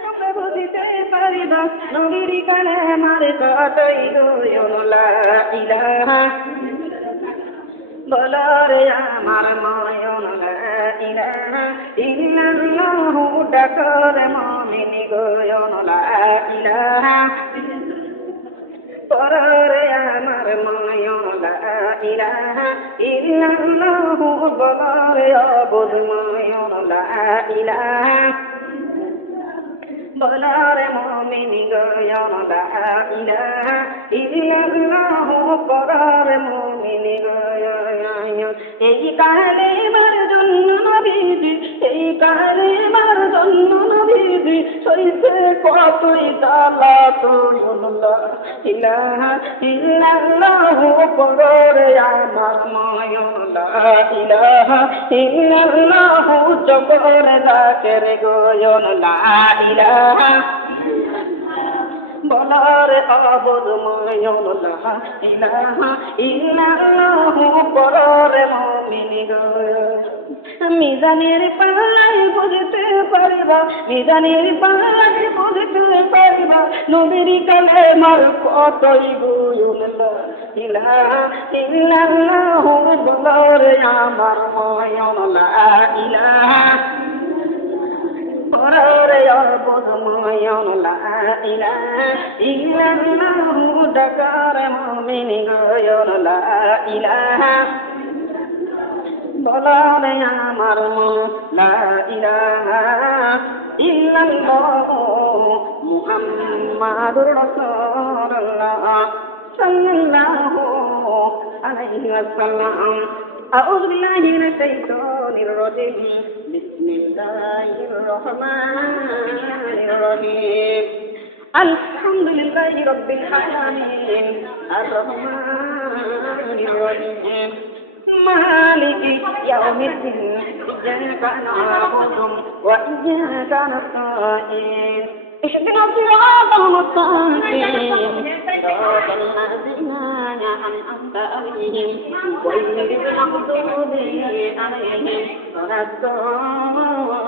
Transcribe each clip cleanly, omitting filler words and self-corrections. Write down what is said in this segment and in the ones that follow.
তোমরা বুঝিতে পারিবা নবীর কালেমার কতই গুণ লা ইলাহা বলো রে আমার ময়ন লা ইলাহা ইল্লাল্লাহু ডাকরে মুমিন গয়ন লা ইলাহা বলো রে আমার ময়ন লা ইলাহা ইল্লাল্লাহু বলো রে অবুদ ময়ন লা ইলাহা বলো রে মুমিন গয়ন লা ইলাহা ইল্লাল্লাহু বলো রে মুমিন এই কালেমার জন্য নবীজি এই কালেমার জন্য নবীজি সইছে কতই জ্বালা লা ইলাহা ইল্লাল্লাহু পরে আমার ময়ন লা ইলাহা ইল্লাল্লাহু জবর জাকের গয়ন লা ইলাহা বলার আবদ ময়ন লা ইলাহা ইল্লাল্লাহু পরে মুমিন মিজানের পাল্লাই বুঝতে পারিবা মিজানের পাল্লাই বুঝতে পারিবা নবীর কালেমার কতই গুণ লা ইলাহা ইল্লাল্লাহু বলার আমার ময়ন লা ইলাহা পরে অবুদ ময়ন লা ইলাহা ইল্লাল্লাহু ডাকরে মুমিন গয়ন লা ইলাহা বলো রে আমার মন লা ইলাহা ইল্লাল্লাহু মুহাম্মাদুর রাসূলুল্লাহ সাল্লাল্লাহু আলাইহি ওয়াসাল্লাম أعوذ بالله من الشيطان الرجيم بسم الله الرحمن الرحيم الحمد لله رب العالمين الرحمن الرحيم مالك يوم الدين إياك نعبد وإياك نستعين اهدنا الصراط المستقيم صراط الذين أنعمت عليهم غير المغضوب عليهم ولا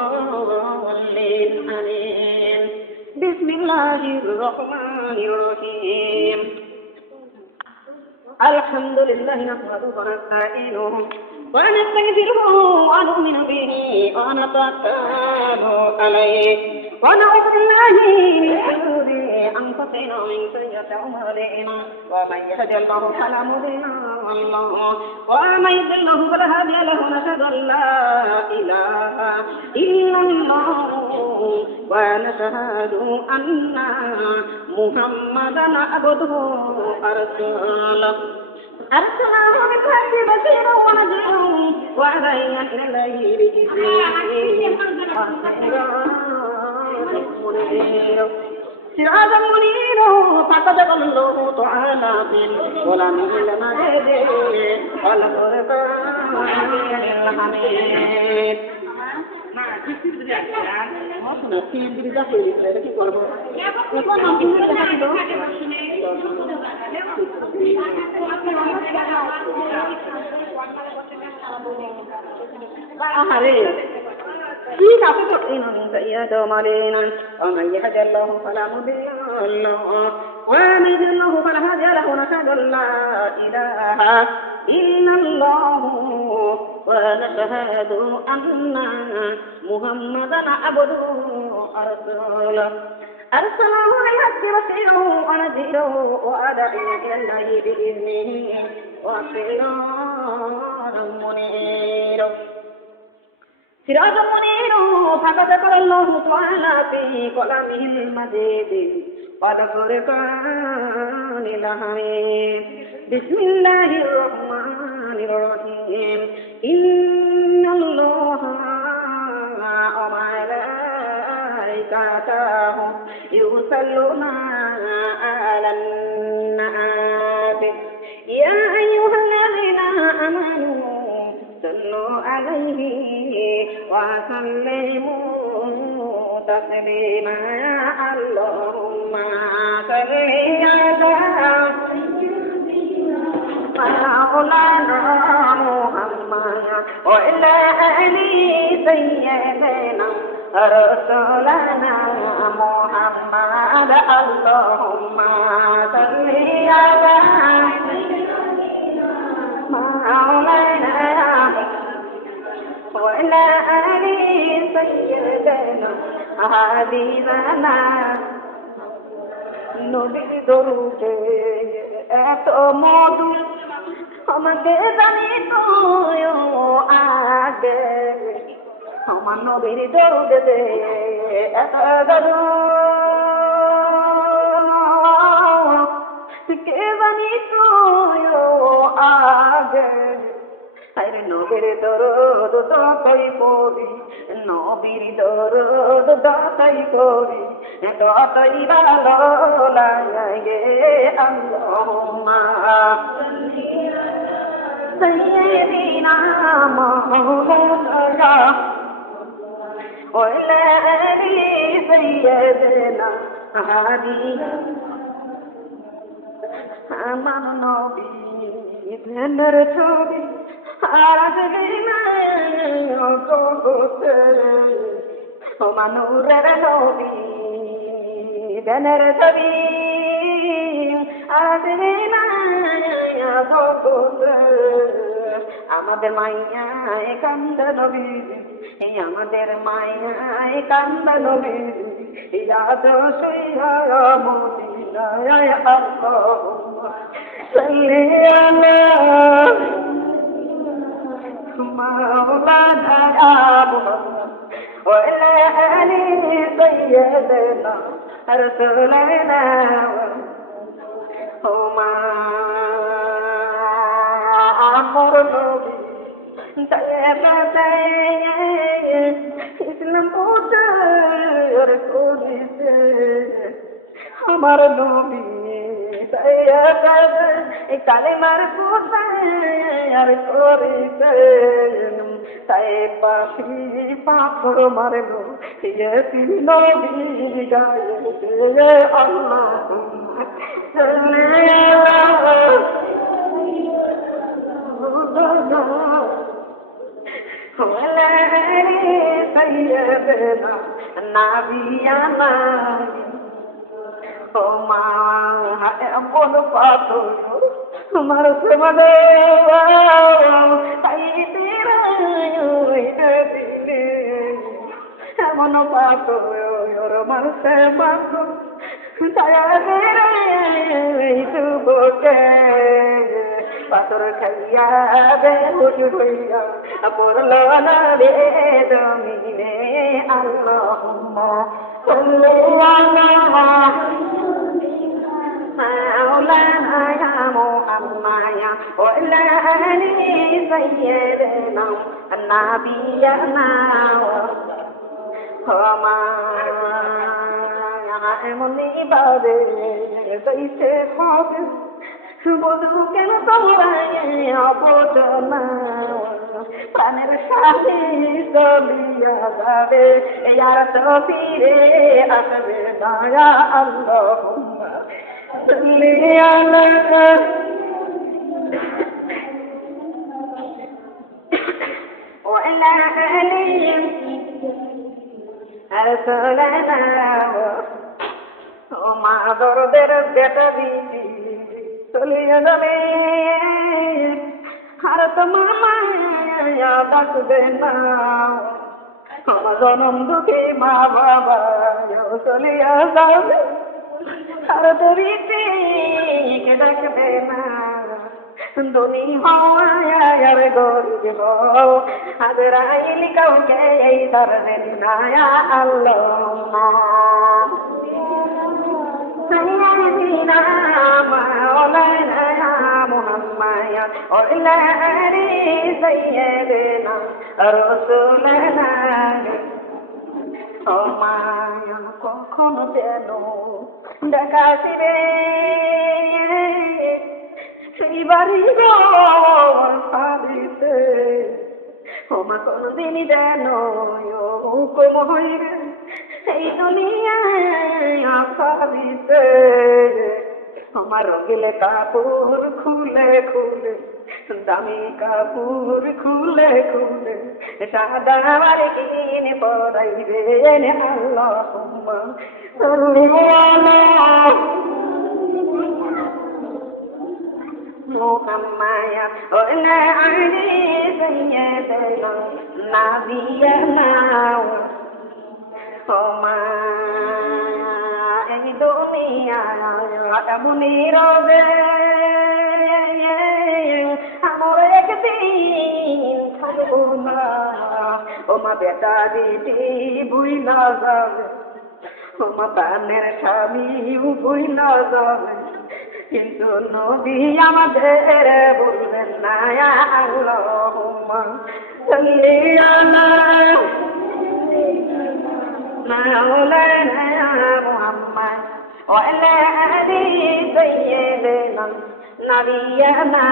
الضالين آمين بسم الله الرحمن الرحيم الحمد لله نحمده ونستعينه ونستغفره ونؤمن به ونتوكل عليه ونعوذ بالله من شرور أنفسنا ومن سيئات أعمالنا ومن يهد الله فلا مضل له ومن يضلل فلا هادي له ونشهد أن لا إله إلا الله ونشهد أن محمدا عبده ورسوله أرسله بالحق بشيرا ونذيرا وداعيا إلى الله بإذنه سراجا منيرا فقد الله تعالى في الظلام المجيد والفرقان الحميد ঠিক আছে তো سيئات أعمالنا ومن يهد الله فلا مضل له ومن يضلل فلا هادي له ونشهد أن لا إله إلا الله ونشهد أن محمدا عبده ورسوله أرسله بالحق بشيرا ونذيرا وداعيا إلى الله بإذنه وسراجا منيرا سراجا منيرا فقد ذكر الله تعالى في كلامه المجيد والفرقان الحميد بسم الله الرحمن الرحيم إن الله وملائكته يصلون على النبي يا أيها الذين آمنوا صلوا عليه وسلموا تسليما اللهم صل على مولانا محمد وعلى آل سيدنا رسولنا محمد اللهم صل على مولانا وعلى آل سيدنا حبيبنا নবীর দরুদে এত মধু আমাকে জানি তো আগে আমার নবীর দরুদে এত দরু কে জানি তো আগে আরে নবীর দরদ দাতাই করি নবীর দরদ দাতাই করি দাতাই ভালো লাগে আল্লাহুম্মা সাইয়্যিদিনা মাওলানা ওয়ালা আলি সাইয়্যিদিনা হাবিব আমার নবী ধনের ছবি আসবে না জগতে মানুরের নবী ধনের ছবি আসবে না জগতে আমাদের মাইয়ায় কান্দা নবী আমাদের মাইয়ায় কান্দা নবী ইয়াদ সইয়া মদিনায় আল্লাহুম্মা সাল্লি আলা مولانا محمد وعلى آل سيدنا رسولنا وما أمر نبي ইসলাম প্রচার করিতে আমার নবী কালেমার প্রচার করিতে তাই পাখি পাথর মারল নবী গায়ে আল্লাহ ولا سيدنا نبينا وما أقول فاتو مر سمدو أي تيرا يديني أمن فاتو يور مر سمدو saya itu bukan patur kaya beruya porlana de domine Allahumma salli ala maulana ya Muhammad wa ala ali sayyidina nabiyana wa এমন ইবাদে যাইতে হবে বধু কেন তোমরা অপচনা প্রাণের সাথে চলিয়া যাবে ইয়ার তো ফিরে আসবে দয়া আল্লাহুম্মা সাল্লি আলা وعلى آله رسولنا মা দরদের বেটা দিদি চলিয়ে যাবে আর তোমার মায়া ডাকবে না জনম দুঃখী মা বাবা চলিয়া যাবে আর দরিতে ডাকবে না ধনী হওয়ার গরিব আজরাইল কাউকে এই ধরনের নায়া আল্লাহুম্মা سيدنا مولانا محمد وعلى آل سيدنا رسولنا সময় কখনো যেন দেখা আসবে সেই বাড়ি ঘরে ওমা কোনদিন যেন কম হইবে এই দুনিয়ায় আসামিতে আমার গেলে কাপড় খুলে খুলে দামি কাপড় খুলে খুলে সাদা বাড়ি কিনে পড়াইবে আল্লাহুম্মা সাল্লি আলা মুহাম্মাদ ওয়া আলা আলি সাইয়্যিদিনা নাবিয়ানা ওমা এই দুনিয়া এমনি রবে আমরা একদিন থাকবো না ওমা বেটা দিদি বুইলা যাবে ওমা প্রাণের স্বামীও বুইলা যাবে কিন্তু নবী আমাদের বলবেন না আল্লাহুম্মা সাল্লি আলা মাওলানা মুহাম্মদ ওয়া আলা আলি সাইয়্যিদিনা নাবিয়ানা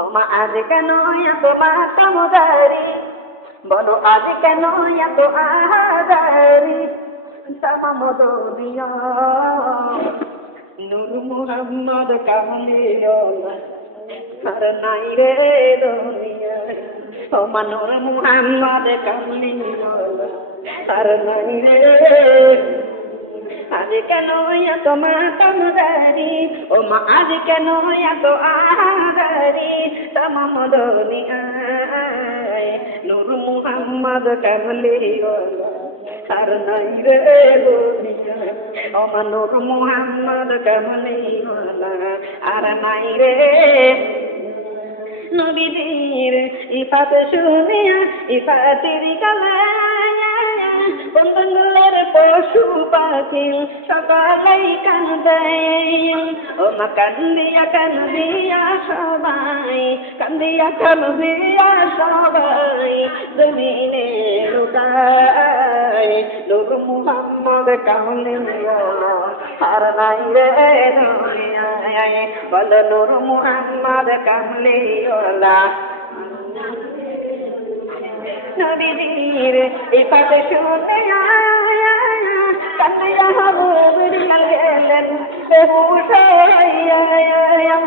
ওমা আজ কেন এত মাতামদারি বলো আজ কেন এত আহাদারি তামাম দুনিয়া নূর মুহাম্মদ কামলিওয়ালা আর নাই রে দুনিয়া ওমা নূর মুহাম্মদ কামলিওয়ালা আর নাই রে আজ কেন এত মাতামদারি ওমা আজ কেন এত আহাদারি তামাম দুনিয়ায় নূর মুহাম্মদ কামলিওয়ালা আর নাই রে দুনিয়া ওমা নূর মুহাম্মদ কামলিওয়ালা আর নাই রে নবীদের ইফাত শুনিয়া ইফাতের গলায় বন্ধনের পশু পাখি সকালেই কান্দে ওমা কান্দিয়া কান্দিয়া সবাই কান্দিয়া কান্দিয়া সবাই জমিনে লুটায় নূর মুহাম্মদ কামলিওয়ালা আর নাই রে দুনিয়ায় বল নূর মুহাম্মদ কামলিওয়ালা নবীর ইফাত শুনিয়া কান্দিয়া হাবুরিয়া গেলেন বেহুশ হইয়া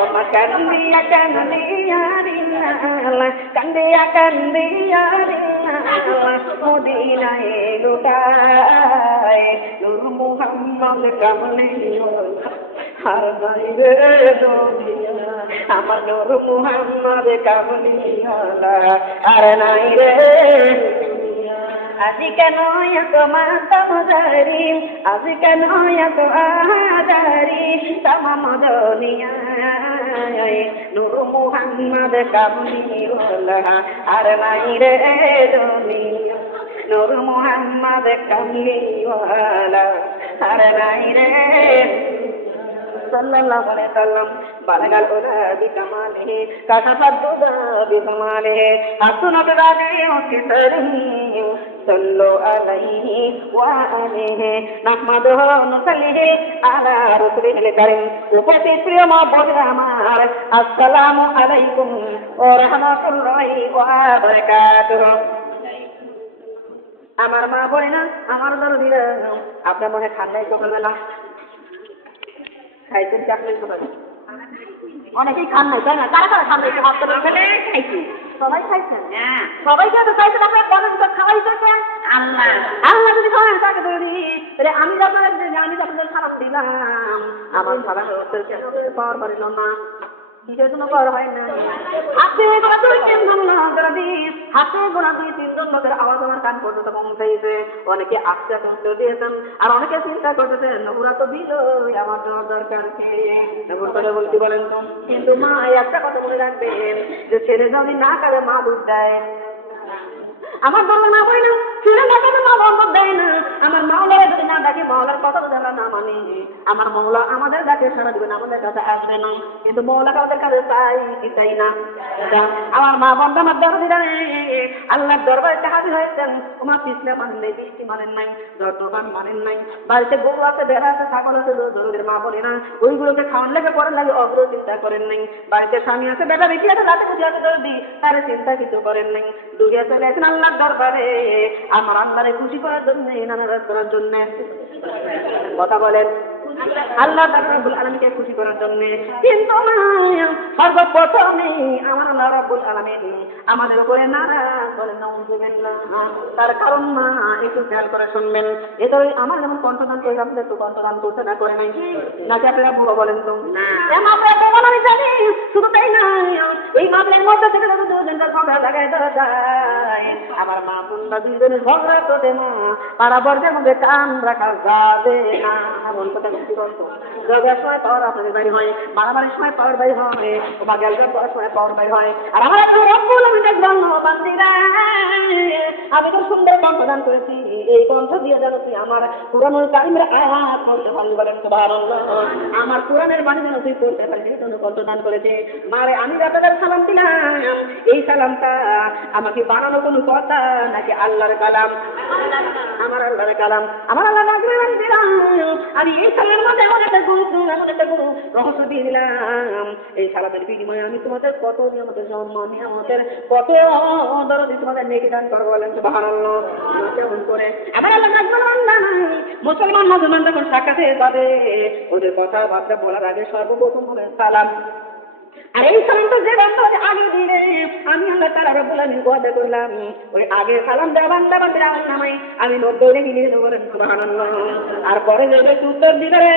ওমা কান্দিয়া কান্দিয়া রিনালা কান্দিয়া কান্দিয়া রিনালা মদিনায় লুটায় নূর মুহাম্মদ কামলিওয়ালা আর নাই রে দুনিয়া আমার নূর মুহাম্মদ কামলিওয়ালা আর নাই রে আজি কেন এত মাতামদারি আজি কেন এত আহাদারি তামাম দুনিয়ায় নূর মুহাম্মদ কামলিওয়ালা আর নাই রে দুনিয়া নূর মুহাম্মদ কামলিওয়ালা আর নাই রে সাল্লাল্লাহু আলাইহি ওয়াসাল্লাম বালাগাল উলা বিকামালিহি কাশাফাদ দুদা বিকামালিহি হাসনাত রাবিউ কিসরিহি সাল্লু আলাইহি ওয়া আলিহি নাহমাদুহু নুসাল্লিহি আলা রাসূলিল কারীম উপস্থিত প্রিয় মা বোনেরা আমার আসসালামু আলাইকুম ওয়া রাহমাতুল্লাহি ওয়া বারাকাতুহু আমার মা বোনেরা আমার দরদিরা আপনার মনে ঠান্ডায় সকালবেলা খাইছেন চাকরি কোথায় অনেকেই খান নাই তাই না কারা কারা খান নাই হাসপাতালে খাইছি সবাই খাইছেন হ্যাঁ সবাই তো খাইছেন আপনার বলেন তো খাওয়াইছেন আল্লাহ আল্লাহ যদি খাওয়ান তাকে ধরি আমি আপনাদের খারাপ দিলাম আমার খারাপ পাওয়ার পারিল না কিসের জন্য করা হয় না হাতে গোনা 2-3 জন হাতে গোনা 2-3 জন লোকের আওয়াজ আমার কান পর্যন্ত পৌঁছাইছে অনেকে আস্তে কষ্ট দিয়েছেন আর অনেকে চিন্তা করতেছেন ওরা তো দিল আমার দরকার করে বলতে বলেন তো কিন্তু মা একটা কথা মনে রাখবেন যে ছেলে যদি না করে মা দুধ দেয় আমার বললো না বই না ছেলে না করে মা বন্ধ দেয় না আমার মাওলার যদি না ডাকে মাওলার কথা যদি আমরা না মানি আমার মৌলা আমাদের ডাকে সারা দিবেন আমাদের কাছে আসবে না কিন্তু মৌলাকে আমাদের কাছে চাই না আমার মা বন্ধ আমার দরদি আল্লাহর দরবারে হাজির হয়েছেন তোমার পিছনে মানেন নাই বৃষ্টি মানেন নাই দর্দবান মানেন নাই বাড়িতে গরু আছে ভেড়া আছে ছাগল আছে দরদের মা বলে না ওইগুলোকে খাওয়ান লেগে করেন লাগে অগ্র চিন্তা করেন নাই বাড়িতে স্বামী আছে বেটা বেশি আছে রাতে বুঝে আছে দরদি তার চিন্তা কিছু করেন নাই দূরে চলে আছেন আল্লাহর দরবারে আমার আল্লাহরে খুশি করার জন্য নানারাজ করার জন্য কথা বলেন আল্লাহ রাব্বুল আলামিনকে খুশি করার জন্য। কিন্তু না, সর্বপ্রথমে আমার আল্লাহ রাব্বুল আলামিন আমাদের উপরে নারাজ, বলেন নাউযুবিল্লাহ। তার কারণ না, একটু খেয়াল করে শুনবেন। এটা আমার যেমন কণ্ঠদান করে আপনাদের একটু কণ্ঠদান করতে না করে নাই নাকি আপনারা বুড়ো বলেন তো? আমি জানি, শুধু তাই না, এই মামলার মধ্যে থেকে যদি দুজনটা ঝগড়া লাগাই দেওয়া যায়, আমার মা বোনরা দুজনের ঝগড়া তো দে না, পাড়া বর্গের মধ্যে কান রাখা যাবে না। এমন কথা কি বলতো? ঝগড়ার সময় পাওয়ার আপনাদের বাড়ি হয়, মারামারির সময় পাওয়ার বাড়ি হয়, বা গ্যালগাল করার সময় পাওয়ার বাড়ি হয়। আর আমার একটু রব্বুল আমি দেখলাম বান্দিরা, আমি তো সুন্দর কণ্ঠদান করেছি, এই কণ্ঠ দিয়ে যেন তুই আমার কুরআনুল কারীমের আয়াত বলতে পারবি, বলেন সুবহানাল্লাহ। আমার কুরআনের বাণী যেন তুই পড়তে পারবি, এই জন্য কণ্ঠদান করেছে। মারে আমি রাতের সালাম দিলাম, এই সালামটা আমাকে বানানো কোনো কথা নাকি আল্লাহর কালাম? আমার আল্লাহর কালাম, আমার আল্লাহ নাজরান দিলাম। আমি এই সালামের মধ্যে এমন একটা গুরুত্ব, এমন একটা গুরু রহস্য দিয়ে দিলাম। এই সালামের বিনিময়ে আমি তোমাদের কত নিয়ামতের সম্মান, নিয়ামতের কত দরদি তোমাদের নেকি দান করবো, বলেন সুবহানাল্লাহ। কেমন করে আমার আল্লাহ নাজরান মুসলমান মুসলমান যখন সাক্ষাতে যাবে, ওদের কথাবার্তা বলার আগে সর্বপ্রথম বলে সালাম। আর এই সালামটা যে বান্দা আগে দিলে, আমি আল্লাহ তাআলা রব্বুল আলামিন ওয়াদা করলাম, ওই আগে সালাম দেওয়া বান্দা বান্দার আমল নামাই আমি 90 নেকি দিয়ে দেবো, বলেন সুবহানাল্লাহ। আর পরে যে ব্যক্তি উত্তর দিবে রে,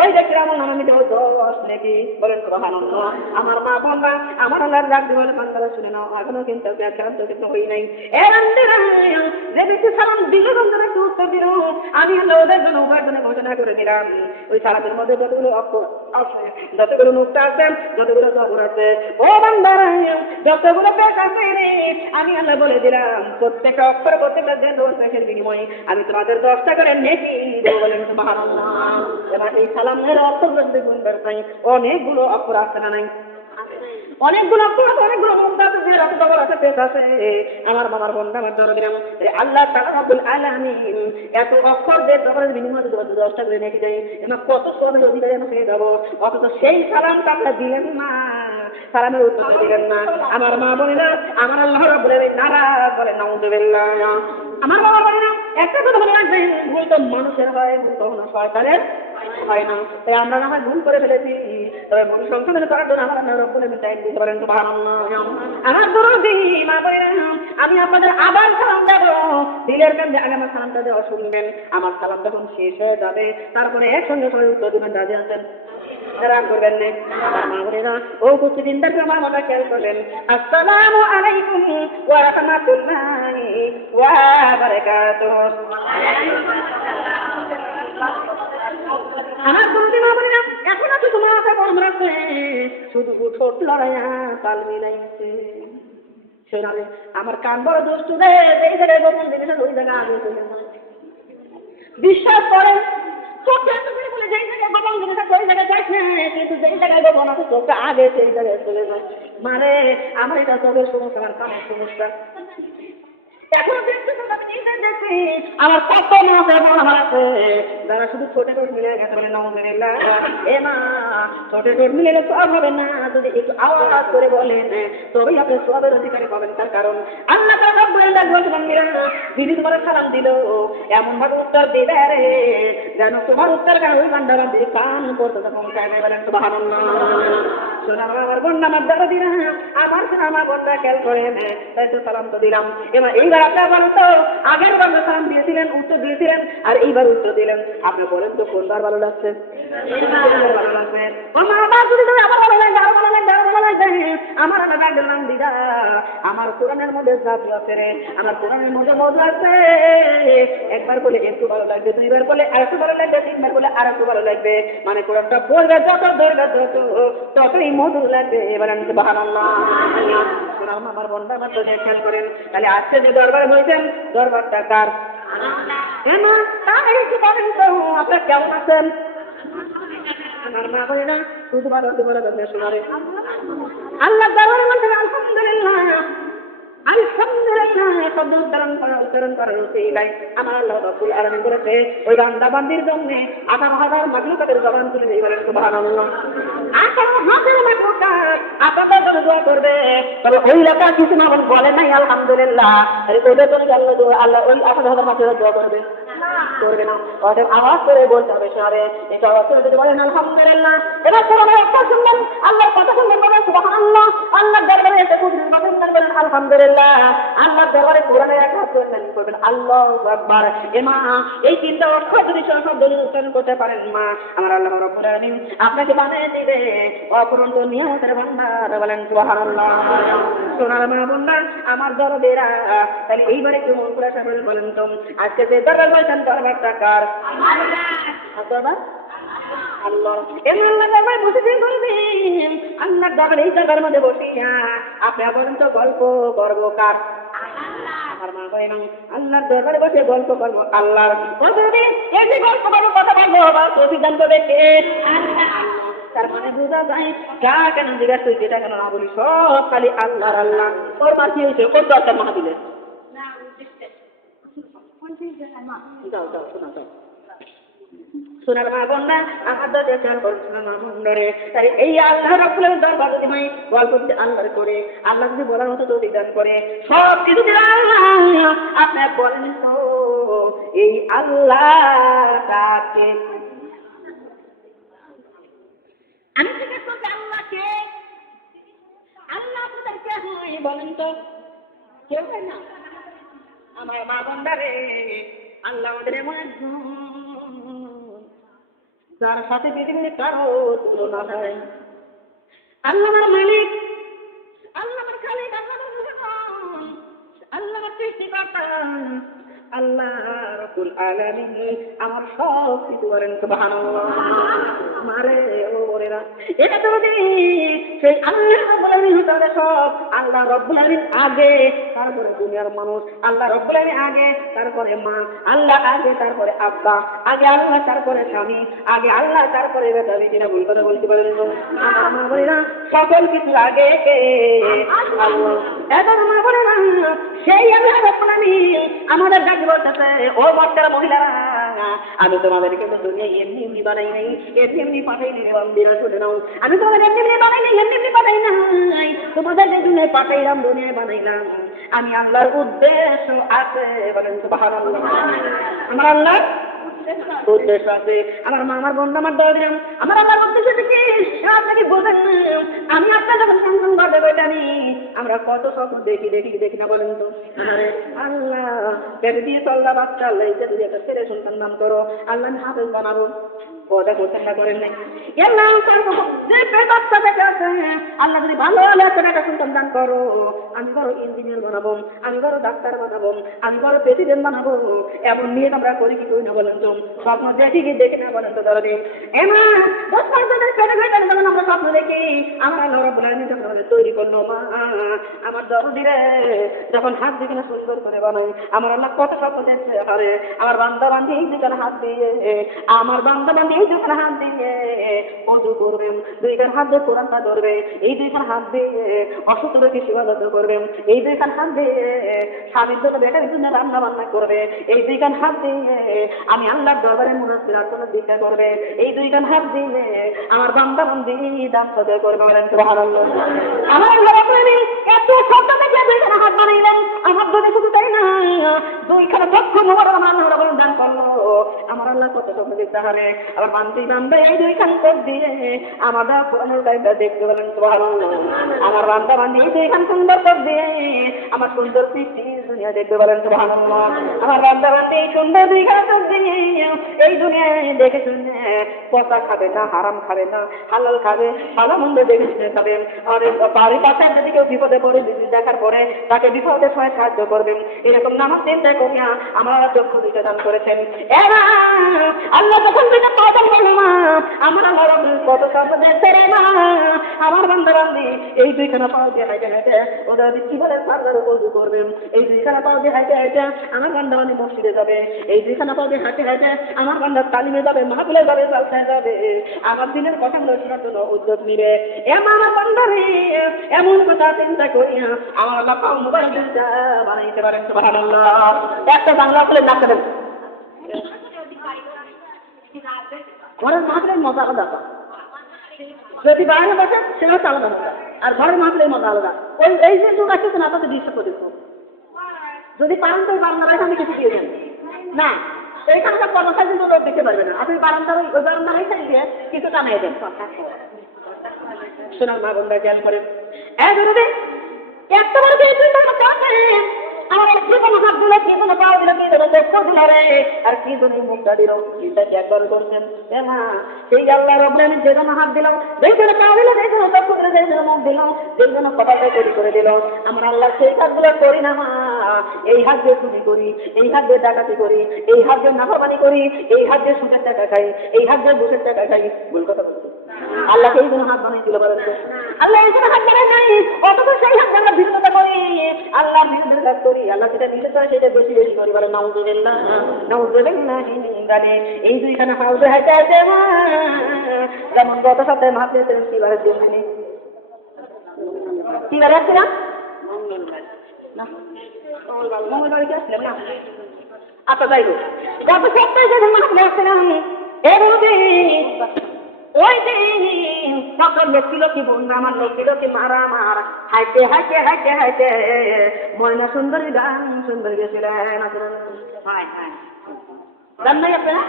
ওই ব্যক্তির আমল নামা আমি দেবো 10 নেকি, বলেন সুবহানাল্লাহ। আমার মা বোনরা, আমার আল্লাহর ডাক দিয়ে বলে বান্দারা শুনে নাও, এখনো কিন্তু ক্লান্ত কিন্তু হই নাই। এ বান্দারা, যে ব্যক্তি সালাম দিল, বান্দারা একটু উত্তর দিল, আমি আল্লাহ ওদের জন্য উপার্জনে ঘোষণা করে দিলাম, ওই সালাতের মধ্যে যতগুলো অক্ষর আছে, যতগুলো নুক্তা আছে, যতগুলো জবর আছে, ও বান্দারা যতগুলো পেশ আছে, আমি আল্লাহ বলে দিলাম প্রত্যেকটা অক্ষর, প্রত্যেকটা পেশের বিনিময়ে আমি তোমাদের 10টা করে নেকি দেবো, বলেন সুবহানাল্লাহ। এবার এই সালামের অর্থ বলতে গুণবার নাই, অনেকগুলো অক্ষর আছে না নাই? অনেকগুলো অক্ষর আছে, অনেকগুলো মুক্তা আছে, যে রক্ত বল আছে, পেশ আছে। আমার বাবার বন্ধা আমার ধরে দিলাম, আল্লাহ তাআলা রব্বুল আলামিন এত অক্ষর যে তোমাদের বিনিময়ে 10টা করে নেকি দেয়, এমন কত সবের অধিকারী আমি পেয়ে যাবো, অথচ সেই সালামটা আপনারা দিলেন না, সালামের উত্তর দিলেন না। আমার মা বোনেরা, আমার আল্লাহ রাব্বুল আলামিন নারাজ, বলেন নাউযুবিল্লাহ। আমার বাবা বোনেরা, একটা কথা মনে রাখবেন, ভুল তো মানুষের হয়, ভুল কখনো শয়তানের হয় না। তাই আমরা না হয় ভুল করে ফেলেছি, তবে ভুল সংশোধন করার জন্য আমার আল্লাহ রাব্বুল আলামিন টাইম দিতে পারেন, সুবহানাল্লাহ। আমার দরদি মা বোনেরা, আমি আপনাদের আবার সালাম দেব, দিলের কাছে আগে আমার সালামটা দেওয়া শুনবেন। আমার সালাম যখন শেষ হয়ে যাবে, তারপরে একসঙ্গে সবাই উত্তর দিবেন, রাজি আছেন? রাগ করবেন না। আমার মা বোনেরা, ও কুচিদিনদারকে আমার মনে খেয়াল করলেন, আসসালামু আলাইকুম ওয়া রাহমাতুল্লাহি ওয়া বারাকাতুহু। আমার দরদি মা বোনেরা, এখন আছে তোমার হাতে গরম রাখছে, শুধু ঠোঁট লড়াইয়া তাল মিলাইছে। শোনালে আমার কান বড় দুষ্টু রে, এই জায়গায় গোপন জিনিসের ওই জায়গায় আগে চলে যায়। বিশ্বাস করেন, চোখটা এত করে বলে যেই জায়গায় গোপন জিনিসটা ওই জায়গায় যাস না, কিন্তু যেই জায়গায় গোপন আছে চোখটা আগে সেই জায়গায় চলে যায়। মানে আমার এটা চোখের সমস্যা, আমার কানের সমস্যা। এখন দেখছি আমার কত মাছ এমন আমার আছে যারা শুধু ছোট ছোট মিলে গেছে, বলে নাউযুবিল্লাহ। এ মা, ছোট ছোট মিলে সব হবে না, যদি একটু আওয়াজ করে বলেন তবেই আপনি সবের অধিকারী পাবেন। তার কারণ আল্লাহ তাআলা রাব্বুল আলামিন বান্দিরা দিদি তোমার সালাম দিল, এমন ভাবে উত্তর দিবে রে যেন তোমার উত্তর কারণ ওই বান্দা বান্দির কান পর্যন্ত পৌঁছায় দেয়, বলেন সুবহানাল্লাহ। শোনা আমার বন্যা আমার দ্বারা দিলাম, আমার শোনা আমার বন্যা খেয়াল করেন, তাই তো সালাম তো দিলাম। এবার এইবার আপনার বলেন তো, আগের বার সালাম দিয়েছিলেন, উত্তর দিয়েছিলেন, আর এইবার উত্তর দিলেন, আপনি বলেন তো কোনবার ভালো লাগছে? ভালো লাগবে। আমার আবার যদি আবার ভালো লাগবে, আরো ভালো লাগবে, আরো ভালো লাগবে। আমার আল্লাহ ডাক দিলাম, দিদা আমার কোরআনের মধ্যে জাদু আছে রে, আমার কোরআনের মধ্যে মধু আছে। একবার বলে একটু ভালো লাগবে, দুইবার বলে আর একটু ভালো লাগবে, তিনবার বলে আর একটু ভালো লাগবে। মানে কোরআনটা পড়বে যত ধরবে ততই মধুর লাগবে। এবার আমি সুবহানাল্লাহ। আমার বন্ধা আমার তো খেয়াল করেন, তাহলে আজকে যে দরবার হয়েছেন, দরবারটা কার? আপনার কেমন আছেন? আমার মা বলে না শুধু ভালো শোনারে আল্লাহ দরবারে বলছেন আলহামদুলিল্লাহ, আলহামদুলিল্লাহ। শব্দ উচ্চারণ করার উচিলাই আমার আল্লাহ রাব্বুল আলামিন বলেছে, ওই বান্দা বান্দির জন্য 18,000 মাখলুকাতের জবান খুলে দিয়ে বলেন সুবহানাল্লাহ। 18,000 মাখলুকাত আপনাদের জন্য দোয়া করবে, তবে ওই এলাকা কিছু না বলে নাই আলহামদুলিল্লাহ, আরে ওদের জন্য আল্লাহ ওই 18,000 মাখলুকাত দোয়া করবে। করবে না। অতএব আওয়াজ করে বলতে হবে সারে এটা আওয়াজ করে যদি বলেন আলহামদুলিল্লাহ। এবার কোরআনের অর্থ শুনবেন, আল্লাহর কথা শুনবেন, বলেন সুবহানাল্লাহ। আল্লাহর দরবারে এসে কুদরত কথা শুনবেন, বলেন আলহামদুলিল্লাহ। আল্লাহর দরবারে কোরআনের এক হাত করবেন আল্লাহু আকবার। মা এই তিনটা অর্থ যদি সব দলিল উচ্চারণ করতে পারেন মা, আমার আল্লাহ রাব্বুল আলামিন আপনাকে বানিয়ে দিবে অপরন্ত নিয়ামতের ভান্ডার, বলেন সুবহানাল্লাহ। সোনার মা বোনরা আমার দরবেরা, তাহলে এইবারে একটু মন করে বলেন তো আজকে যে দরবার বলছেন দরবারটা কার? দরবার আল্লাহ। আল্লাহ দরবারে বসে করবেন, আল্লাহর দরবারে এই দরবার মধ্যে বসিয়া আপনি বলেন তো গল্প করবো কার? আমার মা বলে না আল্লাহর দরবারে বসে গল্প করবো আল্লাহর। এই যে গল্প করবো কথা বলবো প্রতিদান করবে কে? তার মানে বোঝা যায় যা কেন জিজ্ঞাস তুই যেটা কেন না বলি সব খালি আল্লাহর আল্লাহ। তোর মা কি হয়েছে? কোন দরকার মা দিলে? যাও যাও শোনা যাও। সোনার মা বোনরা আমার দরজা খেয়াল করো, সোনার মা বোনরে। তাই এই আল্লাহ রাব্বুল আলামিন দরবার যদি হয় গল্প যদি আল্লাহর করে, আল্লাহ যদি বলার মতো তৌফিক দান করে, সব কিছু আল্লাহ। আপনি বলেন তো এই আল্লাহটাকে? আমি জিজ্ঞেস করছি আল্লাহকে, আল্লাহ আপনাদের কে হয় বলেন তো? কেউ হয় না। আমার মা বোনরে আল্লাহ আমাদের এমন একজন যার সাথে পৃথিবীতে কারো তুলনা হয়। আল্লাহ আমার মালিক, আল্লাহ আমার খালিক, আল্লাহ আমার মেহমান, আল্লাহ আমার সৃষ্টিকর্তা, আল্লাহ রাব্বুল আলামিন আমার সব কিছু। করেন সুবহানাল্লাহ। মারে ও বলেরা এটা তো সেই আল্লাহ রাব্বুল আলামিন হতে সব। আল্লাহ রাব্বুল আলামিন আগে, তারপরে দুনিয়ার মানুষ। আল্লাহ রাব্বুল আলামিন আগে, তারপরে মা। আল্লাহ আগে, তারপরে আব্বা। আগে আল্লাহ, তারপরে স্বামী। আগে আল্লাহ, তারপরে বেটা। কিনা ভুল কথা বলতে পারেন মা বলেরা সকল কিছু আগে কে? আল্লাহ। এখন মা বলেরা সেই আল্লাহ রাব্বুল আলামিন আমাদের ডাকি বলতেছে ও মক্কার মহিলারা, আমি তোমাদেরকে কিন্তু দুনিয়া এমনি এমনি বানাই নাই, এমনি এমনি পাঠাই নাই। বান্দিরা শুনে নাও, আমি তোমাদের এমনি এমনি বানাই নাই, এমনি এমনি পাঠাই নাই। তোমাদের যে দুনিয়ায় পাঠাইলাম, দুনিয়ায় বানাইলাম, আমি আল্লাহর উদ্দেশ্য আছে। বলেন সুবহানাল্লাহ। আমার আল্লাহ উদ্দেশ্য আছে। আমার মা, আমার বোন, আমার দরদিরাম, আমার আল্লাহর উদ্দেশ্য কি আপনাকে বোঝেন না? আমি আপনার যখন সন্তান করতে পারি, আমরা কত স্বপ্ন দেখি দেখি দেখি না বলেন তো? আরে আল্লাহ পেটে দিয়ে চললা বাচ্চা আল্লাহ এটা যদি একটা ছেলে সন্তান নাম করো, আল্লাহ আমি হাফেজ বানাবো। কথা করছেন না করেন নাই? আল্লাহ যে বাচ্চা বেঁচে আছে, আল্লাহ যদি ভালো ভালো একটা সন্তান দান করো, আমি বড় ইঞ্জিনিয়ার বানাবো, আমি বড় ডাক্তার বানাবো, আমি বড় প্রেসিডেন্ট বানাবো। এমন নিয়ে আমরা করি কি করি না বলেন তো? স্বপ্ন দেখি কি দেখি না বলেন তো? ধরে এমা 10 বছরের পেটে পেটে যখন আমরা স্বপ্ন দেখি, আমার আল্লাহ রাব্বুল আলামিন যখন আমাদের তৈরি করলো মা, আমার দরদিরে যখন হাত দিয়ে না সুন্দর করে বানাই, আমার আল্লাহ কত স্বপ্ন দেখছে। আরে আমার বান্দা বান্দি এই দুইখানে হাত দিয়ে, আমার বান্দা বান্দি এই দুইখানে হাত দিয়ে ওযু করবেন, দুইখান হাত দিয়ে কোরআনটা ধরবে, এই দুইখান হাত দিয়ে অসুস্থ ব্যক্তি সেবাযত্ন করবেন, এই দুইখান হাত দিয়ে স্বামীর জন্য বেটার জন্য রান্না বান্না করবে, এই দুইখান হাত দিয়ে আমি আল্লাহর দরবারে মুনাফিরাত জন্য দিতে করবে, এই দুইখান হাত দিয়ে আমার বান্দা বান্দি দান সদয় করবে। বলেন সুবহানাল্লাহ। আমার আল্লাহ রাব্বুল আলামিন এত শব্দ থেকে দুইখান হাত বানাইলেন। আমার যদি শুধু তাই না, দুইখানে চক্ষু মোবারক আমার আল্লাহ রাব্বুল দান করলো। আমার আল্লাহ কত স্বপ্ন দেখতে হারে। আমার বান্দি বান্দা এই দুইখান চোখ দিয়ে আমাদের কোরআনের লাইনটা দেখতে। বলেন সুবহানাল্লাহ। আমার বান্দা বান্দি এই দুইখান সুন্দর চোখ দিয়ে আমার সুন্দর সৃষ্টি দুনিয়া দেখতে। বলেন সুবহানাল্লাহ। আমার বান্দা বান্দি এই সুন্দর দুইখান চোখ দিয়ে এই দুনিয়ায় দেখে শুনে পচা খাবে না, হারাম খাবে না, হালাল খাবে, ভালো মন্দ দেখে শুনে খাবে। আর বাড়ির পাশে যদি কেউ বিপদে পড়ে, দেখার পরে তাকে বিপদে সময় সাহায্য করবেন, এরকম নামাজ চিন্তা করিয়া আমার চক্ষু দিতে দান করেছেন। এরা আল্লাহ যখন দিতে পাবেন বলে মা, আমার আল্লাহ কত স্বপ্ন দেখতে রে মা। আমার বান্দা বান্দি এই দুইখানা পাও দিয়ে হাইটে হাইটে ওদের কি বলে সামনে ওযু করবেন, এই দুইখানা পাও দিয়ে হাইটে হাইটে আমার বান্দা বান্দি মসজিদে যাবে, এই দুইখানা পাও দিয়ে হাইটে হাইটে আমার বান্দা তালিমে যাবে, মাহফিলে যাবে, জালসায় যাবে, আমার দিনের কথা শোনার জন্য উদ্যোগ নিবে। আমার বান্দারে এমন কথা চিন্তা করিয়া আমার আল্লাহ পাও মোবাইল বানাইতে পারেন। সুবহানাল্লাহ। একটা বাংলা বলে না করেন ঘরের মাহফিলের মজা আলাদা। যদি বাইরে বসে সেটা আলাদা মজা, আর ঘরের মাহফিলের মজা আলাদা। ওই এই যে যুগ আসছে না, আপনাকে ডিস্টার্ব করে দিত। যদি পারেন তো বাংলা ভাষা আমি কিছু দিয়ে দেন না, এইখানকার কর্মচারী কিন্তু লোক দিতে পারবে না, আপনি বারান্দার ওই বারান্দার চাইছে কিছু জানাই দেন। শোনার মা বন্ধা খেয়াল করেন, একটা বড় আমার জীবন হাত দিল, কি জন্য পাও দিল, কি জন্য চক্ষু দিল রে, আর কি জন্য মুখটা দিল, চিন্তা কি একবার করছেন? না, সেই আল্লাহ রব্বুল আলামিন যে জন্য হাত দিল, যেই জন্য পাও দিল, যেই জন্য চক্ষু দিল, যেই জন্য মুখ দিল, যেই জন্য কথাটা তৈরি করে দিল, আমরা আল্লাহ সেই কাজগুলো করি না। মা, এই হাত দিয়ে চুরি করি, এই হাত দিয়ে ডাকাতি করি, এই হাত দিয়ে নাফরমানি করি, এই হাত দিয়ে সুদের টাকা খাই, এই হাত দিয়ে ঘুষের টাকা খাই। ভুল কথা বলছি? আল্লাহকে এই জন্য হাত বানাইছিল বলেন তো? আল্লাহ এই জন্য হাত বানাই নাই, অথচ সেই হাত আমরা ভিন্নতা করি, আল্লাহ বিরুদ্ধে কাজ করি, আল্লাহ যেটা নিতে চায় সেটা বেশি বেশি করি। বলে নাউযুবিল্লাহ, নাউযুবিল্লাহ। এই দুইখানে হাউজে হাইতে আছে যেমন গত সপ্তাহে মাছ পেয়েছিলেন কি বারের দিন, কি বারে আসছিলাম? মঙ্গলবার কি আসছিলাম না? আচ্ছা যাই হোক, গত সপ্তাহে যখন মাছ আসছিলাম ওই দিন তখন লোক ছিল কি বন্ধু আমার, লোক ছিল কি মারা আমার, হাইতে হাইতে হাইতে হাইতে ময়না সুন্দরী গান সুন্দরী গেছিলেন। জান নাই আপনারা?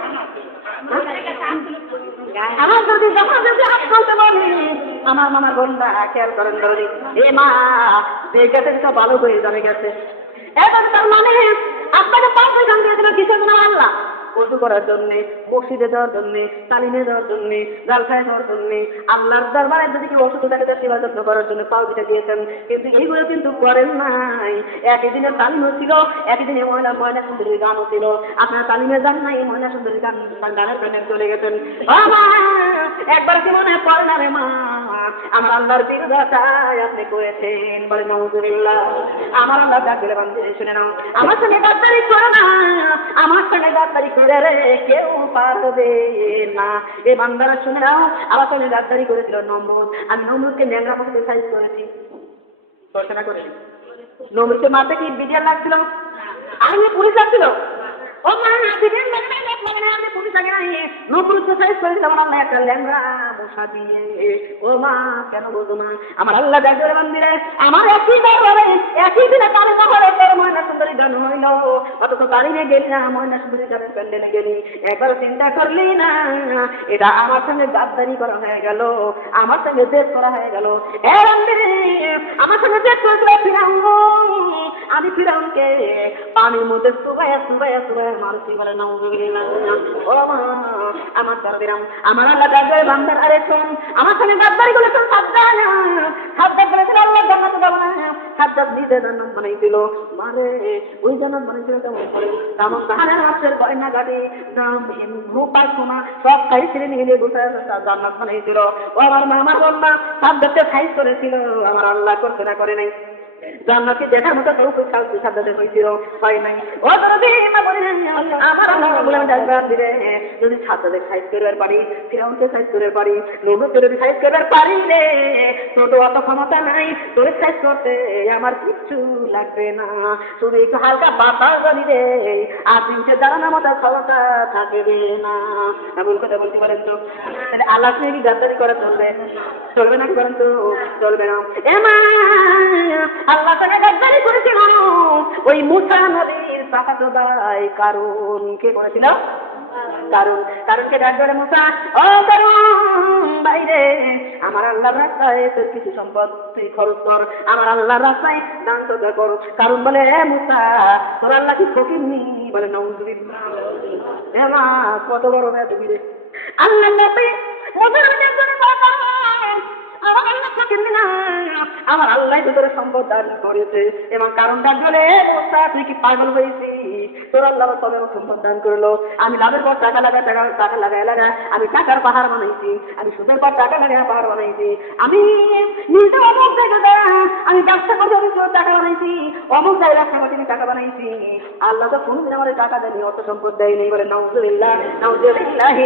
আমার যদি যখন যদি হাত বলতে পারি আমার মামার বোনটা খেয়াল করেন ধরি, এ মা যে গেছে সব ভালো হয়ে যাবে গেছে। এখন তার মানে আপনাকে পাঁচশো গান দিয়ে দিল কিসের জন্য? আল্লাহ ওযু করার জন্য, মসজিদে যাওয়ার জন্য, তালিমে যাওয়ার জন্য, জালসায় যাওয়ার জন্য, আল্লাহর দরবারে যদি কেউ অসুস্থ থাকে তার সেবা যত্ন করার জন্য পাও দিতে দিয়েছেন, কিন্তু এইগুলো কিন্তু করেন নাই। একই দিনে তালিমও ছিল, একই দিনে ময়না সুন্দরী গানও ছিল। আপনারা তালিমে যান নাই, ময়না সুন্দরী গানের গানের চলে গেছেন। একবার কি মনে পড়ে না রে মা, আমার আল্লাহর বিরোধিতায় আপনি করেছেন? বলে নাউযুবিল্লাহ। আমার আল্লাহ ডাক দিলে বান্দে শুনে নাও, আমার সঙ্গে গাদ্দারি করো না, আমার সঙ্গে গাদ্দারি করে রে কেউ পারবে না। এ বান্দারা শুনে নাও, আমার সঙ্গে গাদ্দারি করেছিল নমরুদ, আমি নমরুদকে ন্যাংরা মতো সাইজ করেছি, ঘোষণা করেছি। নমরুদকে মারতে কি বিডিআর লাগছিল? আর্মি পুলিশ লাগছিল? ও মা, বিডিআর লাগবে না, আমি পুলিশ লাগে নাই, নমরুদকে সাইজ করেছিলাম আল্লাহ একটা ল্যাংরা মশা দিয়ে। ও মা, কেন বলতো না? আমার আল্লাহ ডাক ধরে বান্দিরে, আমার একই দরবারে একই দিনে তালিম হলো, তোর ময়না সুন্দরী গান হইল, অথচ তালিমে গেলি না, ময়না সুন্দরী গানের প্যান্ডেলে গেলি, একবার চিন্তা করলি না? এটা আমার সঙ্গে গাদ্দারি করা হয়ে গেল, আমার সঙ্গে জেদ করা হয়ে গেল। এ বান্দিরে, আমার সঙ্গে জেদ করেছিল ফিরাউন, আমি ফিরাউনকে পানির মধ্যে চুবাইয়া চুবাইয়া চুবাইয়া মারছি। বলে নাউযুবিল্লাহ। ও মা, আমার দরদিরাম, আমার আল্লাহ ডাক ধরে বান্দার, আরে শোন, আমার সঙ্গে গাদ্দারি করেছেন সাবধান, সাবধান করেছিল আল্লাহ জান্নাতে যাবো না। সাবধান নিজে জান্নাত বানাইছিল, মারে ওই জান্নাত বানাইছিল কেমন করে? তেমন কাহানের হাতের গয়না গাড়ি রূপা সোনা সব খাই ছিঁড়ে নিয়ে নিয়ে বসে জান্নাত বানাইছিল। ও আমার মা, আমার বন্যা সাবধানকে সাইজ করেছিল, আমার আল্লাহ করতে না করে নাই। জান্নাতকে দেখার মতো তৌফিক সাবধানে হয়েছিল, হয় নাই। ও যদি আমার আল্লাহ বলে ডাকবার দিবে, যদি সাবধানে সাইজ করবার পারি, ফিরাউনকে সাইজ করতে পারি, নবুকে যদি সাইজ করবার পারি রে, তোর তো অত ক্ষমতা নাই, তোর সাইজ করতে আমার কিচ্ছু লাগবে না, শুধু একটু হালকা বাতাস জানি রে, আর তিনটে দাঁড়ানোর মতো ক্ষমতা থাকবে না। এমন কথা বলতে পারেন তো? তাহলে আল্লাহ নিয়ে কি গাদ্দারি করা চলবে? চলবে না কি করেন তো? চলবে না। আল্লাহ তাকে গাদ্দারি করেছিল ওই মুসা নবীর চাচাতো ভাই কারুন। কে করেছিল? কারুন। কারুনকে ডাক ধরে, মুসা, ও কারুন বাইরে, আমার আল্লাহর রাস্তায় তোর কিছু সম্পদ তুই খরচ কর, আমার আল্লাহর রাস্তায় দান সদকা কর। কারুন বলে, মুসা, তোর আল্লাহ কি ফকিরনি? বলে নাউযুবিল্লাহ। মা, কত বড় মেয়ে তুমি রে! আল্লাহ নবী আমার আল্লাহ তোদের সম্পদ দান করেছে, এবং কারণটা বলে, তুই কি পাগল হয়েছি? তোর আল্লাহ তবে সম্পদ দান করলো, আমি লাভের পর টাকা লাগা, টাকা লাগাই লাগা, আমি টাকার পাহাড় বানাইছি, আমি সুদের পর টাকা লাগাই পাহাড় বানাইছি, আমি নিজে অমুক জায়গা আমি ব্যবসা করে টাকা বানাইছি, অমুক জায়গায় ব্যবসা করে টাকা বানাইছি। আল্লাহ তো কোনদিন আমার টাকা দেয়নি, অত সম্পদ দেয়নি। বলে নাউযুবিল্লাহ, নাউযুবিল্লাহ।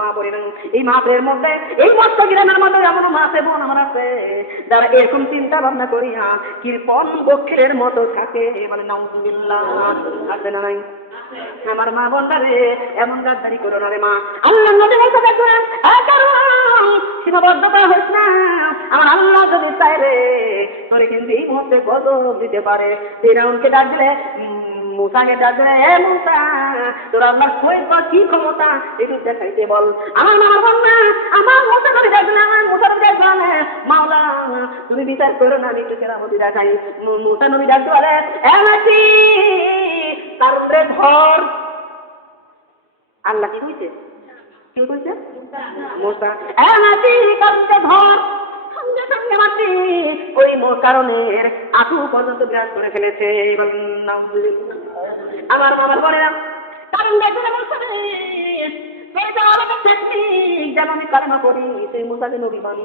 মা বলেন, এই মাপের মধ্যে, এই মস্ত গ্রামের মধ্যে এমন মাপে বোন আমার আছে যারা এরকম চিন্তা ভাবনা করিয়া কৃপণ বক্ষের মতো থাকে। বলে নাউযুবিল্লাহ। আছে না নাই? আমার মা বলতারে, এমন গাদ্দারি করো না রে মা। আল্লাহ নবী বলতে দেখুন, সীমাবদ্ধতা হইস না, আমার আল্লাহ যদি চাই রে তোরে কিন্তু এই মুহূর্তে গজব দিতে পারে। ফিরাউনকে ডাক দিলে মুসাকে ডাকলে এ মুসা তোর আল্লাহর সহিত কি ক্ষমতা একটু দেখাইতে বল। আমার মামা বল না আমার মুসা নবী ডাকলে আমার মুসা নবী ডাকলে মাওলা তুমি বিচার করো না আমি একটু কেরামতি দেখাই। মুসা নবী ডাকতে বলে এ মাটি তার উপরে ধর। আল্লাহ কি কইছে কি কইছে মুসা এ মাটি তার উপরে ধর। সঙ্গে সঙ্গে মাটি ওই কারণের আঁটু পর্যন্ত বিরাজ করে ফেলেছে। আমার মামার বলে না কারণ যেন আমি কালেমা পড়ি সেই মুসাকে নবী মানি।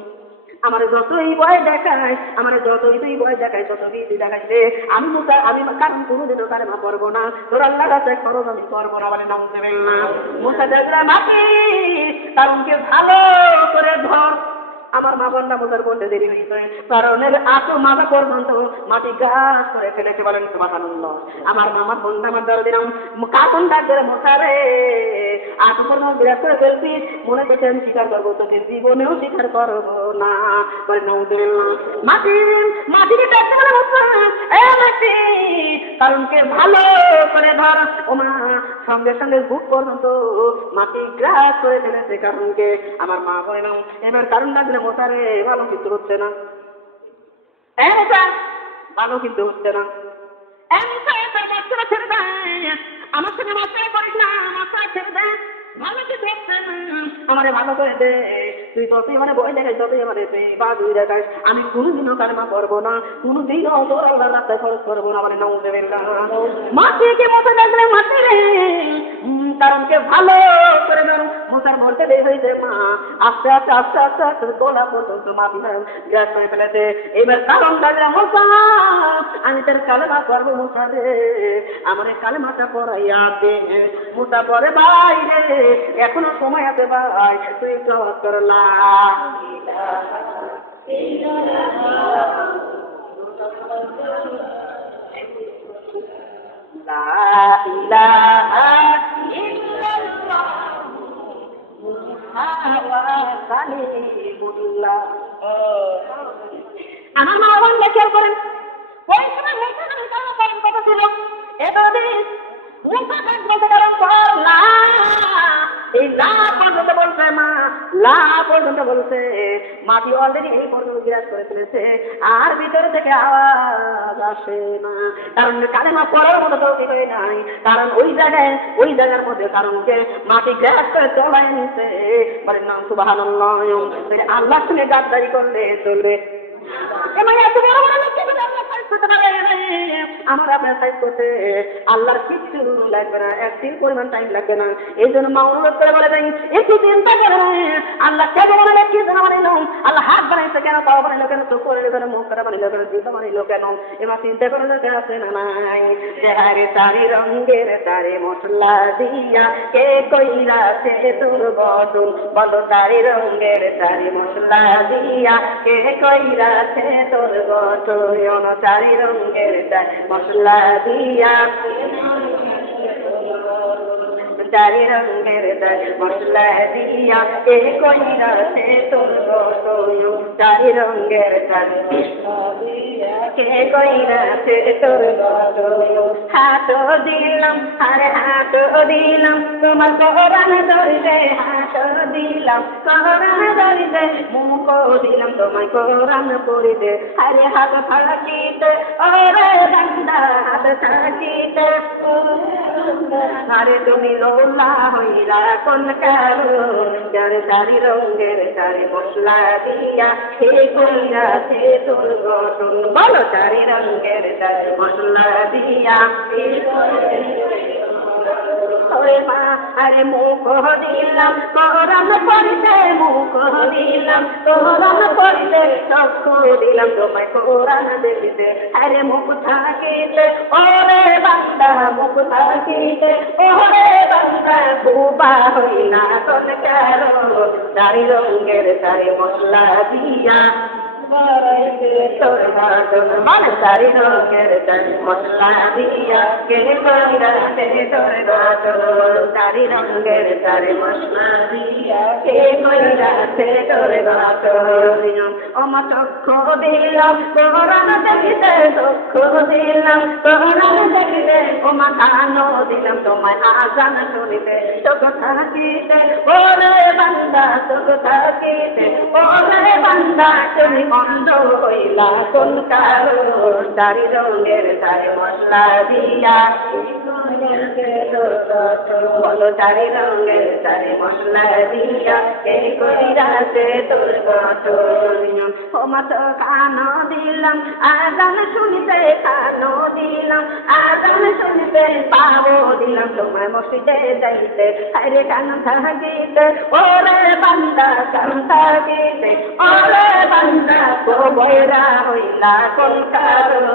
আমার যতই ভয় দেখায় আমার যতই তুই ভয় দেখায় তত ভীতি দেখাইছে আমি মুসা আমি কারণ কোনোদিনও কালেমা পড়বো না তোর আল্লাহ কাছে খরচ আমি করবো না বলে নাম দেবেন না। মুসা দেখলে মাটি কারণকে ভালো করে ধর। আমার মা বন্যা বোঝার বলতে দেরি হয়েছে কারণের আটো মাথা পর্যন্ত মাটি গাছ করে ফেলেছে বলেন সুবহানাল্লাহ। আমার মামার বন্যা আমার ধরে দিলাম কার্টুন ডাক ধরে মশারে আটো পর্যন্ত বিরাট করে ফেলছি মনে করছে আমি স্বীকার করবো তোকে জীবনেও স্বীকার করবো না বলে নাউজুবিল্লাহ। মাটি মাটিকে ডাকতে বলে এ মাটি কারণকে ভালো করে ধর। ও মা সঙ্গে সঙ্গে বুক পর্যন্ত মাটি গ্রাস করে ফেলেছে কারণকে। আমার মা বলে নাও এবার কারণ ডাকলে মোটারে ভালো কিন্তু হচ্ছে না। ভালো কিন্তু হচ্ছে না। ছেড়ে দেয় আমার সঙ্গে মাথায় করিস না মাথায় ছেড়ে দেয় ভালো কিন্তু হচ্ছে না আমারে ভালো করে দে তুই যতই মানে বই দেখাস যতই আমার তুই বা দুই দেখাস আমি কোনোদিনও কালেমা পড়বো না কোনোদিনও তোর আল্লাহর রাস্তায় খরচ করবো না মানে নাউজুবিল্লাহ। মাটিকে মতো ডাকলে মাটি রে কারণকে ভালো করে ধরো। মোসার বলতে দেরি হয়েছে মা আস্তে আস্তে আস্তে আস্তে আস্তে তোলা পর্যন্ত মাটি গ্যাস করে ফেলেছে। এবার কারণ ডাকলে মোসা আমি তোর কালেমা করবো মোসা রে আমার কালেমাটা পড়াইয়া দে। মোসা পরে ভাই রে এখনো সময় আছে ভাই তুই একটু করলা আমার মা বাবা খেয়াল করেন ওই সময় কথা ছিল এতদিন এই লা পর্যন্ত বলছে মা লা পর্যন্ত বলছে মাটি অলরেডি এই পর্যন্ত বিরাজ করে ফেলেছে আর ভিতরে থেকে আওয়াজ আসে না কারণ কালেমা পড়ার মতো তৌফিক হয় নাই কারণ ওই জায়গার মধ্যে কারণকে মাটি গ্রাস করে চলাই নিছে বলেন নাম সুবহানাল্লাহ। আল্লাহর সঙ্গে গাদ্দারি করলে চলবে আমার আপনার সাইজ করতে আল্লাহর কিচ্ছু লাগবে না একদিন পরিমাণ টাইম লাগবে না। এই জন্য মা অনুরোধ করে বলে যাই একটু চিন্তা করে আল্লাহ কেন বানালে কি জন্য বানাইল আল্লাহ হাত বানাইছে কেন পাও বানাইলো কেন চোখ বানাইলো কেন মুখ করে বানাইলো কেন জুতো বানাইলো কেন এবার চিন্তা করে লোকে আছে না নাই চেহারে তারি রঙের তারে মশলা দিয়া কে কইরা সে তোর বদল বলো তারি রঙের তারি মশলা দিয়া কে কইরা সে তোর গঠন চারি রঙের মশলা দিয়া চারি রঙের মশলা দিয়া কে কইরা সে তোর গঠন চারি রঙের কে কইরা সে তোর গঠন। হাত দিলাম আরে হাত দিলাম তোমার কোরআন ধরিতে হাত দিলাম কোরআন ধরিতে মুখ দিলাম তোমার কোরআন পড়িতে আরে হাত ফাঁকিতে ওরে বান্দা হাত থাকিতে আরে তুমি লোলা হইলা কোন কারণ যার চারি রঙের চারি মশলা দিয়া হে কইরা সে তোর গঠন বলো চারি রঙের চারি মশলা দিয়া মা আরে মুখ দিলাম কোরআন পড়িতে মুখ দিলাম কোরআন পড়িতে চক্ষু দিলাম তোমায় কোরআন দেখিতে আরে মুখ থাকিতে ওরে বান্দা মুখ থাকিতে ওরে বান্দা বুবা হইনা কোন কারণ চারি রঙের চারি মশলা দিয়া চারি রঙের মশলা দিয়া কে কইরা সে তোর গঠন তারি রঙের তারে মশলা দিয়া কে কইরাছে তোর গঠন ও মা চক্ষু দিলাম কোরআন দেখিতে চক্ষু দিলাম কোরআন দেখিতে ও মা কানো দিলাম তোমায় আজান শুনিতে চোখ থাকিতে ওরে বান্দা চোখ থাকিতে ওরে বান্দা তুমি অন্ধ হইলা কোন কারণ তারি রঙের তারে মশলা দিয়া বলো তারি রঙের তারে মশলা দিয়া কে কইরাছে তোর গঠন ও মা তো কানো দিলাম আজান শুনিতে কানো দিলাম আজান শুনিতে পাবো দিলাম তোমার মসজিদে যাইতে আরে কান থাকিতে ওরে বান্দা কান থাকিতে ওরে বান্দা কো বয়রা হইলা কোন কারণ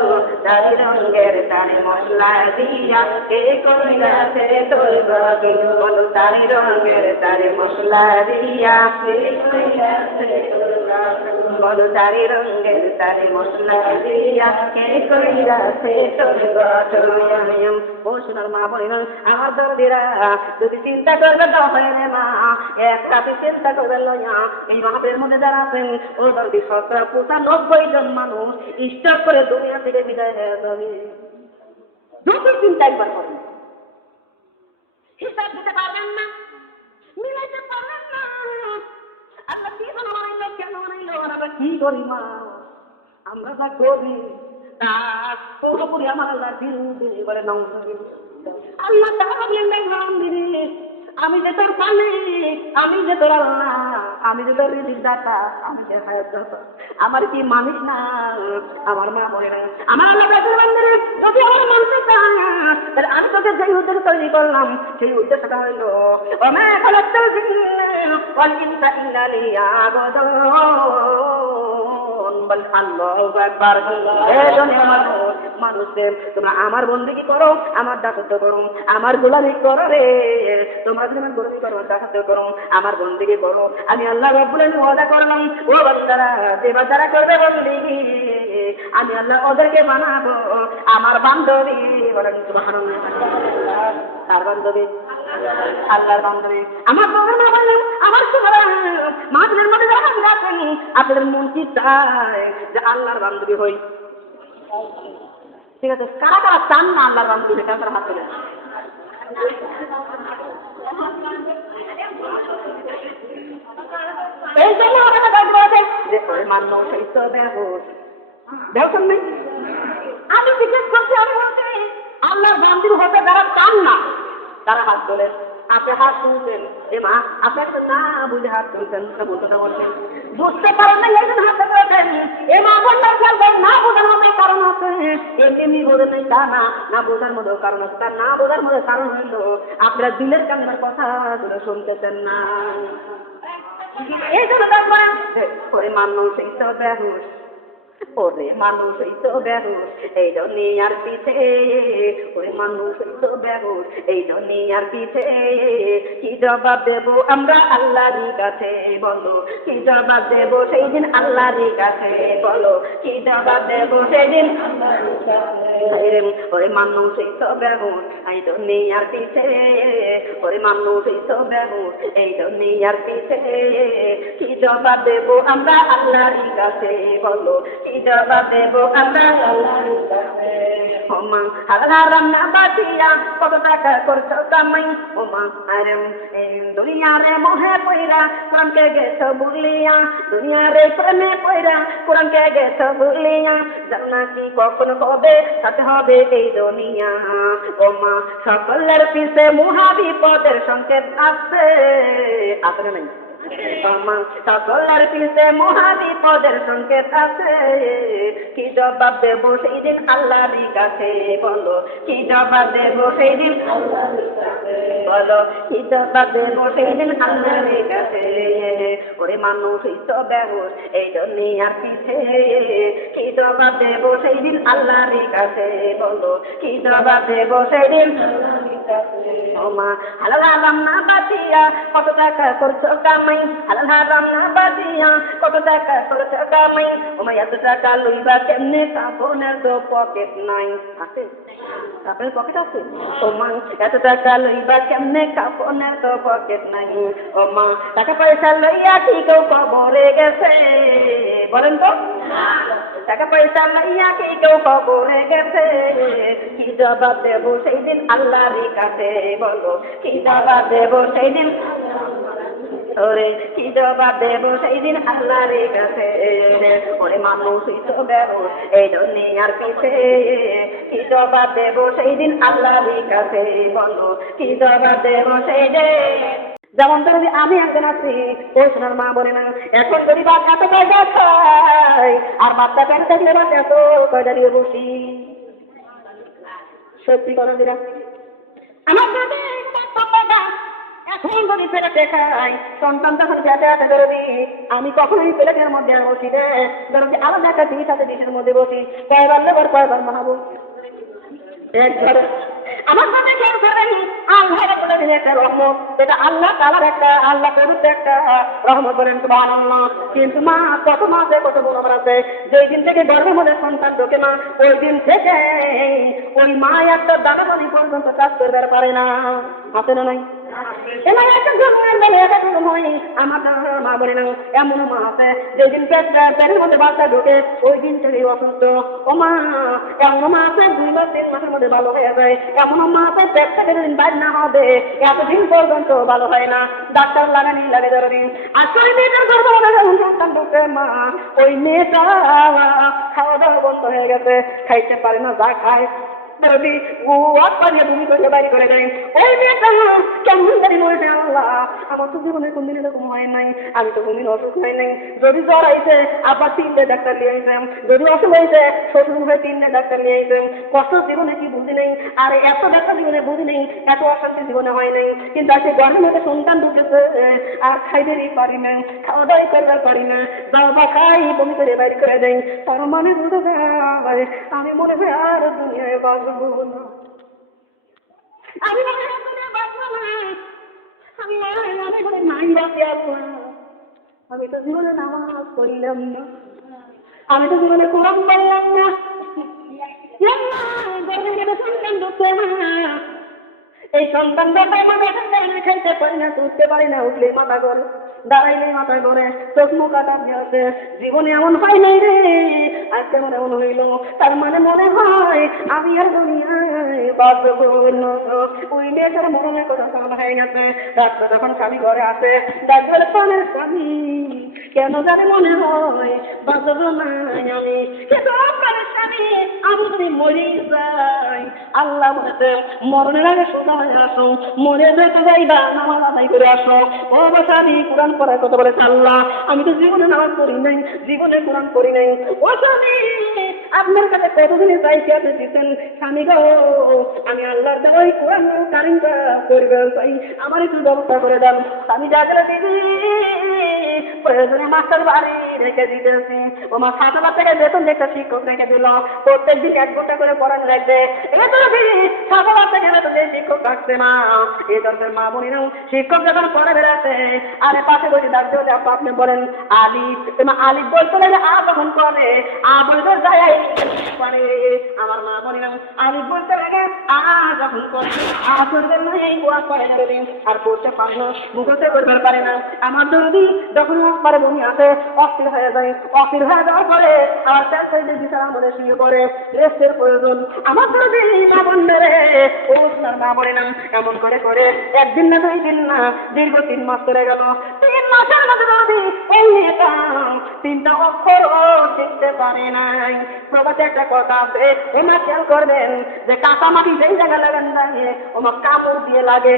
তারি রঙের তারে মশলা দিয়া কে কইরাছে তোর গঠন বলো তারি রঙের তারে মশলা দিয়া কে কইরাছে তোর গঠন বলো তারি রঙের তারে মশলা দিয়া কে কইরাছে তোর গঠন ও সোনার মা বলেন আমার দর্দিরা যদি চিন্তা করবে দফে রে মা এক রাতে চিন্তা করবে লয়া এই মাহফিলের মধ্যে যারা আছেন ও দর্দি 95 জন মানুষ স্টপ করে দুনিয়া থেকে বিদায় হয়ে যাবে যত চিন্তা একবার করেন হিসাব দিতে পারবেন না মিলাইতে পারবেন না আল্লাহ কি বানাইলো কেন বানাইলো আমরা কি করি মা আমরা যা করি তা পুরোপুরি আমার আল্লাহ বিরুদ্ধে এবারে নষ্ট আল্লাহ তাহলে আমি যে তোর মালিক আমি যে তোর আল্লাহ আমি যে তোর রিজিক দাতা আমি যে হায়াত দাতা আমার কি মানিস না আমার মা বলে না আমার আল্লাহ বেতন বান্ধবে যদি আমার মানতে চায় তাহলে আমি তোকে যেই উদ্দেশ্য তৈরি করলাম সেই উদ্দেশ্যটা হইলো ওমা খালাক্তুল জিন্না ওয়াল ইনসা ইল্লা লিয়াবুদুন বল আল্লাহু আকবার এই দুনিয়ার মানুষদের তোমরা আমার বন্দেগী করো আমার দাসত্ব করো আমার গোলামি করো রে তোমরা যখন গোলামি করো দাসত্ব করো আমার বন্দেগী করো আমি আল্লাহ রাব্বুল আলামিন ওয়াদা করলাম ও বান্দারা যে বান্দারা করবে বন্দেগী আমি আল্লাহ ওদেরকে বানাবো আমার বান্ধবী বলেন সুবহানাল্লাহ আর বান্ধবী আল্লাহর বান্ধবী আমার বাবার মা বললেন আমার সোনারা মাঝের মধ্যে যখন আছেন আপনাদের মন কি চায় যে আল্লাহর বান্ধবী হই ঠিক আছে কারা কারা চান না আল্লাহর বান্ধবী কারা হাত তুলে এই জন্য আমাকে বলতে আছে যে মান্য সেই তো বেহুশ দেখুন নেই আমি জিজ্ঞেস করছি আমি বলছি আল্লাহর বান্ধবী হতে যারা চান না তারা হাত তোলেন আপনি হাত তুলছেন এ মা আপনি একটা না বুঝে হাত তুলছেন বলতে বলছেন বুঝতে পারেন না এই জন্য হাত তুলছেন এ মা বলতে না বোঝার মধ্যে কারণ আছে এমনি বোঝেন নাই তা না বোঝার মধ্যে কারণ আছে তার না বোঝার মধ্যে কারণ হইলো আপনারা দিলের কান্নার কথা শুনতেছেন না এই জন্য তারপরে ওরে মানুষ এই তো বেহুশ ওরে মানুষ এই তো বেহুশ এই দুনিয়ার পিছে ওরে মানুষ এই তো বেহুশ এই দুনিয়ার পিছে কি জবাব দেব আমরা আল্লাহর কাছে বলো কি জবাব দেব সেই দিন আল্লাহর কাছে বলো কি জবাব দেব সেই দিন আল্লাহর কাছে ওরে মানুষ এই তো বেহুশ এই দুনিয়ার পিছে ওরে মানুষ এই তো বেহুশ এই দুনিয়ার পিছে কি জবাব দেব আমরা আল্লাহর কাছে বলো কি জবাব দেব আমরা আল্লাহর কাছে ওমা আল্লাহ রান্না বাটিয়া কত টাকা করছো কামাই ওমা আরে দুনিয়ারে মোহে পয়রা কোরআনকে গেছো ভুলিয়া দুনিয়ারে প্রেমে পয়রা কোরআনকে গেছো ভুলিয়া জান্নাতি কখন হবে সাথে হবে এই দুনিয়া ওমা সকলের পিছে মহাবিপদের সংকেত আছে আপনি নাই সকলের পিছে মহাবিপদের সংকেত আছে কি জবাব দেব সেই দিন আল্লাহর কাছে বলো কি জবাব দেব সেই দিন আল্লাহর কাছে বলো কি জবাব দেব সেই দিন আল্লাহর কাছে ওরে মানুষ এই তো বেহুশ এই দুনিয়ার পিছে কি জবাব দেব সেই দিন আল্লাহর কাছে বলো কি জবাব দেব সেই দিন ও মা হালাল হারাম না বাঁচিয়া কত টাকা করছো কামাই, হালাল হারাম না বাঁচিয়া কত টাকা করছো কামাই, ও মা এত টাকা লইবা কেমনে, কাপড়ের তো পকেট নাই। আছে আপনার পকেট আছে? ও মা এত টাকা লইবা কেমনে, কাপড়ের তো পকেট নাই। ও মা টাকা পয়সা লইয়া কি কেউ কবরে গেছে? বলেন তো, টাকা পয়সা লইয়া কি কেউ কবরে গেছে? কি জবাব দেব সেই দিন আল্লাহর কাছে, বলো কি জবাব দেব সেই দিন, ওরে কি জবাব দেব সেই দিন আল্লাহর কাছে। ওরে মানুষই তো দেব এই দুনিয়ার পিছে, কি জবাব দেব সেই দিন আল্লাহর কাছে, বলো কি জবাব দেব সেই দিন। যেমন যদি আমি একজন আছি, ওই সোনার মা বলে না এখন যদি বাদ এত পয়সা খাই আর বাচ্চা প্যান্ট থাকলে বাদ এত কয়টা দিয়ে বসি। সত্যি কথা দিরা আমার যদি এখন যদি পেটে খাই, সন্তান তখন পেটে আছে ধরবি, আমি কখনোই প্লেটের মধ্যে বসি রে, ধরবি আলাদা একটা জিনিস আছে ডিশের মধ্যে বসি, কয়বার লেবার কয়বার বানাবো একবার। আমার সাথে কেউ করেন আল্লাহর বলে দিন একটা রহমত, এটা আল্লাহ তাআলার একটা, আল্লাহ প্রদত্ত একটা রহমত, বলেন সুবহানাল্লাহ। কিন্তু মা কত মা আছে, কত বড় আছে, যেই দিন থেকে গর্ভের মধ্যে সন্তান ঢোকে মা, ওই দিন থেকে ওই মা একটা দানাদানি পর্যন্ত কাজ করতে পারে না। আছে না নাই? এমন একটা জন্মের বেলা একটা হয় আমার মা বলে না, এমন মা আছে যেদিন পেটের মধ্যে বাচ্চা ঢোকে ওই দিন থেকে অসুস্থ। ও মা এমন মা আছে 2 মাস 3 মাসের মধ্যে ভালো হয়ে যায়, এমন মা আছে পেট থেকে যেদিন বাইর না হবে এতদিন পর্যন্ত ভালো হয় না, ডাক্তার লাগানি লাগে ধরবি। আসলে মেয়েটার গর্ভবতী সন্তান ঢুকে মা, ওই মেয়েটা খাওয়া দাওয়া বন্ধ হয়ে গেছে, খাইতে পারে না, যা খায় ধরবি ও পানিয়ে তুমি করে বাড়ি করে দেয়। ওই মেয়েটা কেমন জানি বলছে আল্লাহ আমার তো জীবনে কোনদিন এরকম হয় নাই, আমি তো কোনদিন অসুখ হয় নাই। যদি জ্বর আইছে আবার 3টে ডাক্তার নিয়ে আইতাম, যদি অসুখ হয়েছে শ্বশুর হয়ে 3টে ডাক্তার নিয়ে আইতাম। কষ্ট জীবনে কি বুঝি নেই, আর এত ডাক্তার জীবনে বুঝি নেই, এত অশান্তি জীবনে হয় নাই। কিন্তু আজকে গর্ভের মধ্যে সন্তান ঢুকেছে আর খাইতেই পারি না, খাওয়া দাওয়াই করতে পারি না, বাবা খাই বমি করে বাইরে করে দেয়। তার মানে বুঝে যায় আমি মনে হয় আর দুনিয়ায় বাঁচবো না, আমি মনে হয় দুনিয়ায় বাঁচবো না, আমি মনে করে নাই বাঁচি আল্লাহ। আমি তো জীবনে নামাজ পড়লাম না, আমি তো জীবনে কোরআন পড়লাম না, সন্তান ঢুকছে না, এই সন্তান খাইতে পারি না, তুলতে পারি না, উঠলে মাথা করে, দাঁড়াইলে মাথা করে, চোখ মুখ কাটা আছে, জীবনে এমন হয় নাই রে, আজকে মনে এমন হইল। তার মানে মনে হয় আমি আর দুনিয়ায় বাঁচবো না। ওই মেয়েটার মরণের কথা সামনে হয়ে গেছে, ডাক্তার যখন স্বামী ঘরে আসে ডাক্তার পানের স্বামী কেন জানে মনে হয় বাঁচবো না আমি, কিন্তু আপনার স্বামী আমি যদি মরি যাই আল্লাহ বলেছে মরণের আগে সোজা হয়ে আসো, মরে যেতে যাইবা নামাজ আদায় করে আসো। ও স্বামী কোরআন পড়ার কথা বলেছে আল্লাহ, আমি তো জীবনে নামাজ পড়ি নাই, জীবনে কোরআন পড়ি নাই। ও স্বামী আপনার কাছে কতদিনে চাইতে আপনি দিচ্ছেন, স্বামী গো আমি আল্লাহর দেওয়া ওই কোরআন কারিমটা করবে চাই, আমার একটু ব্যবস্থা করে দেন। আমি যা করে দিদি প্রয়োজনে মাস্টার বাড়ি রেখে দিতেছি, ও মা 7,000 টাকা বেতন একটা শিক্ষক রেখে দিল, প্রত্যেকদিন 1 ঘন্টা করে পড়ানো লাগবে। এবার তো দিদি 7,000 টাকা বেতন দিয়ে শিক্ষক থাকছে না, এই ধরনের মা বলি না শিক্ষক যখন পড়ে বেড়াচ্ছে আরে পাশে বসে ডাকতে হলে আপনি বলেন আলিফ, আলিফ বলতে লাগে আ যখন করে আ বলতে যায় পড়ে, আমার মা বলি না আলিফ বলতে লাগে আ যখন করে আ করবেন না, এই ওয়া পড়ে যাবে আর পড়তে পারে না, মুখস্থ করতে পারে না। আমার যদি যখন পারে বমি আসে অস্থির হয়ে যায়, অস্থির হয়ে যাওয়ার পরে আর তার সাইডে বিছানা মনে শুয়ে পড়ে, রেস্টের প্রয়োজন। আমার যদি মা বন্ধ রে ও না বলে না এমন করে করে 1 দিন না 2 দিন না দীর্ঘ 3 মাস করে গেল। 3 মাসের মধ্যে যদি এই মেয়েটা 3টা অক্ষর শিখতে পারে নাই। প্রবাসে একটা কথা আছে ওমা খেয়াল করবেন যে কাঁচা মাটি যেই জায়গায় লাগান দাঁড়িয়ে ওমা কামড় দিয়ে লাগে,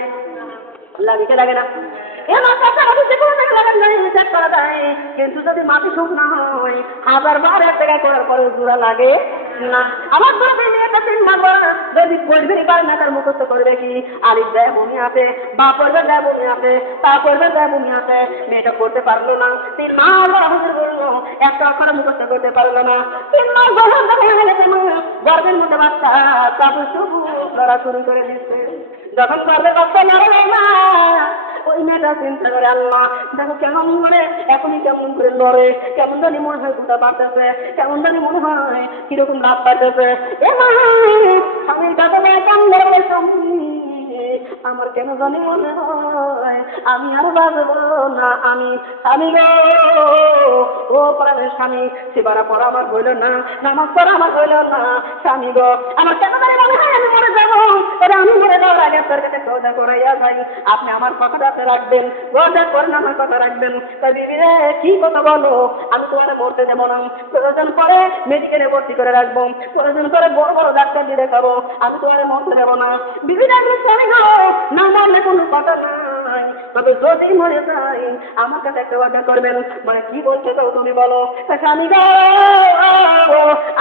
লাগে লাগে না, এমন কাঁচা মাটি যে কোনো জায়গায় লাগান দাঁড়িয়ে চেক করা যায়, কিন্তু যদি মাটি শুক না হয় 1000 টাকা করার পরে জোড়া লাগে না। আমার যদি মেয়েটা 3 মাস যদি পড়বেই পারে না তার মুখস্থ করবে কি আলিফ দেয় বমি আছে, বা পড়বে দেয় বমি আছে, তা পড়বে দেয় বমি আছে, মেয়েটা করতে পারলো না। 3 মাস হাজির বললো একটা অক্ষর মুখস্থ করতে পারলো না। 3 মাস গর্ভের মধ্যে বাচ্চা তারপর শুরু করা শুরু করে দিচ্ছে। যখন গর্ভে বাচ্চা লড়ে না, ওই মেয়েটা চিন্তা করে আল্লাহ দেখো কেমন করে এখনই কেমন করে লড়ে, কেমন জানি মনে হয় গোটা পাঠাচ্ছে, কেমন জানি মনে হয় কিরকম লাভ পাঠাচ্ছে। স্বামীর কাছে আমার কেন জানি মনে হয় আমি আর বাঁচবো না, আমি স্বামী গো, ও প্রাণের স্বামী, সেবারা পড়া আমার হইল না, নামাজ পড়া আমার হইল না, স্বামী গো আমার কেন জানি মনে হয় আমি মরে যাবো। আমি মরে যাওয়ার আগে আপনার কাছে সৌদা করাইয়া ভাই আপনি আমার কথাটাতে রাখবেন, ওয়াদা করেন আমার কথা রাখবেন। তাই বিবি রে কি কথা বলো, আমি তোমার মরতে দেবো না, প্রয়োজন পরে মেডিকেলে ভর্তি করে রাখবো, প্রয়োজন করে বড় বড় ডাক্তার দিয়ে দেখাবো, আমি তোমার মরতে দেবো না। বিবি ডাকলে স্বামী গো, না মানলে কোনো কথা নাই, তবে যদি মরে যাই আমার কাছে একটা ওয়াদা করবেন। মানে কি বলছে তো তুমি বলো। স্বামী গো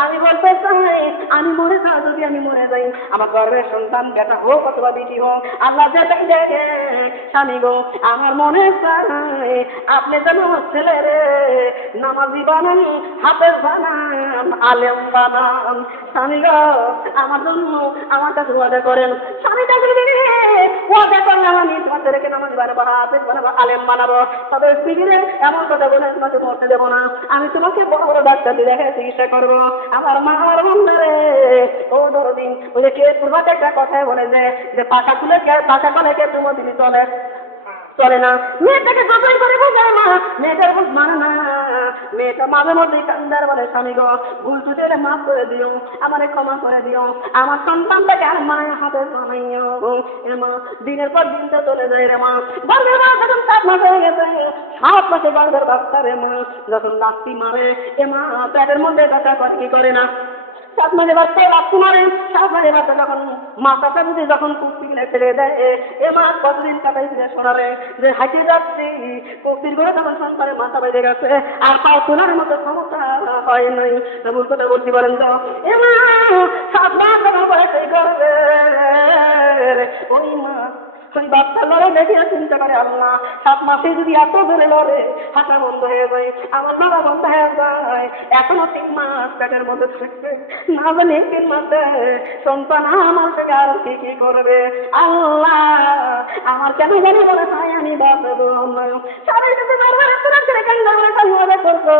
আমি বলতে চাই আমি মরে যাই, যদি আমি মরে যাই আমার গর্বের সন্তান বেটা হোক অথবা বেটি হোক, আল্লাহ যেটাই দেখে স্বামী গো আমার মনে চাই আপনি যেন আমার ছেলেরে নামাজি বানান, হাফেজ বানান, আলেম বানান। স্বামী গো আমার জন্য আমার কাছে ওয়াদা করেন। স্বামী কাছে ওয়াদা করলাম আমি তোমার ছেলেকে নামাজ বানাবো, হাফেজ বানাবো, আলেম বানাবো, তবে বিবিরে এমন কথা বলে তোমাকে মরতে দেবো না, আমি তোমাকে বড় বড় ডাক্তার দিয়ে দেখে চিকিৎসা করবো। আমার মা আর বন্ধুরে ও ধরো দিন ওই যে কে পূর্বাতে একটা কথায় বলে যে পাখা খুলে পাখা কলে কে তোমার দিদি চলে চলে না। মেয়েটাকে যতই করে বোঝায় না, মেয়েটার ভুল মানে না, মেয়েটা মাঝে মধ্যেই কান্দার বলে স্বামী গো ভুল ছুটে মাফ করে দিও, আমারে ক্ষমা করে দিও, আমার সন্তানটাকে আর মায়ের হাতে বানাইও। দিনের পর দিনটা চলে যায় রে মা, গর্ভের মা যখন 7 মাস হয়ে গেছে, 7 মাসে গর্ভের বাচ্চা রে মা যখন লাথি মারে এ মা পেটের মধ্যে ব্যথা করে কি করে না। 7 মাসে বাচ্চা লাথি মারে, 7 মাসে বাচ্চা যখন মাথাটা যদি যখন কুস্তি গিলে ফেলে দেয় এ মা কতদিন কাটাই ফিরে শোনারে যে হাঁটে যাচ্ছি কুস্তির করে তখন সন্তানের মাথা বেঁধে গেছে আর পাও তোলার মতো ক্ষমতা হয় নাই। ভুল কথা বলতে পারেন তো এ মা 7 মাস যখন বয়সে করবে ওই মা ওই বাচ্চা লড়ে দেখে চিন্তা করে আল্লাহ 7 মাসে যদি এত ধরে লড়ে হাঁটা বন্ধ হয়ে যায়, আমার লড়া বন্ধ হয়ে যায়, এখনো 3 মাস পেটের মধ্যে থাকবে, না জানি 3 মাসে সন্তান আমার থেকে আর কি কি করবে। আল্লাহ আমার কেন জানি মনে হয় আমি বাঁচবো না। সবাই যদি বারবার তোরা করে কান্না করে কান্না করছো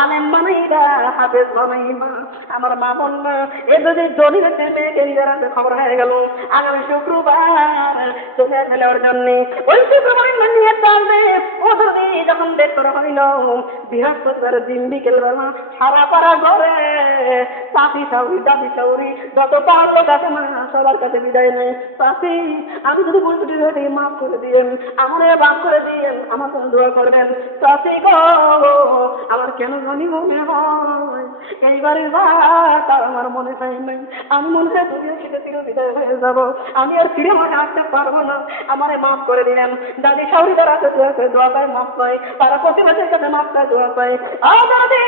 আলেম বানাইবা, হাফেজ বানাইবা। আমার মা বলল এ যদি জলির মেয়েকে নিজের হাতে খবর হয়ে গেল আগামী শুক্রবার চলে গেলে ওর জন্য ওই শুক্রবার নিয়ে চলবে ও যদি যখন বের করা হইল বৃহস্পতিবার দিন বিকেলবেলা সারা পাড়া ঘরে চাষি সাউরি চাষি সাউরি যত পাওয়া কাছে মানে সবার কাছে বিদায় নেই। চাষি আমি যদি বলছি মাফ করে দিয়েন, আমার বাপ করে দিয়েন, আমার জন্য দোয়া করবেন। চাষি গো আমার কেন জানি মনে হয় এইবারের বাদ আমার মনে চাই নাই, আমি মনে হয় তুমি সেটা ফিরে বিদায় হয়ে যাবো, আমি আর ফিরে মনে আসতে পারবো না, আমারে মাফ করে দিলেন। দাদি সাউরি তারা দোয়া পায় মাফ পায়, তারা প্রতিবাদের কাছে মাফ পায় দোয়া পায়। দাদি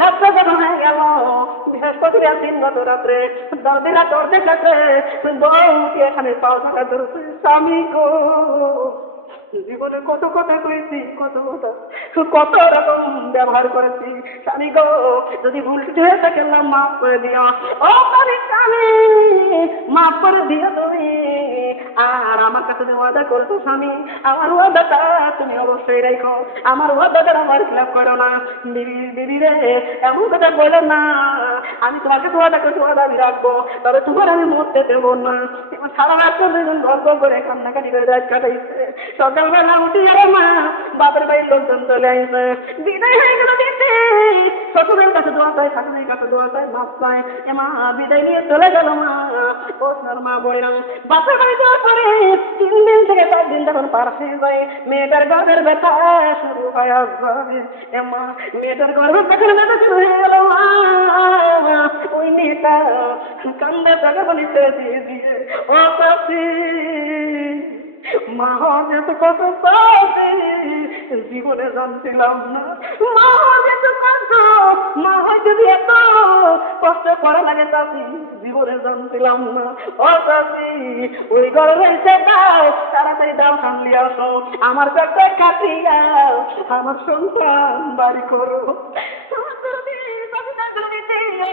বাচ্চা যখন হয়ে গেল বৃহস্পতিবার দিন গত রাত্রে দরদিরা দরজে কাছে বউকে এখানে পাওয়া থাকা ধরছে। স্বামী গো জীবনে কত কথা কইছি, কত কথা কত রকম ব্যবহার করেছি, স্বামী গো যদি ভুল কিছু হয়ে থাকে মাফ করে দিও। ও স্বামী মাফ করে দিও তুমি। আর আমার কাছে ওয়াদা করছো স্বামী, আমার ওয়াদাটা তুমি অবশ্যই রেখো, আমার ওয়াদাটা আমার খিলাফ করো না। দিদি রে এমন কথা বলো না, আমি তোমাকে ওয়াদা করছি ওয়াদা আমি রাখবো, তবে তোমার আমি মরতে দেবো না। সারা রাত্র দুজন গল্প করে কান্নাকাটি করে রাত কাটাইছে, সকালবেলা উঠি আরে মা বাপের বাড়ির লোকজন চলে আসবে, বিদায় হয়ে গেল দিতে শ্বশুরের কাছে দোয়া চাই, শাশুড়ির কাছে দোয়া চাই, মাপ চাই। এ মা বিদায় নিয়ে চলে গেল মা। ও মা বললাম বাপের বাড়ি যাওয়ার পরে 3 দিন থেকে 4 দিন যখন পার হয়ে যায় মেয়েটার গর্ভের ব্যথা শুরু হয়ে আসবে। এ মা মেয়েটার গর্ভের পেছনে ব্যথা শুরু হয়ে গেল মা। ওই মেয়েটা কান্দে টাকা বলিতে দিয়ে দিয়ে ও চাষি মা যেত কত চাষি জীবনে জানছিলাম না, মা যেত কষ্ট, মা হয় যদি এত কষ্ট করা লাগে চাষি জীবনে জানছিলাম না। ও চাষি ওই ঘরে রয়েছে দাও, তাড়াতাড়ি দাও সামলি আসো, আমার কাছে কাটিয়া আমার সন্তান বাড়ি করো।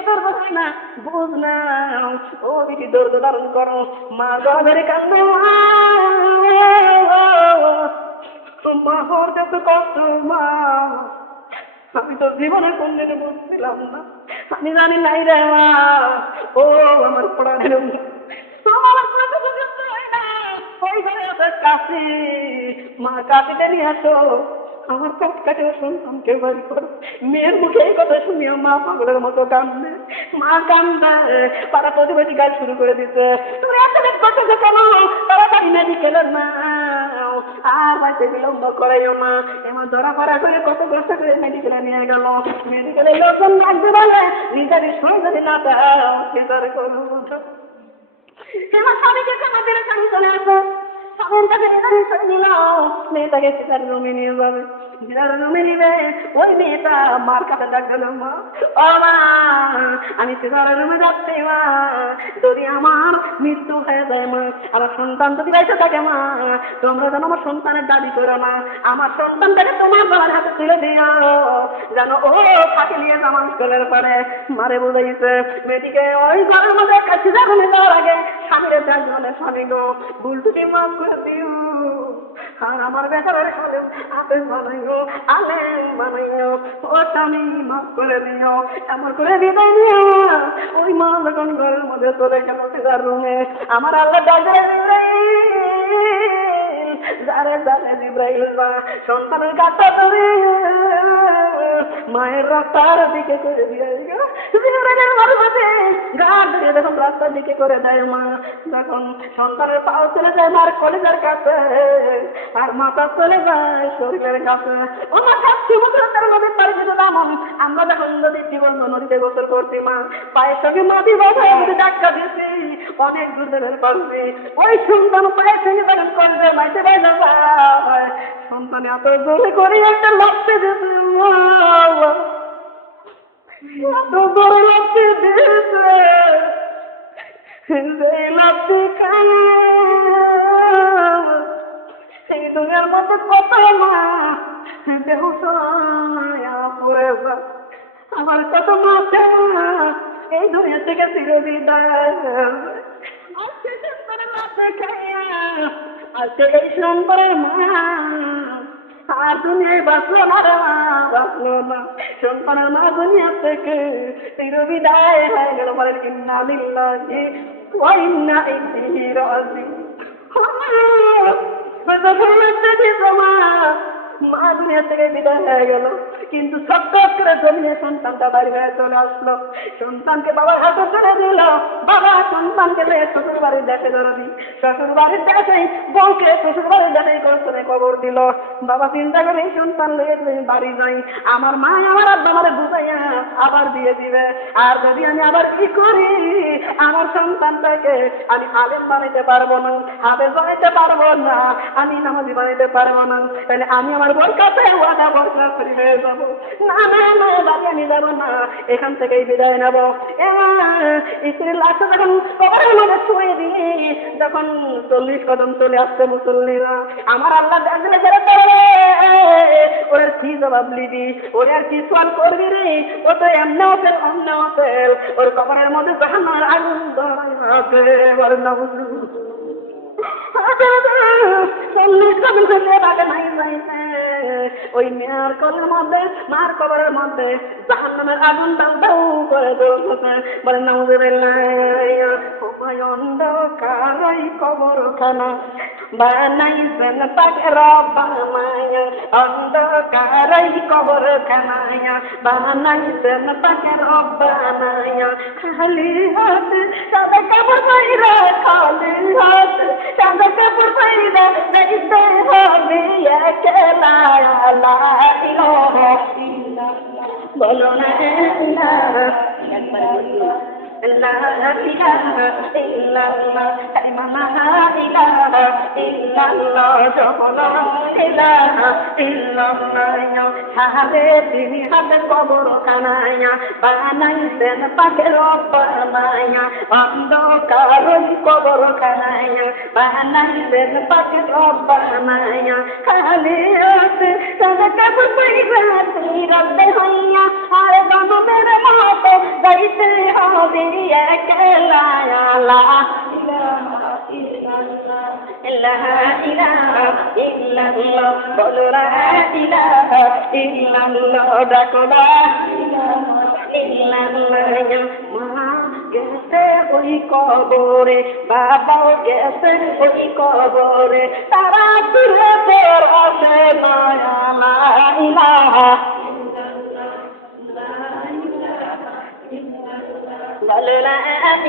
দর্দ হয় না বুঝ নাও ও বিটি দর্দ ধারণ করো মা গলাধরে কান্দে মা হওয়ার কত কষ্ট মা আমি তো জীবনে কোনদিনও বুঝছিলাম না আমি জানি নাই রে মা ও আমার পড়ানোর আমার কথা বুঝতে হয় না ওই ঘরে ওদের কাছে মা কাটিতে নিয়ে আসো আমার কাঠ কাটে সন্তানকে বাড়ি করো মেয়ের মুখে এই কথা শুনিয়ে মা পাগলের মতো কান্দে মা কান্দে পাড়া প্রতিবেশী গাছ শুরু করে দিতে তুমি এত লেট করতেছো কেন তাড়াতাড়ি মেডিকেলের না আর বাড়িতে বিলম্ব করাইও না এমন ধরা পড়া করে কত কষ্ট করে মেডিকেলে নিয়ে গেল মেডিকেলে লোকজন লাগবে বলে নিজের শুনে যদি না দাও সেটার করো এবার স্বামীকে আমাদের স্বামী চলে আসো স্বামীটাকে নিজের সরে নিল মেয়েটাকে সেটার রুমে নিয়ে যাবে যেটার রুমে নিবে ওই মেয়েটা মার কাছে ডাক দিল মা ও মা আমি সেটার রুমে যাচ্ছি মা যদি আমার মৃত্যু হয়ে যায় মা আমার সন্তান যদি বেঁচে থাকে মা তোমরা যেন আমার সন্তানের দাবি করো না আমার সন্তানটাকে তোমার বাবার হাতে তুলে দিও যেন ও ফাঁকি নিয়ে আমার স্কুলের পরে মারে বুঝাইছে মেয়েটিকে ওই ঘরের মধ্যে কাছে যখন যাওয়ার আগে স্বামীর ডাক বলে স্বামী গো ভুল তুমি মাফ করে দিও আর আমার বেচারের হলে আদেশ বানাইও আলেম বানাইও ও স্বামী মাফ করে দিও এমন করে বিদায় নিও ওই মা যখন ঘরের মধ্যে চলে গেল তার রুমে আমার আল্লাহ ডাকে যারে যারে জিব্রাইল বা সন্তানের কাছে ধরে মায়ের রাস্তার দিকে করে দিয়ে জিব্রাইলের মারফতে গাড় ধরে যখন রাস্তার দিকে করে দেয় মা যখন সন্তানের পাও চলে যায় মার কলেজের কাছে আর মাথা চলে যায় শরীরের কাছে ও মাথা সমুদ্রের নদীর পাড়ে যেতাম আমরা যখন নদীতে বন্ধ নদীতে গোসল করছি মা পায়ের সঙ্গে নদী বাঁধায় আমাদের ডাক্কা দিয়েছি অনেক দূর দূরের পারছি ওই সন্তান পায়ের সঙ্গে তখন করবে মাইতে বাইরে যায় সন্তান এত জোরে করে একটা লাগতে দিয়েছে এত জোরে লাগতে দিয়েছে সেই লাগতে এই দুনিয়ার মধ্যে কত মা দেহ পড়ে যায় আমার কত মা এই দুনিয়া থেকে চিরবিদায় আজকে সন্তানের মা দেখাইয়া আজকে এই সন্তানের মা আর দুনিয়ায় বাঁচলো না রে মা বাঁচলো না সন্তানের মা দুনিয়া থেকে চিরবিদায় হয়ে গেল বলেন ইন্না লিল্লাহি ওয়া ইন্না ইলাইহি রাজিউন মা দুনিয়া থেকে বিদায় হয়ে গেল কিন্তু সত্তর করে জমিনে সন্তানটা বাড়ি হয়ে চলে আসলো সন্তানকে বাবার হাতে তুলে দিল বাবা সন্তানকে শ্বশুর বাড়ির দেখে ধরবি শ্বশুর বাড়ির দেখে বউকে শ্বশুর বাড়ির দেখে করে কবর দিল বাবা চিন্তা করে এই সন্তান লেগে বাড়ি যাই আমার মা আমার আব্বা আমারে বুঝাইয়া আবার দিয়ে দিবে আর যদি আমি আবার কি করি আমার সন্তানটাকে আমি আলেম বানাইতে পারবো না হাফেজ বানাইতে পারবো না আমি নামাজি বানাইতে পারবো না তাহলে আমি আমার বর কাছে ওয়াদা বরকার করে হয়ে যাবো না না না বাড়ি আমি যাবো না এখান থেকেই বিদায় নেবো স্ত্রীর লাশটা যখন কবরের মধ্যে ছুঁয়ে দিই যখন 40 কদম চলে আসছে মুসল্লিরা আমার আল্লাহ দেখলে ওরা কি জবাব দিবি ওরে আর কি সোয়াল করবি রে ও তো এমনি হোটেল অন্য হোটেল ওর কবরের মধ্যে জাহান্নামের আগুন ধরাতে বলেন না বুঝলি 40 কদম চলে বাগে নাই ওই মেয়ের কলের মধ্যে মার কবরের মধ্যে জাহান্নামের আগুন দাও দাও করে জ্বলতেছে বলেন নাউযুবিল্লাহ অন্ধকারাই কবরখানা বানাইছেন তাকে রব্বানায়া অন্ধকারাই কবরখানায়া বানাইছেন তাকে রব্বানায়া খালি হাতে সাদা কাপড় পরে খালি হাতে সাদা কাপড় পরে যাইতে হবে একলা লা ইলাহা ইল্লাল্লাহ বলো না লা ইলাহা ইল্লাল্লাহ কালিমা লা ইলাহা ইল্লাল্লাহ লা ইলাহা ইল্লাল্লাহ হারে তিনি হাতে কবর খানায়া বানাইছেন পাকের রব্বানায়া অন্ধকার কবর খানায়া বানাইছেন পাকের রব্বানায়া খালি আছে সাদা পাইবা তুমি রব্বে হইয়া আর বানদের মতো গাইতে হবে একলা লা ইলাহা ইল্লাল্লাহ লা ইলাহা ইল্লাল্লাহ বলো লা ইলাহা ইল্লাল্লাহ ডাকো লা ইলাহা ইল্লাল্লাহ মা গেছে ওই কবরে বাবাও গেছে ওই কবরে তারা দূরে পড়ছে মায়া লা ইলাহা বলো লা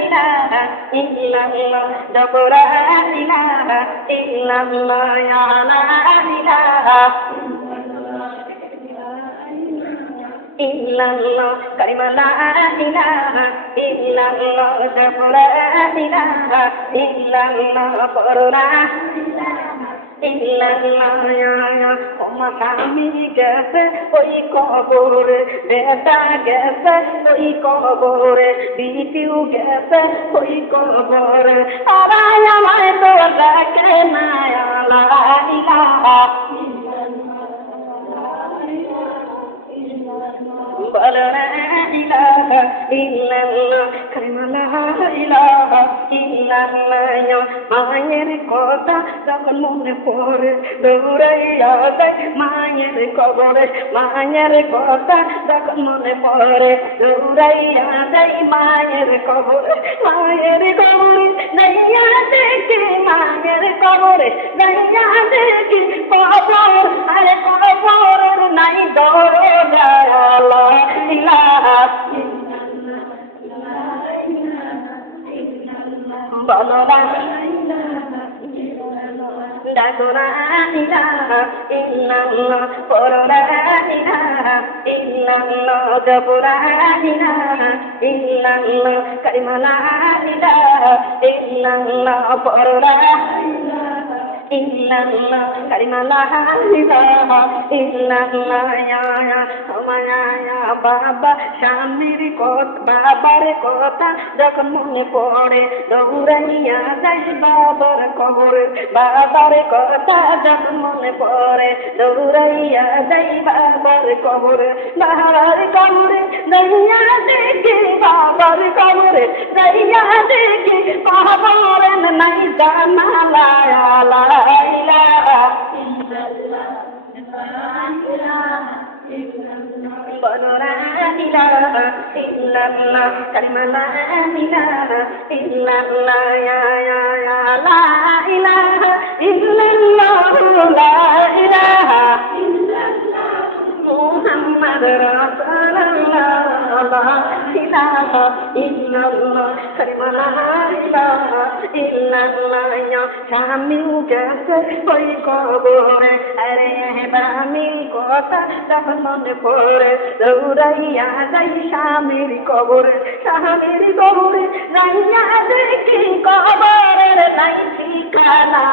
ইলাহা ইল্লাল্লাহ ডাকো লা ইলাহা ইল্লাল্লাহ ইয়া লা ইলাহা illallah kalima la ilaha illallah la ilaha illallah la illallah ya oma kami gese oi kobore beta gese oi kobore bitiu gese oi kobore araya mai to lake na la ilaha বলো লা ইলাহা ইল্লাল্লাহ কালিমা লা ইলাহা ইল্লাল্লাহ মায়ের কথা যখন মনে পড়ে দৌড়াইয়া যায় মায়ের কবরে মায়ের কথা যখন মনে পড়ে দৌড়াইয়া যায় মায়ের কবরে নাইয়া দেখি মায়ের কবরে নাইয়া দেখি কবর আরে কবর নাই দৌড়ে যায় ইলাহা বলো লা ডাকো লা ইলাহা ইল্লাল্লাহ বলো লা ইলাহা ইল্লাল্লাহ ডাকো লা ইলাহা ইল্লাল্লাহ কালিমা লা ইলাহা ইল্লাল্লাহ বলো লা illallah kalima la ilaha illallah ya ya baba স্বামীর কথা বাবার কথা যখন মনে পড়ে দৌড়াইয়া যাই বাবার কবরে বাবার কথা যখন মনে পড়ে দৌড়াইয়া যাই বাবার কবরে দাইয়া দেখি বাবার কবরে দাইয়া দেখি বাবার নাই জানা লা ইলাহা ইল্লাল্লাহ বলো লা ইলাহা ইল্লাল্লাহ কালিমা লা ইলাহা ইল্লাল্লাহ ইয়া লা ইলাহা ইল্লাল্লাহ লা ইলাহা ইল্লাল্লাহ মুহাম্মদ রাসূলুল্লাহ লা ইলাহা ইল্লাল্লাহ কালিমা লা ইলাহা ইল্লাল্লাহ স্বামী গেছে ওই কবরে আরে বামি কথা যখন মনে পড়ে দৌড়াইয়া যাই স্বামীর কবরে যাইয়া দেখি কবরের নাই ঠিকানা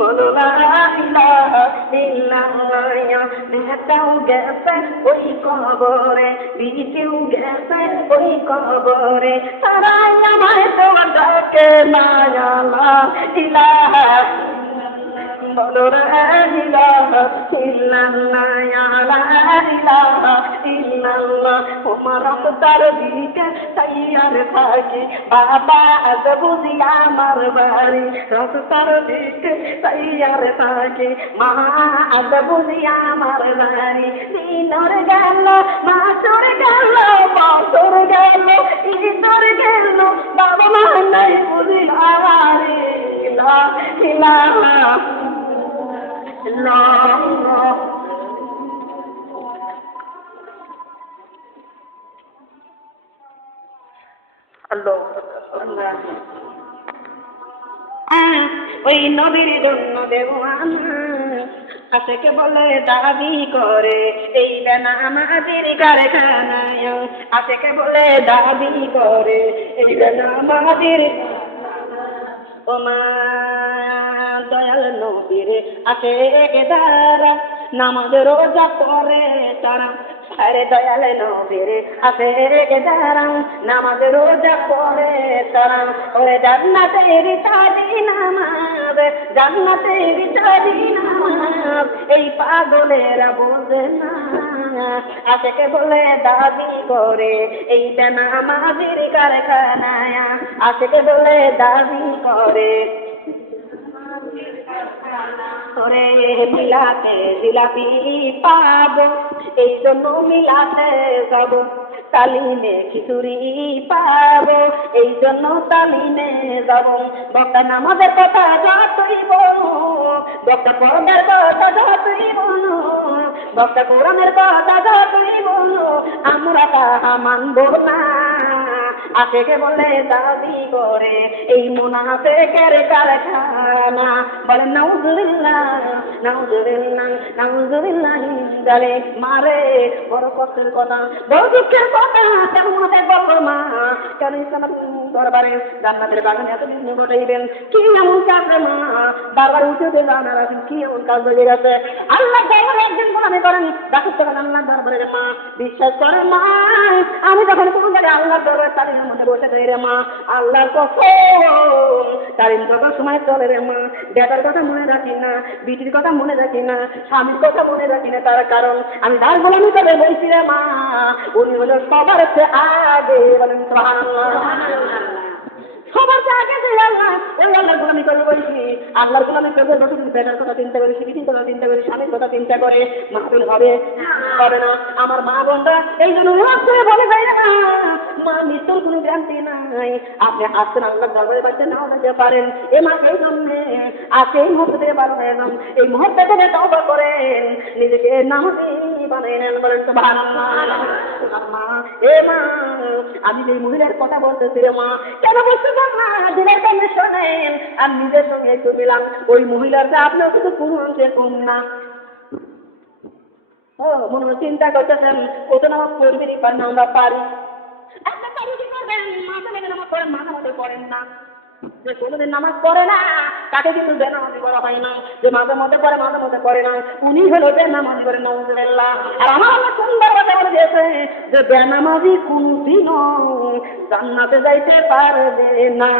বলো লা ইলাহা ইল্লাল্লাহ বেটাও গেছে ওই কবরে বিটিও গেছে ওই কবরে তারাই আমায় তো ডাকে না লা ইলাহা বলো লা ইলাহা ইল্লাল্লাহ ইয়া লা ইলাহা ইল্লাল্লাহ ওমর তার দিকে তাইয়ার থাকি বাবা আজ বুঝি আমার বাড়ি রাস্তার দিকে তাইয়ার থাকি মা আজ বুঝি আমার বাড়ি দিনর গেল মাসর গেল বছর গেল ঈদর গেল বাবা মা নাই বুঝি আমারে লা ইলাহা ইল্লাল্লাহ আল্লাহ ওই নবীর জন্য দেব আশেকে বলে দাবি করে এই বেনামাজির কারখানায়, আশেকে বলে দাবি করে এই বেনামাজির। ওমা দয়াল নবীর আশেকে দ্বারা নামাজ রোজা পড়ে তারা, আরে দয়াল নবীর আশেকে দ্বারা নামাজ রোজা পড়ে তারা, ওরে জান্নাতের চাবি নামাজ, জান্নাতের চাবি নামাজ, এই পাগলেরা বোঝে না। আশেকে বলে দাবি করে এই বেনামাজির কারখানায়, আশেকে বলে দাবি করে। ওরে মিলাতে জিলাপি পাবো এই জন্য মিলাতে যাব, তালিমে খিচুড়ি পাবো এই জন্য তালিমে যাব। বক্তা নামাজের কথা যতই বলো, বক্তা পর্দার কথা যতই বলো, বক্তা কোরআনের কথা যতই বলো, আমরা তাহা মানব না। আশেকে বলে দাবি করে এই মুনাফিকের কারখানা, বলে নাউজুবিল্লাহ নাউজুবিল্লাহ নাউজুবিল্লাহ। জালে মারে বড় কষ্টের কথা, বড় দুঃখের কথা, কেমন বলবো মা, কেন ইসলামের দরবারে জান্নাতের বাগানে এত দিন ঘটাইবেন, কি এমন কাজ রে মা, বারবার উঠে জানার আছেন কি এমন কাজ হয়ে গেছে। আল্লাহ দরবারে একদিন গোলামি করেন, ডাকুর থেকে আল্লাহ দরবারে রে মা, বিশ্বাস করে মা, আমি যখন কোন জায়গায় আল্লাহর দরবারে তালিমের মধ্যে বসে যাই রে মা, আল্লাহর কসম তালিম করার সময় চলে রে মা, বেটার কথা মনে রাখি না, বিটির কথা মনে রাখি না, স্বামীর কথা মনে রাখি না, তার কারণ আমি তার গোলামি করে বলছি রে মা, উনি হলো সবার চেয়ে আগে। বলেন সুবহানাল্লাহ, সবার চেয়ে আগে যে আল্লাহ, ওই আল্লাহর গোলামি করে বলছি। আল্লাহর গোলামি করে বসে বেটার কথা চিন্তা করে, বিটির কথা চিন্তা করে, স্বামীর কথা চিন্তা করে, মাহফিল হবে হবে না। আমার মা বোনরা এই জন্য করে বলে যায় না মা, মৃত্যুর কোনো গ্যারান্টি নাই, আপনি আসছেন আল্লাহর দরবারে বাচ্চা নাও যেতে পারেন। এ মা এই জন্যে আজকে এই মুহূর্তে থেকে বার হয়ে যান, এই মুহূর্তে থেকে তওবা করেন, নিজেকে নামাজি বানিয়ে নেন। বলেন সুবহানাল্লাহ। মা এ মা, আমি যে মহিলার কথা বলতেছি রে মা, কেন বলতে পার না, দিনের কানে শোনেন আর নিজের সঙ্গে একটু মিলান, ওই মহিলাটা আপনার শুধু পুরুষের কম না। ও মনে হয় চিন্তা করতেছেন কত নামাজ পড়বি পার না, আমরা পারি একটা পারি কি করবেন, মাথা লেগে নামাজ পড়েন, মাথা মতো পড়েন না। যে কোনোদিন নামাজ পড়ে না তাকে কিন্তু বেনামাজি বলা হয় না, যে মাঝে মধ্যে পড়ে মাঝে মধ্যে পড়ে না, উনি হলো বেনামাজি করে নাউজুবিল্লাহ। আর আমার আল্লাহ সুন্দর কথা বলে দিয়েছে যে বেনামাজি কোনদিনও জান্নাতে যাইতে পারবে না।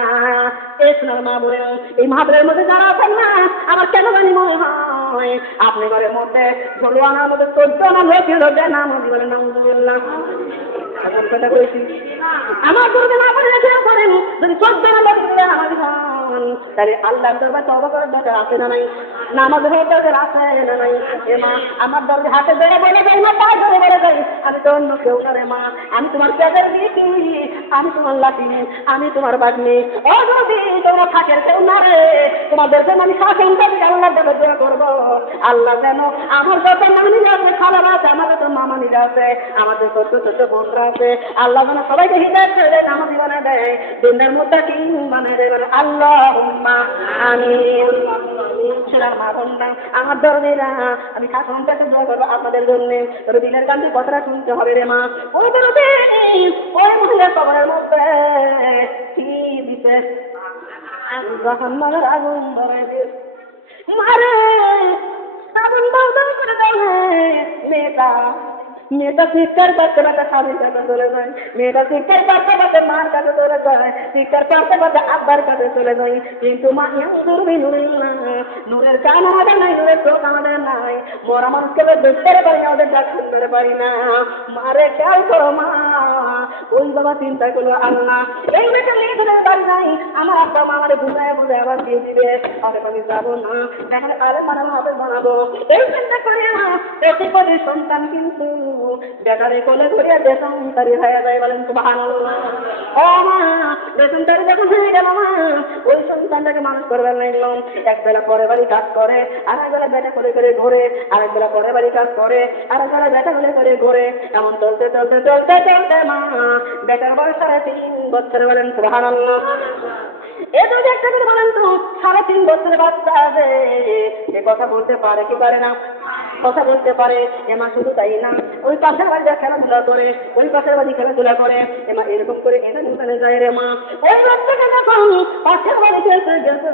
এই শোনার মা বলে এই মাহফিলের মধ্যে যারা আছেন না, আমার কেন জানি মনে হয় আপনি ঘরের মধ্যে 16 আনার মধ্যে 14 আনা লোক হলো বেনামাজি বলে নাউজুবিল্লাহ। এমন কথা বলেছি আমার গুরুদেব না বলে করেন, যদি 14 আনা লোক বেনামাজি হন তাহলে আল্লাহর দরবারে তওবা করার দরকার আছে না নাই, নামাজ পড়ার দরকার আছে না নাই। এ মা আমার দরজা হাতে ধরে বলে যাই না, পায়ে ধরে বলে যাই, আমি তো অন্য কেউ না রে মা, আমি তোমার পেটের দিয়েছি, আমি তোমার লাঠি, আমি তোমার বাগনি। ও যদি তোমরা থাকের কেউ না রে, তোমাদের জন্য আমি শাসন করি, আল্লাহর দরবারে দোয়া করবো, আল্লাহ যেন আমার যত মামিরা আছে, খালারা আছে, আমার যত মামানিরা আছে, আমাদের ছোট ছোট বোনরা আছে, আল্লাহ যেন সবাইকে হিদায়াত করে দেয়, নামাজি বানায় দেয়, দুনিয়ার মধ্যে কি বানায় দেয়। আল্লাহুম্মা আমিন। মা বোনরা আমার দরবেরা, আমি শাসন কাছে দোয়া করবো আপনাদের জন্য, তবে দিনের কান্দি কথাটা শুনতে হবে রে মা। ওই দরবে ওই মহিলার কবরের মধ্যে কি দিতে জাহান্নামের আগুন ধরে মারে, আগুন দাও দাও করে দাও। মেয়েটা চিৎকার করতে করতে স্বামীর কাছে চলে যায়, মেয়েটা চিৎকার করতে করতে মার কাছে চলে যায়, চিৎকার করতে করতে আব্বার কাছে চলে যায়, কিন্তু মা দূরবি নূরের কান আমাদের নাই, নূরের চোখ আমাদের নাই, মরা মানুষকে দেখতে পারি না, ওদের ডাক শুনতে পারি না। মারে খেয়াল করো মা। ওই বাবা চিন্তা করলো আল্লাহ এই মেয়েটা নিয়ে ধরে পারি নাই, আমার আব্বা মা আমাদের বুঝায় বুঝে আবার দিয়ে দিবে, অনেক আমি যাবো না, এখন আরে বানাবো হবে বানাবো, এই চিন্তা করি না। প্রতিপদী সন্তান কিন্তু বেকারে কোলে ধরিয়া বেসন্তারি হয়ে যায়। বলেন সুবহানাল্লাহ। ও মা, বেসন্তারি যখন হয়ে গেল মা, ওই সন্তানটাকে মানুষ করবার লাগলো, একবেলা পরে বাড়ি কাজ করে, আর একবেলা বেটা করে করে ঘোরে, আর একবেলা পরে বাড়ি কাজ করে, আর একবেলা বেটা করে করে ঘোরে, এমন চলতে চলতে চলতে চলতে মা বেটার বয়স 3.5 বছর। বলেন সুবহানাল্লাহ। এ যদি একটা করে বলেন তো 3.5 বছরের বাচ্চা আছে, এ কথা বলতে পারে কি পারে না? কথা বলতে পারে। এমা শুধু তাই না, ওই পাশের বাড়িতে খেলাধুলা করে, ওই পাশের বাড়ি খেলাধুলা করে, এমা এরকম করে এখানে ওখানে যায় রে মা। ওই বাচ্চাকে যখন পাশের বাড়িতে এসে গেছে,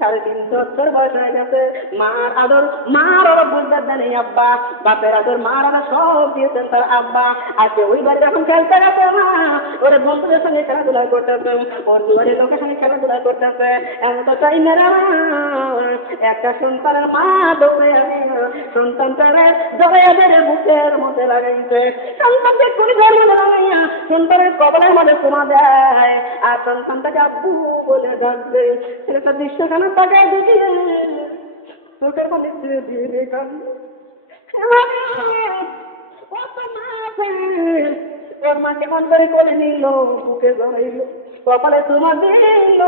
3.5 বছর বয়স হয়ে গেছে, মার আদর, মার ওরা বুঝতে নেই আব্বা, বাপের আদর, মার আদর সব দিয়েছেন তার আব্বা। আজকে ওই বাড়িতে এখন খেলতে গেছে না, ওরা বন্ধুদের সঙ্গে খেলাধুলা করতেছে, অন্য বাড়ির লোকের সঙ্গে খেলাধুলা করতেছে। এমন তো চাই না একটা সন্তানের মা দৌড়ে আমি সন্তানটারে জড়াইয়াদের বুকের মধ্যে লাগাইছে, সন্তানকে পরিবার মধ্যে লাগাইয়া সন্তানের কবলের মধ্যে শোনা দেয়, আর সন্তানটাকে আব্বু বলে ডাকবে। একটা দৃশ্যখানা তাকায় দেখি চোখের মধ্যে ধীরে কাঁদে। ওর মা কেমন করে কোলে নিল, বুকে জড়াইল, কপালে তোমার দিল,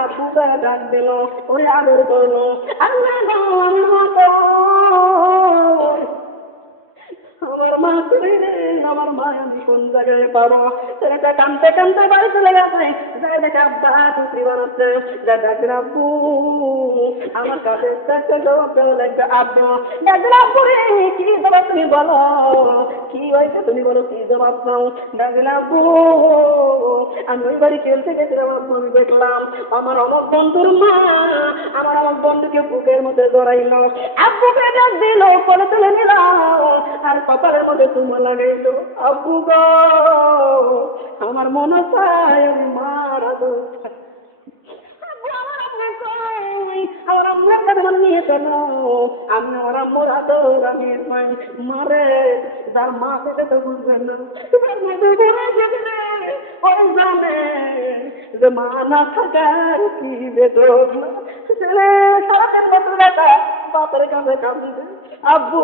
আব্বুকে ডাক দিল, ওরে আদর করলো। আল্লাহ আমার মা করে আমার মা আমি কোন জায়গায় পাবো? ছেলেটা কানতে কানতে বাড়ি চলে গেছে, যাই দেখে আব্বা টুকরি বানাচ্ছে, যা ডাকেন আব্বু, আমার কাছে একটা জবাব দেওয়া লাগবে। আব্বু ডাকেন আব্বু রে, কি জবাব তুমি বলো, কি হয়েছে তুমি বলো, কি জবাব দাও? ডাকেন আব্বু, আমি ওই বাড়ি খেলতে গেছিলাম আব্বু, আমি দেখলাম আমার অমক বন্ধুর মা আমার অমক বন্ধুকে বুকের মধ্যে জড়াইল, আব্বুকে ডাক দিল, কোলে তুলে নিল, আর কপালের মধ্যে তোমার লাগাইল। আব্বু গো, আমার মনে চায় আমি মারা দো, আমার আম্মার কাছে নিয়ে চলো, আমি আমার আম্মুর আদর আমি মারে, তার মা থেকে তো বুঝবেন না, ওই জানে যে মা না থাকার কি বেদনা, ছেলে সারাদিন বছর বেটা বাপের কাছে কাঁদবে, আব্বু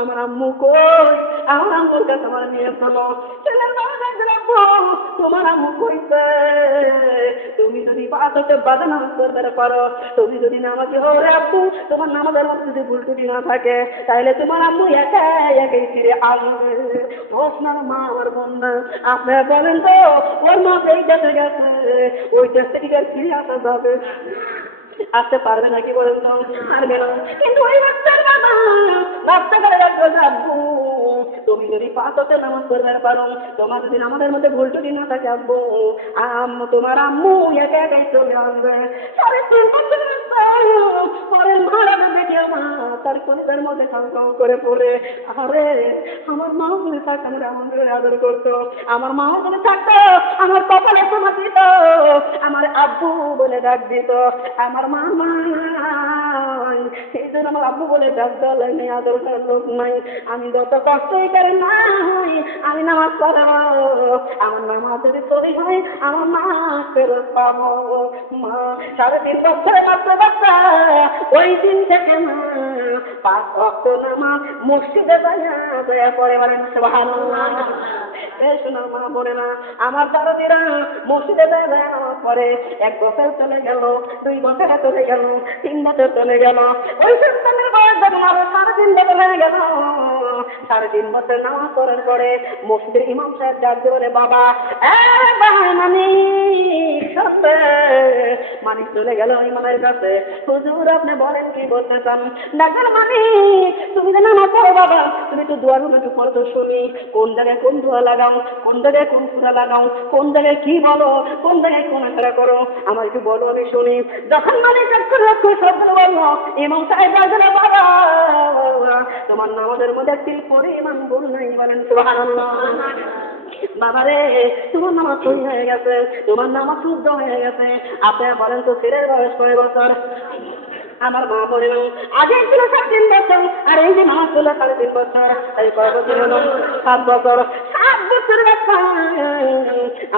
আমার আম্মু কই, আমার আম্মুর কাছে আমার নিয়ে চলো। ছেলের বাবা ডাকবে, আব্বু তোমার আম্মু কইছে, তুমি যদি পাঁচতে বাধা নামাজ করতে পারো, তুমি যদি নামাজি হও রে আব্বু, তোমার নামাজের মধ্যে যদি ভুল ত্রুটি না থাকে, তাহলে তোমার আম্মু একাই একাই ফিরে আসবে। আপনার মা আমার বন্ধু, আপনারা বলেন তো ওর মা এই দেশে গেছে, ওই দেশ থেকে ফিরে আসা যাবে? আসতে পারবে নাকি বলেন তো? পারবে না। কিন্তু ওই বাচ্চার বাবা বাচ্চা করে রাখবে, আব্বু তুমি যদি পাঁচতে নামাজ পড়তে পারো, তোমার যদি আমাদের মধ্যে ভুল টুটি না থাকে, আব্বু আম্মু তোমার আম্মু একা একাই চলে আসবে। পরে মারা দেখে মা তার কলিতার মধ্যে খাও করে পড়ে, আরে আমার মা বলে থাকতো, আমার আমাদের আদর করতো, আমার মা বলে থাকতো, আমার কপালে তোমার দিত, আমার আব্বু বলে ডাক দিত, আমার মামা, এই জন্য আমার আব্বু বলে ডাক দেওয়া নেই, আদর করার লোক নাই। আমি যত কষ্টই করে না হই, আমি নামাজ পড়াবো, আমার নামাজ যদি তৈরি হয় আমার মা ফেরত পাবো। মা 3.5 বছরের মাত্র বাচ্চা, ওই দিন থেকে মা 5 ওয়াক্ত নামাজ মসজিদে যায় পরে, বলেন সুবহানাল্লাহ। এই শোনা মা বলে না, আমার দাদাদিরা মসজিদে যায় নামাজ পড়ে, 1 বছর চলে গেল, 2 বছর চলে গেল, 3 বছর চলে গেল, ওই সন্তানের বয়স যখন আরো 3.5 বছর হয়ে গেল, 3.5 বছর নামাজ পড়ার পরে মসজিদের ইমাম সাহেব ডাকতে বলে, বাবা মানিক চলে গেল ইমামের কাছে, হুজুর আপনি বলেন কি বলতে চান? ডাক্তার মানিক তুমি যে নামাজ পড়ো বাবা, তুমি তো দোয়া রুমে একটু পড়ো তো শুনি, কোন জায়গায় কোন দোয়া লাগাও, কোন জায়গায় কোন সূরা লাগাও, কোন জায়গায় কি বলো, কোন জায়গায় কোন আখড়া করো, আমার একটু বলো আমি শুনি। যখন মানিক শব্দ বললো, ইমাম সাহেব বলে, বাবা তোমার নামাজের মধ্যে একটি পরিমাণ ভুল নাই, বলেন সুবহানাল্লাহ। বাবা রে তোমার নামাজ সহি হয়ে গেছে, তোমার নামাজ শুদ্ধ হয়ে গেছে। আপনারা বলেন তো ছেলের বয়স কয় বছর? আমার মা বলল আগে ছিল 3.5 বছর, আর এই যে নামাজ ছিল 3.5 বছর, এই কয় বছর হলো? 7 বছর। 7 বছরের বাচ্চা।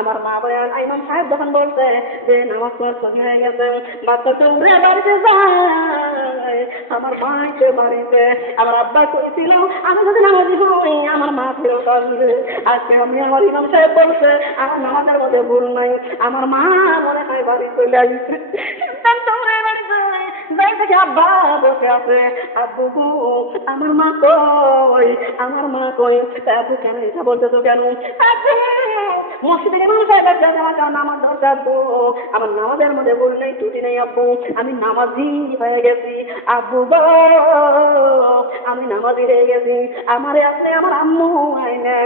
আমার মা বলেন ইমাম সাহেব যখন বলছে যে নামাজ পড়া সহি হয়ে গেছে, বাচ্চাটা উড়ে বাড়িতে যায়। আমার মা এসে বাড়িতে, আমার আব্বা কইছিল আমি যদি নামাজি হই আমার মা ফেরত আসবে। আজকে আমি আমার ইমাম সাহেব বলছে আমার নামাজের মধ্যে ভুল নাই, আমার মা মনে হয় বাড়ি চলে আসছে। দেখে আব্বা বসে আছে, আব্বু গো আমার মা কই, আমার মা কই? আব্বু কেন এটা বলতে তো কেন? মসজিদে ইমাম সাহেবের কাছে আমার নামাজ দরকার তো আমার নামাজের মধ্যে ভুল নেই ত্রুটি নেই আব্বু আমি নামাজি হয়ে গেছি আব্বু গো আমি নামাজি হয়ে গেছি আমারে আপনি আমার আম্মু আইনে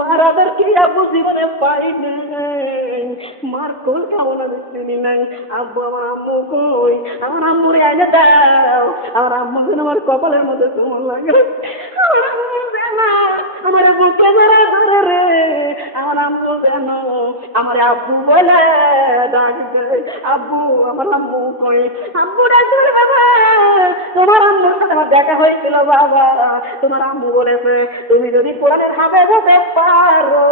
মারাদের কি আব্বু জীবনে পাই নাই মার কোল কেমন আমি নাই আব্বু আমার আম্মু কই আমার আম্মুরে আইনে দাও আমার আম্মু যেন আমার কপালের মধ্যে চুমন লাগে আমার আম্মু যেন আমার বুকে মারা ধরে রে আমার আম্মু যেন আমার আব্বু বলে ডাকবে আব্বু আমার আম্মু কই আব্বু ডাকবে বাবা তোমার আম্মুর সাথে আমার দেখা হয়েছিল বাবা তোমার আম্মু বলেছে তুমি যদি কোরআনের হাফেজ হতে পারো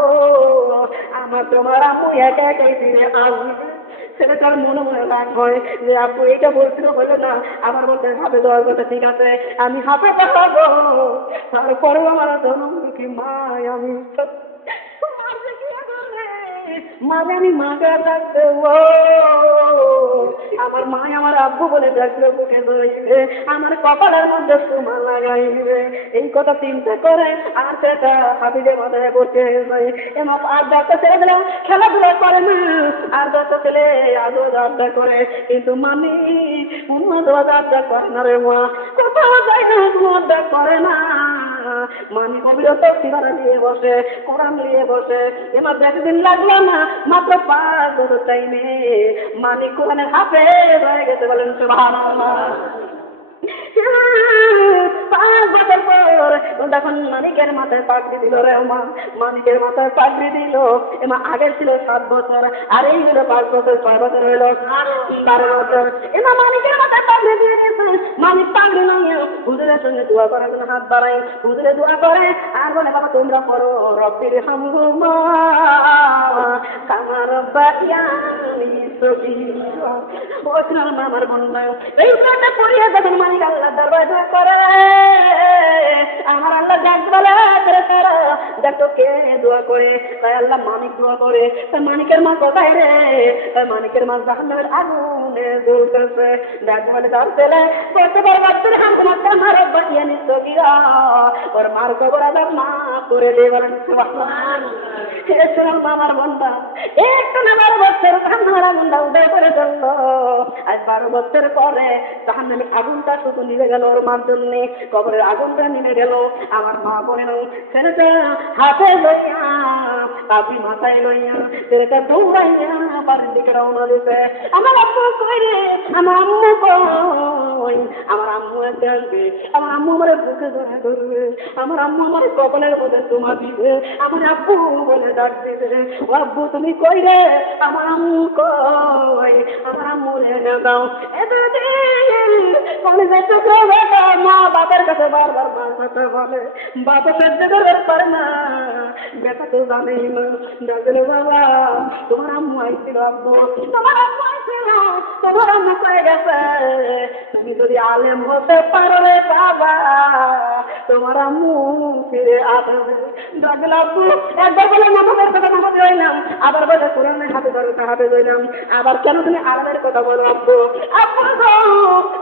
আমার তোমার আম্মু একা একাই দিনে আসবে ছেলেটার মনে মনে রাগ হয় যে আপু এটা বলছিল বলে না আমার বলতে হাফে দেওয়ার কথা ঠিক আছে আমি হাফে পাবো তারপরেও আমার জনমুখী মায় আমি মাকে আমি মাকে ডাকতে আমার মা আমার আব্বু বলে ডাকলে বুকে ধরবে আমার কপালের মধ্যে সুমা লাগাইবে এই কথা চিন্তা করে আর সেটা হাবিজের মাথায় বসে যায় এমন আর দশটা ছেলে দিল খেলাধুলা করে না আর দশটা ছেলে আদৌ আড্ডা করে কিন্তু মামি আড্ডা করে না রে মা কোথাও যায় না আড্ডা করে না মানি অবিরত সিগারা নিয়ে বসে কোরআন নিয়ে বসে এবার বেশিদিন লাগলো না মাত্র 5 বছর টাইমে মানি কোরআনের হাফেজ হয়ে গেছে বলেন সুবহানাল্লাহ 5 বছর পর তখন মানিকের মাথায় পাগড়ি দিল রে মা মানিকের মাথায় পাগড়ি দিল এমা আগে ছিল 7 বছর আর এই হলো 5 বছর 6 বছর হলো 12 বছর এমা মানিকের মাথায় পাগড়ি দিয়ে দিয়েছে মানিক পাগড়ি নিয়ে হুজুরের সঙ্গে দোয়া করার জন্য হাত বাড়াই হুজুরে দোয়া করে আর বলে বাবা তোমরা পড়ো রব্বির হামহুমা কামা রাব্বায়ানি সগীরা ওখানে আমার বন্ধু এই কথা পড়িয়ে যখন মানিক আল্লাহ দরবারে দোয়া করে আমার আল্লাহ ডাক বলে তারা দেখো কে দোয়া করে তাই আল্লাহ মানিক দোয়া করে তাই মানিকের মা কোথায় রে তাই মানিকের মা জাহান্নামের আগুনে জ্বলতেছে ডাক বলে তার ছেলে করতে পারবে তোর হামনা কামা রাব্বায়ানি সগীরা ওর মার কবর আদাব না করে দে বলেন সুবহানাল্লাহ আমার বন্ধা একটু না 12 বছর আমার আগুনটা উদয় করে চললো আর 12 বছর পরে জাহান্নামের আগুনটা শুধু নিভে গেল ওর মার জন্য কবরের আগুনটা নিভে গেল আমার মা বলেন ছেলেটা হাতে লইয়া পাপি মাথায় লইয়া ছেলেটা দৌড়াইয়া বাড়ির দিকে রওনা দিছে আমার আব্বু কই রে আমার আম্মু কই আমার আম্মু আসবে আমার আম্মু আমার বুকে ধরবে আমার আম্মু আমার কপালের মধ্যে চুমা দিবে আমার আব্বু বলে ডাক দিবে ও আব্বু তুমি কই রে আমার আম্মু কই আমার আম্মু রে দাও এদিকে কোনে যেতে হবে মা বাবার কাছে বারবার মা কথা বলে বাবা সহ্য করতে পারে না বেটা তো জানেই না ডাকলে বাবা তোমার আম্মু আইছিল আব্বু তোমার আম্মু আইছিল তোমার আম্মু কয়ে গেছে তুমি যদি আলেম হতে পারো রে বাবা তোমার আম্মু ফিরে আসবে ডাকলে আব্বু একবার বলে নামাজের কথা নামাজ রইলাম আবার বলে কোরআনের হাতে ধরে হাতে ধরলাম আবার কেন তুমি আলেমের কথা বলো আব্বু আব্বু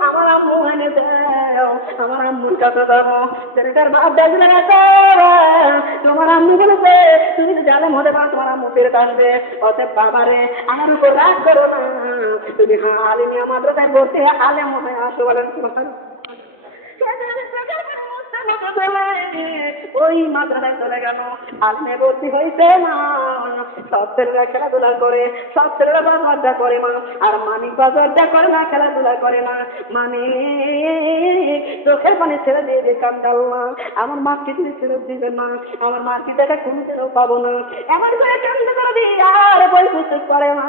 আমার আম্মু এনে দাও আমার আম্মুর কাছে যাবো ছেলেটার বাপ ডাকলে তোমার আম্মু বলেছে তুমি যদি আলেম হতে পারো তোমার আম্মু ফিরে আসবে অতএব বাবারে আমার উপর রাগ করো না তুমি আলেমিয়া মাদ্রাসায় ভর্তি আলেম হয়ে আসো বলেন ওই মাদ্রাসায় চলে গেল আলমে ভর্তি হয়েছে না সব ছেলেরা খেলাধুলা করে সব ছেলেরা বাজারটা করে মা আর মানিক বাজারটা করে না খেলাধুলা করে না মানে চোখের পানি ছেড়ে দিয়ে যে কান্দাল না আমার মা কিছু ছেড়ে দিবে না আমার মার কি দেখা কোনো ছেলেও পাবো না এমন করে কান্দা করে দিই আর বই বুঝতে করে না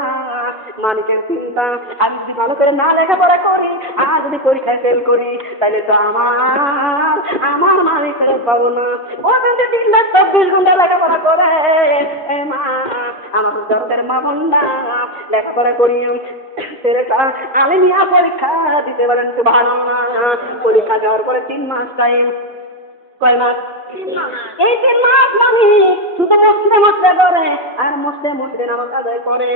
মানিকের চিন্তা আমি যদি ভালো করে না লেখাপড়া করি আর যদি পরীক্ষায় ফেল করি তাহলে তো আমার মানিক ফেরত পাবো না ও কিন্তু 3-24 ঘন্টা লেখাপড়া করে মা আমার দরকার মা বন্ধা লেখাপড়া করি ছেলেটা আলেমিয়া পরীক্ষা দিতে পারেন সুবহানাল্লাহ পরীক্ষা দেওয়ার পরে 3 মাস টাইম কয় মাস এই 3 মাস মানে শুধু মসজিদে রোজা করে আর মসজিদে নামাজ আদায় করে,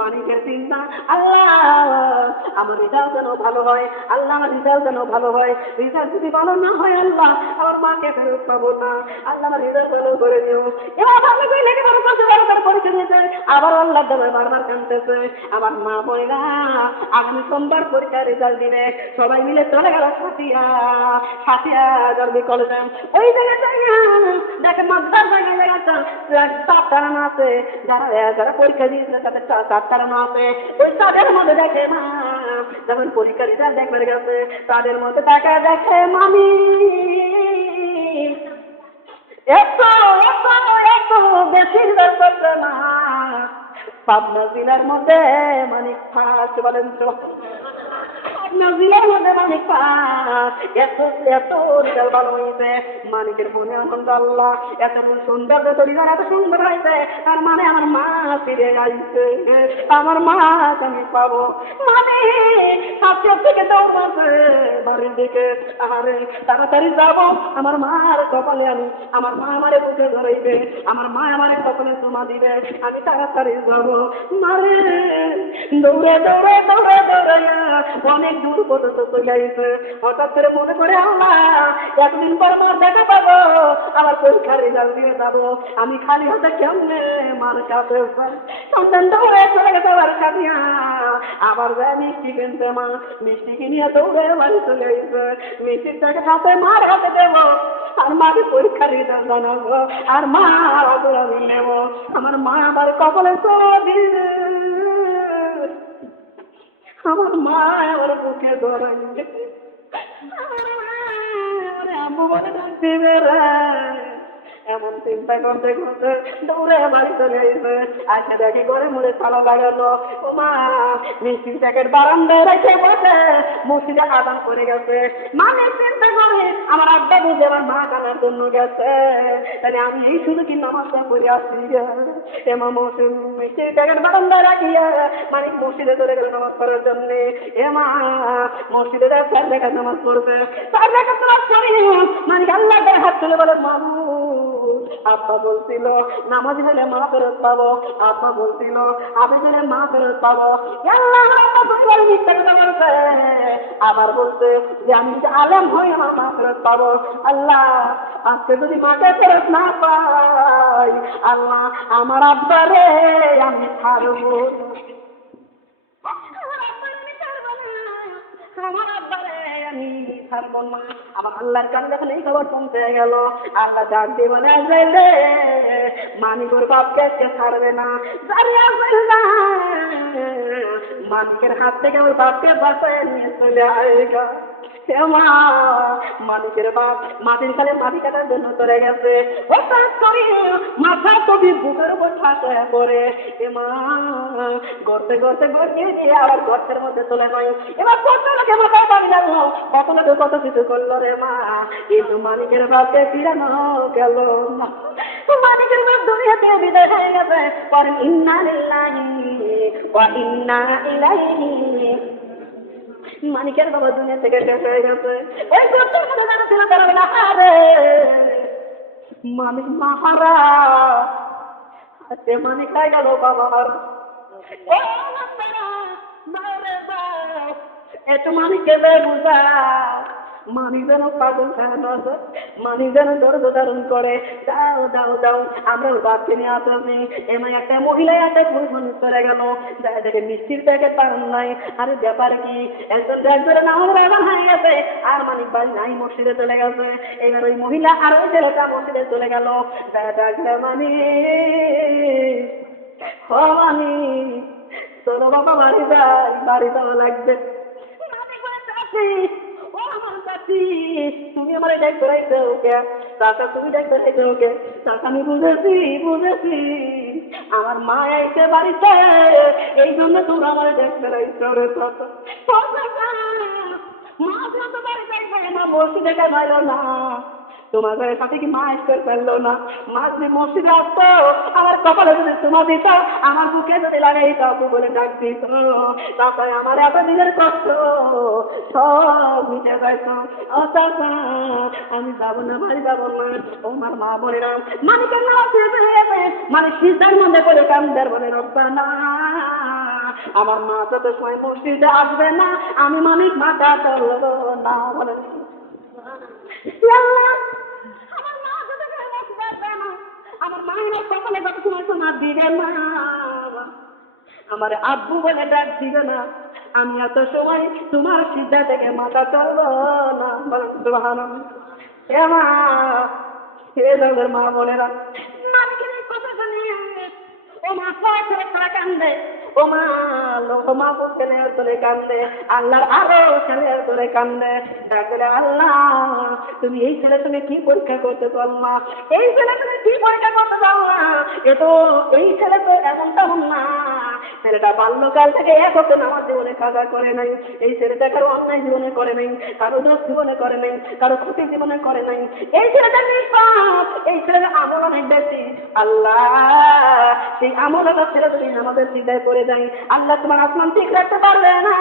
মালিকের চিন্তা আল্লাহ আমার রেজাল্ট যেন ভালো হয়, আল্লাহ আমার রেজাল্ট যেন ভালো হয়, রেজাল্ট যদি ভালো না হয় আল্লাহ আমার মাকে ফেরত পাবো না, আল্লাহ আমার রেজাল্ট ভালো করে দিও। এবার ভালো করে লেগে বড় করতে বড় করে পরীক্ষা দিয়েছে, আবার আল্লাহ দেবে বারবার কাঁদতেছে। আমার মা বইরা আগামী সোমবার পরীক্ষার রেজাল্ট দিবে, সবাই মিলে চলে গেল সাথিয়া জলদি কলেজে। ওই জায়গায় দেখে মাদ্রাসার জায়গাটা চারটারানো আছে, যারা পরীক্ষা দিয়েছে তাদের চারটারানো আছে, ওই তাদের মধ্যে দেখে মা যখন পরীক্ষা রেজাল্ট দেখবে গেছে তাদের মধ্যে তাকে দেখে মামি এত এত এত বেশি করছে না। পাবনা জেলার মধ্যে মানিক ফাঁস বলেন তো, নজিলের মধ্যে মানিক পাস এত এত রেজাল্ট ভালো হয়েছে, মানিকের মনে আনন্দ আল্লাহ এত সুন্দর রেজাল্ট এত সুন্দর হয়েছে, তার মানে আমার মা ফিরে আসছে, আমার মা আমি পাবো। মানে সাতটার থেকে দৌড়াচ্ছে বাড়ির দিকে, আরে তাড়াতাড়ি যাবো আমার মার কপালে, আমি আমার মা আমারে বুকে ধরেছে, আমার মা আমারে কপালে চুমা দিবে, আমি তাড়াতাড়ি যাবো। মারে দৌড়ে দৌড়ে দৌড়ে দৌড়ে অনেক দূর পর্যন্ত চলে আসছে, হঠাৎ করে মনে করে আল্লাহ এতদিন পর মার দেখা পাবো, আমার পরীক্ষার রেজাল্ট দিয়ে যাবো, আমি খালি হাতে কেমনে মার কাছে সন্তান দৌড়ে চলে গেছে আমার কাঁদিয়া, আবার যায় মিষ্টি কিনতে, মা মিষ্টি কিনিয়ে দৌড়ে বাড়ি চলে আসছে, মিষ্টির টাকা হাতে মার হাতে দেবো, আর মাকে পরীক্ষার রেজাল্ট জানাবো, আর মা আমি নেবো, আমার মা আবার কপালে চলে আমার মা আমার বুকে ধরাইছে, আম্মু বলে ডাকতে বেড়া, এমন চিন্তা করতে করতে দৌড়ে বাড়ি চলে এসে আজকে দেখি করে মুড়ে তালা লাগালো, ও মা মিষ্টির প্যাকেট বারান্দায় রেখে বসে মসজিদে আদান করে গেছে, মানে চিন্তা করে আমার আড্ডা বুঝে আমার মা কানার জন্য গেছে, তাহলে আমি এই শুধু কি নামাজটা করে আসছি, এমা মিষ্টির প্যাকেট বারান্দায় রাখিয়া মানে মসজিদে চলে গেল নামাজ পড়ার জন্য, এমা মসজিদে চার রেখা নামাজ পড়বে, চার রেখা নামাজ পড়ি মানে আল্লাহ হাত তুলে বলে মামু আব্বা বলছিল নামাজ হলে মা ফেরত পাবো, আব্বা বলছিল আবেদ হলে মা ফেরত পাবো, বলছে আবার বলছে যে আমি যদি আলেম হই আমার মা ফেরত পাবো, আল্লাহ আজকে যদি মাকে ফেরত না পাই আল্লাহ আমার আব্বারে আমি ছাড়বো, আমার আব্বারে আমি ছাড়বো না। আমার আল্লাহর কানে যখন এই খবর পৌঁছে গেল, আল্লাহ ডাক দিয়ে বলে মানিকের বাপকে ছাড়বে না, মানিকের হাত থেকে আমার বাপকে বাঁচায় নিয়ে চলে আয়েগা। মালিকের বাপ মাটির খালে মাটি কাটার জন্য চলে গেছে, মাথা কবি বুকের উপর ঠাসা করে এমা গর্তে গর্তে গড়িয়ে দিয়ে আবার গর্তের মধ্যে চলে যায়, এবার কত লোকে মাথায় পানি লাগলো, কত লোকে কত কিছু করলো রে মা, কিন্তু মালিকের বাপকে ফিরানো গেল না, মালিকের বাপ দুনিয়াতে বিদায় হয়ে গেছে, পরে ইন্না লিল্লাহি ওয়া ইন্না ইলাইহি, মানিকের বাবা দুনিয়া থেকে শেষ হয়ে গেছে, ওই গর্তের মধ্যে যারা ছিল তারা বলে আরে মানিক মাহারা মানিক খাই গেল বাবার, একটু মানিককে বুঝা, মানি যেন পাগল খান আছে, মানি যেন ধৈর্য ধারণ করে, দাও দাও দাও আমরা বাচ্চা নিয়ে আসি, এমন একটা মহিলা একটা ভুল চলে গেল, দেখা দেখে মিষ্টির প্যাকেট পান নাই, আরে ব্যাপার কি একজন একজনের নাম ব্যবহার হয়ে গেছে, আর মানিক ভাই নাই মসজিদে চলে গেছে, এবার ওই মহিলা আর ওই ছেলেটা মসজিদে চলে গেল, দেখা মানি ও মানি তোর বাবা বাড়ি যাই, বাড়ি যাওয়া লাগবে, ও আমার চাচি তুমি আমার ডাক ধরাইছো ওকে, চাচা তুমি ডাক ধরাইছো ওকে, চাচা আমি বুঝেছি বুঝেছি আমার মা আইছে বাড়িতে এই জন্য তোমরা আমার ডাক ধরাইছো রে চাচা, মা যত বাড়ি যাইছে মা মসজিদে গেল না, তোমার ঘরের সাথে কি মাছ করে ফেললো না? মাছ যদি মসজিদে আসতো, আমার কপালে যদি তোমার দিত, আমার বুকে যদি লাগাই আব্বু বলে ডাক দিত, তারপরে আমার এতদিনের কষ্ট সব মিটে যাইতো। আমি যাবো না ভাই, যাবো না। আমার মা বলে না, মালিকের নাম মানে সিদ্ধার মধ্যে করে কান্দার বলে রব্বানা, আমার মা যত সময় মসজিদে আসবে না, আমি মালিক মাথা চলবো না। বলে আমার মা যত সময় মসজিদে আসবে না, আমার মায়ের সকালে যত সময় তোমার দিবে না, আমার আব্বু বলে ডাক দিবে না, আমি এত সময় তোমার সিদ্ধা থেকে মাথা চলবো না। বলেন সুবহানাল্লাহ। এ মা, হে লোকের মা বলে না, মালিকের এই কথা শুনে ও মা করে করে কান্দে, ও মা লোক মা বলতে করে কান্দে, আল্লাহর আরো ছেলে করে কান্দে। ডাকলে আল্লাহ, তুমি এই ছেলে তুমি কি পরীক্ষা করতে পারলা? এই ছেলে তুমি কি পরীক্ষা করতে পারলা? এ তো এই ছেলে তো এমন তেমন না, ছেলেটা বাল্যকাল থেকে এখন আমার জীবনে কাজা করে নাই। এই ছেলেটা কারো অন্যায় জীবনে করে নাই, কারো দোষ জীবনে করে নাই, কারো ক্ষতি জীবনে করে নাই। এই ছেলেটা নিষ্পাপ, এই ছেলের আমল অনেক বেশি। আল্লাহ, সেই আমলটা ছেলে যদি আমাদের চিন্তায় করে যায়, আল্লাহ তোমার আসমান ঠিক রাখতে পারবে না,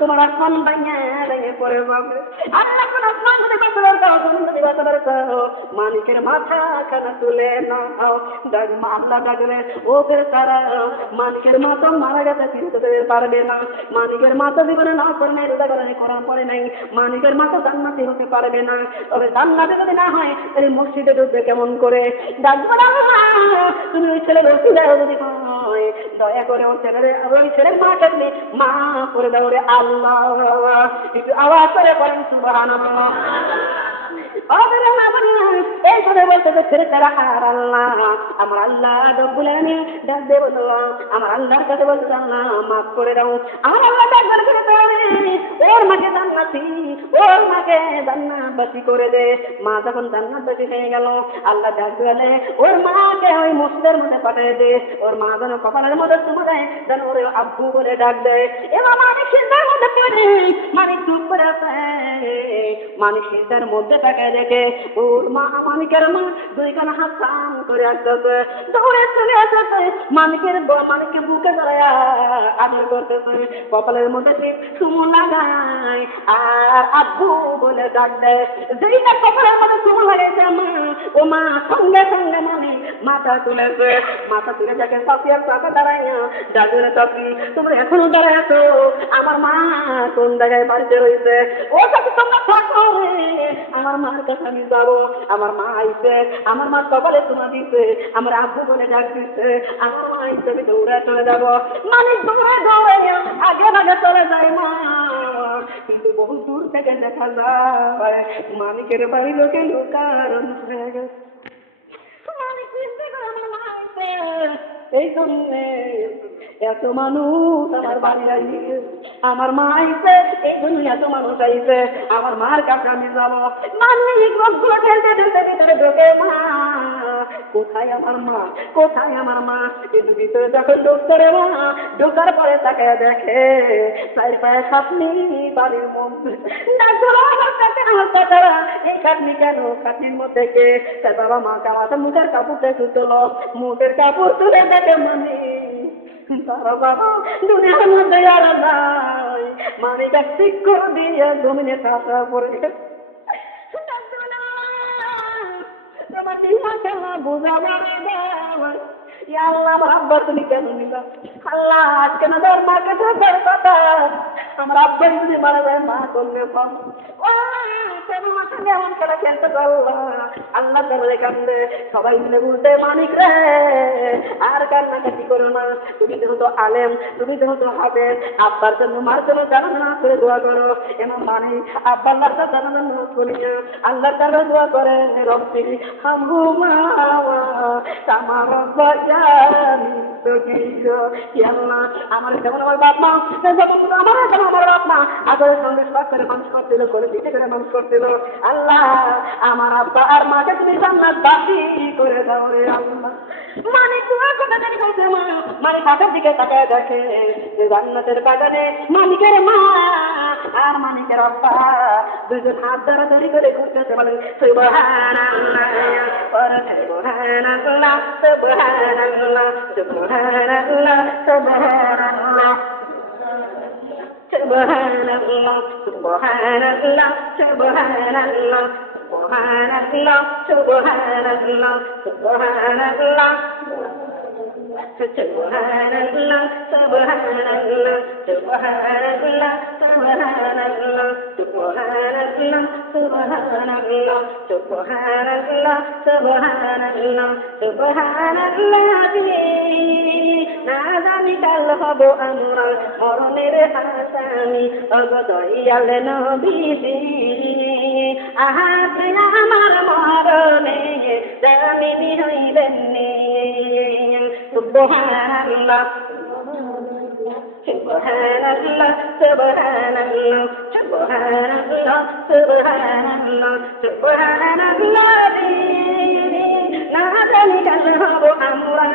তোমার আসমান ভেঙে পড়ে যাবে। আল্লাহ তোমার আসমান যদি বাঁচাবার দাও, তুমি যদি বাঁচাবার চাও, মালিকের মাথা খানা তুলে নাও। আল্লাহ ডাকলে ও ফের তারা, মালিকের মাথা মারা গেছে ফিরতে দেবে পারবে না। মালিকের মাথা জীবনে না করলে রোজা করে কোরআন পড়ে নাই, মালিকের মাথা জান্নাতি হতে পারবে না। তবে জান্নাতে যদি না হয়, তাহলে মসজিদে ঢুকবে কেমন করে? ডাকবো না, তুমি ওই ছেলের ওসিলায় যদি হয়, দয়া করে ওই ছেলের মাকে তুমি মা করে দাও রে আল্লাহ। একটু আওয়াজ করে বলেন সুবহানাল্লাহ। এই করে বলতে ছেড়ে তারা আর আল্লাহ, আমার আল্লাহ রব্বুল আলামিন ডাক দেব, আমার আল্লাহর কাছে বলতে আল্লাহ মাফ করে দাও। আমার আল্লাহ ডাক দেবে, ওর মাকে জান্নাতি, ওর মাকে জান্নাতবাসী করে দে। মা যখন জান্নাতবাসী হয়ে গেল, আল্লাহ ডাক দিলে ওর মাকে ওই মসজিদের মধ্যে পাঠিয়ে দে। ওর মা যেন কপালের মধ্যে চুমু দেয়, যেন ওর আব্বু বলে ডাক দেয়। এবার মানিক সিদ্ধার মধ্যে পড়ে, মানিক চুপ করে আছে। মানিক সিদ্ধার মধ্যে তাকে দেখে ওর মা, মানিকের মা দুইখানা হাত টান করে আসতেছে, দৌড়ে চলে আসতেছে, মানিককে বুকে দাঁড়ায় আদর করতেছে, কপালের মধ্যে চুমু লাগায় আর আব্বু বলে ডাক দেয়। যেই না কপালের মধ্যে চুমু লাগাইছে মা, ও মা সঙ্গে সঙ্গে মানে মাথা তুলেছে, মাথা তুলে যাকে সাথিয়ার সাথে দাঁড়াইয়া ডাকলে, চাপি তোমরা এখনো দাঁড়ায় আছো, আমার মা কোন জায়গায় বাড়িতে রয়েছে, ও সাথে তোমরা থাকো, আমার মার কাছে আমি যাবো। আমার মা আইছে, আমার মা কপালে চুমা দিচ্ছে, আমার আব্বু বলে ডাক দিচ্ছে, আমার মা আইছে, আমি দৌড়ে চলে যাবো। মানিক দৌড়ে দৌড়ে আগে আগে চলে যায় মা, কিন্তু বহু দূর থেকে দেখা যায় মানিকের বাড়ি লোকে লোকারণ হয়ে গেছে। মানিক চিন্তা করে আমার মা আইছে, এই জন্য এত মানুষ আমার বাড়ি আইছে, আমার মা আইছে, এই জন্য এত মানুষ আইছে, আমার মার কাছে আমি যাবো। মানিক রোগগুলো ঠেলতে ঠেলতে ভিতরে ঢোকে, মা কোথায় আমার মা, কোথায় আমার মা? কিন্তু ভিতরে যখন ঢুকতে মা, ঢোকার পরে তাকে দেখে চার পায়ে খাটনি বাড়ির মধ্যে। এই খাটনি কেন? খাটনির মধ্যে কে? তার বাবা মা কামাতে মুখের কাপড়টা তুলো, মুখের কাপড় তুলে দেখে মানে তারা বাবা দুনিয়ার মধ্যে আর নাই, মানিকা ঠিক করে দিয়ে জমিনে কাঁচা পড়ে আল্লাহ আমার আব্বা তুমি কেন নিলা? আল্লাহ আজকে না তোর মাকে কথা, আমার আব্বা যদি মারা যায় মা করলে এমন খেলা খেলতে পারলা। আল্লাহ তাহলে কান্দে, সবাই মিলে বলতে মানিক রে আর কান্নাকাটি করো না, তুমি যেহেতু আলেম, তুমি যেহেতু হাফেজ, আব্বার জন্য মার জন্য জানাজানা করে দোয়া করো। এমন মানিক আব্বার লাশটা জানাজানা করি না, আল্লাহর কাছে দোয়া করে রব্বি হামহুমা কামা রাব্বায়ানি সগীরা। আল্লাহ আমার যেমন আমার বাপ মা, আমার বাপ মা আদরের সঙ্গে সব করে মানুষ করছিল, করে দিতে করে মানুষ করছিল, আল্লাহ আমার আব্বা আর মাকে তুমি জান্নাতবাসী করে দাও রে আল্লাহ। মানিক দোয়া করে বলছে মা মালিক হাতের দিকে তাকায় দেখে জান্নাতের বাগানে মালিকের মা আর মালিকের আব্বা দুজন হাত ধরাধরি করে ঘুরতেছে বলেন সুবহানাল্লাহ সুবহানাল্লাহ সুবহানাল্লাহ সুবহানাল্লাহ সুবহানাল্লাহ Subhanallah, Subhanallah, Subhanallah, Subhanallah, Subhanallah, Subhanallah. Subhanallah, Subhanallah, Subhanallah, Subhanallah, Subhanallah, Subhanallah, Subhanallah, Subhanallah, Subhanallah. নাজানিকাল হব আমরা মরণের আসামি অগদয়াল নবীজি আহাতে আমার মরণে জামিনী হইবেন সুবহানাল্লাহ Subhanallah, Subhanallah, Subhanallah, Subhanallah, Subhanallah. নাজানিকাল হব আমরা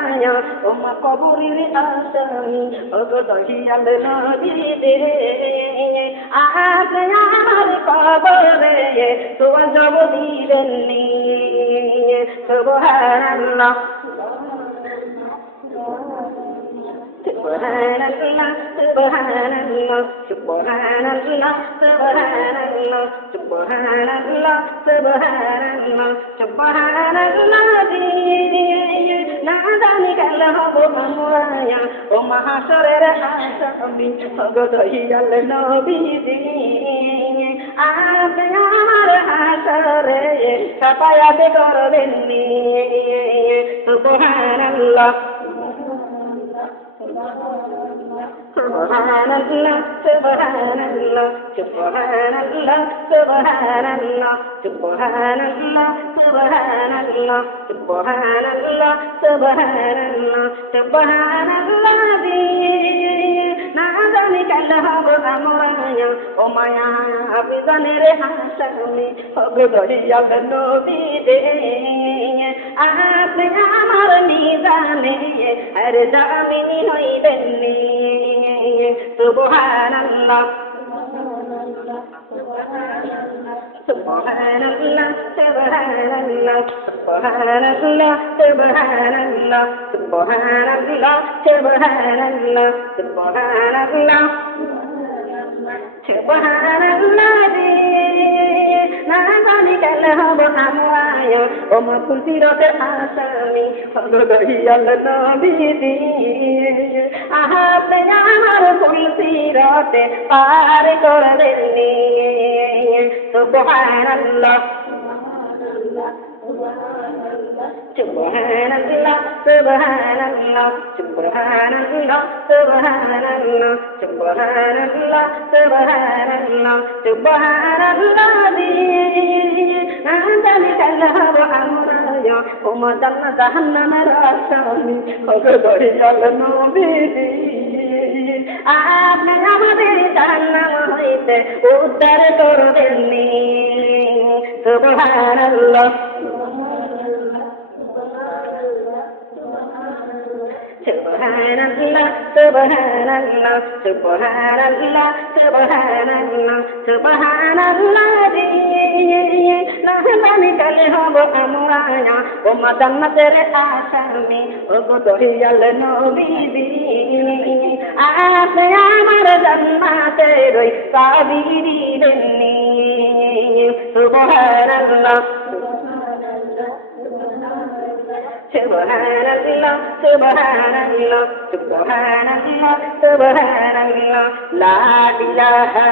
ওমা কবরের আসামি অগদয়াল নবীজি আহাতে আমার কবরে তোয়া যাব দিবেন সুবহানাল্লাহ Subhanallah, Subhanallah, Subhanallah, Subhanallah, Subhanallah, Subhanallah, Subhanallah. নাজানিকাল হব আমরা ও মাহাশরের আসামি অগদয়াল নবীজি আজকে আমার হাসরে সাফায়াত করবেন সুবহানাল্লাহ Subhanallah, Subhanallah, Subhanallah, Subhanallah, Subhanallah, Subhanallah, Subhanallah, Subhanallah, Subhanallah. নাজানিকাল হব আমরা ও মায়া বিজানের হাসামি অগদয়াল নবীজি আপনি আমার নিজানে আর জামিনী হইবেন সুবহানাল্লাহ Subhanallah, Subhanallah, Subhanallah, Subhanallah, Subhanallah, Subhanallah, Subhanallah, Subhanallah. নাজানিকাল হব আমরা ওমা ফুলসিরতের আসামি অগদয়াল নবীজি আহাতে আমার ফুলসিরতে পার করবেন সুবহানাল্লাহ Subhanallah, Subhanallah, Subhanallah, Subhanallah, Subhanallah, Subhanallah, Subhanallah. নাজানিকাল হব আমরা ওমা জান্নাত জাহান্নামের আসামি অগদয়াল নবীজি আপনি আমাদের জাহান্নাম হইতে উদ্ধার করবেন সুবহানাল্লাহ Subhanallah, Subhanallah, Subhanallah, Subhanallah, Subhanallah. নাজানিকাল হব আমরা ওমা জান্নাতের আসামি অগদয়াল নবীজি আপনি আমার জান্নাতের চাবি দিবেন সুবহানাল্লাহ Subhanallah, Subhanallah, Subhanallah, Subhanallah, La ilaha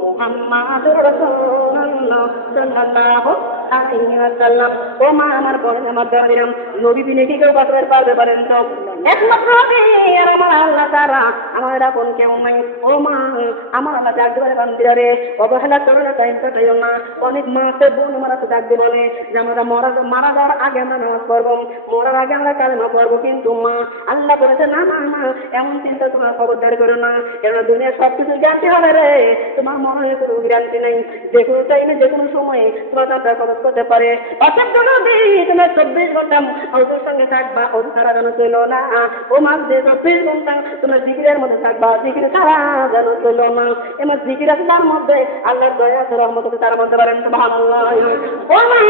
Muhammadur Rasulullah sallallahu alaihi wasallam. ও মা আমার বোন আমার দাদিরাম নবী বিনে কি কেউ বাঁচতে পারবে বলেন তো একমাত্র আমি আর আমার আল্লাহ তাআলা আমার আপন কেউ নাই ও মা আমার আল্লাহ ডাক দেবে বান্দিরে অবহেলা করে টাইম কাটাইও না অনেক মা আছে বোন আমার কাছে ডাক দিয়ে বলে যে আমরা মারা যাওয়ার আগে আমরা নামাজ পড়বো মরার আগে আমরা কালেমা পড়বো কিন্তু মা আল্লাহ বলেছে না না না এমন চিন্তা তোমার খবরদারি করো না কেন দুনিয়ার সব কিছু জানতে হবে রে তোমার মনে কোনো গ্যারান্টি নেই যে কোনো টাইমে যে কোনো সময়ে তোমার কাছে খরচ করতে পারে অর্থাৎ তোমার 24 করতাম ওদের সঙ্গে থাকবা ওর ছাড়া যেন ছিল না ও মাছ দিয়ে যতই বলতাম তোমার জিকিরের মধ্যে থাকবা জিকির ছাড়া যেন ছিল না এমন জিকির আছে তার মধ্যে আল্লাহর দয়া আছে রহমত আছে তার মধ্যে পারেন সুবহানাল্লাহ ও মা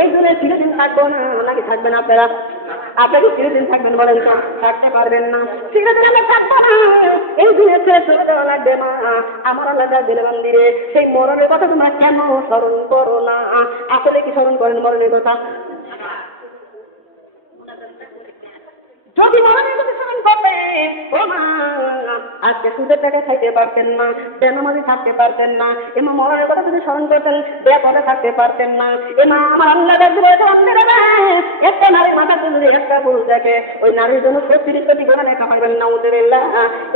এই দুনিয়ায় চিরদিন থাকবো না নাকি থাকবেন আপনারা আপনাকে চিরদিন থাকবেন বলেন তো থাকতে পারবেন না চিরদিন আমরা থাকবো না এই দুনিয়া ছেড়ে চলে যাওয়া লাগবে মা আমার আল্লাহ দিলে মন্দিরে সেই মরণের কথা তোমরা কেন স্মরণ করো না আসলে কি স্মরণ করেন মরণের কথা যদি মরণের কথা স্মরণ করবে ও মা আজকে সুদের টাকা খাইতে পারতেন না বেনামাজি থাকতে পারতেন না এমা মরণের কথা যদি স্মরণ করতেন বেপদে থাকতে পারতেন না এমা আমার আল্লাহ একটা নারীর মাথা যদি একটা পুরুষ দেখে ওই নারীর জন্য 30 কোটি গোনা লেখা পাইবেন নাউজুবিল্লাহ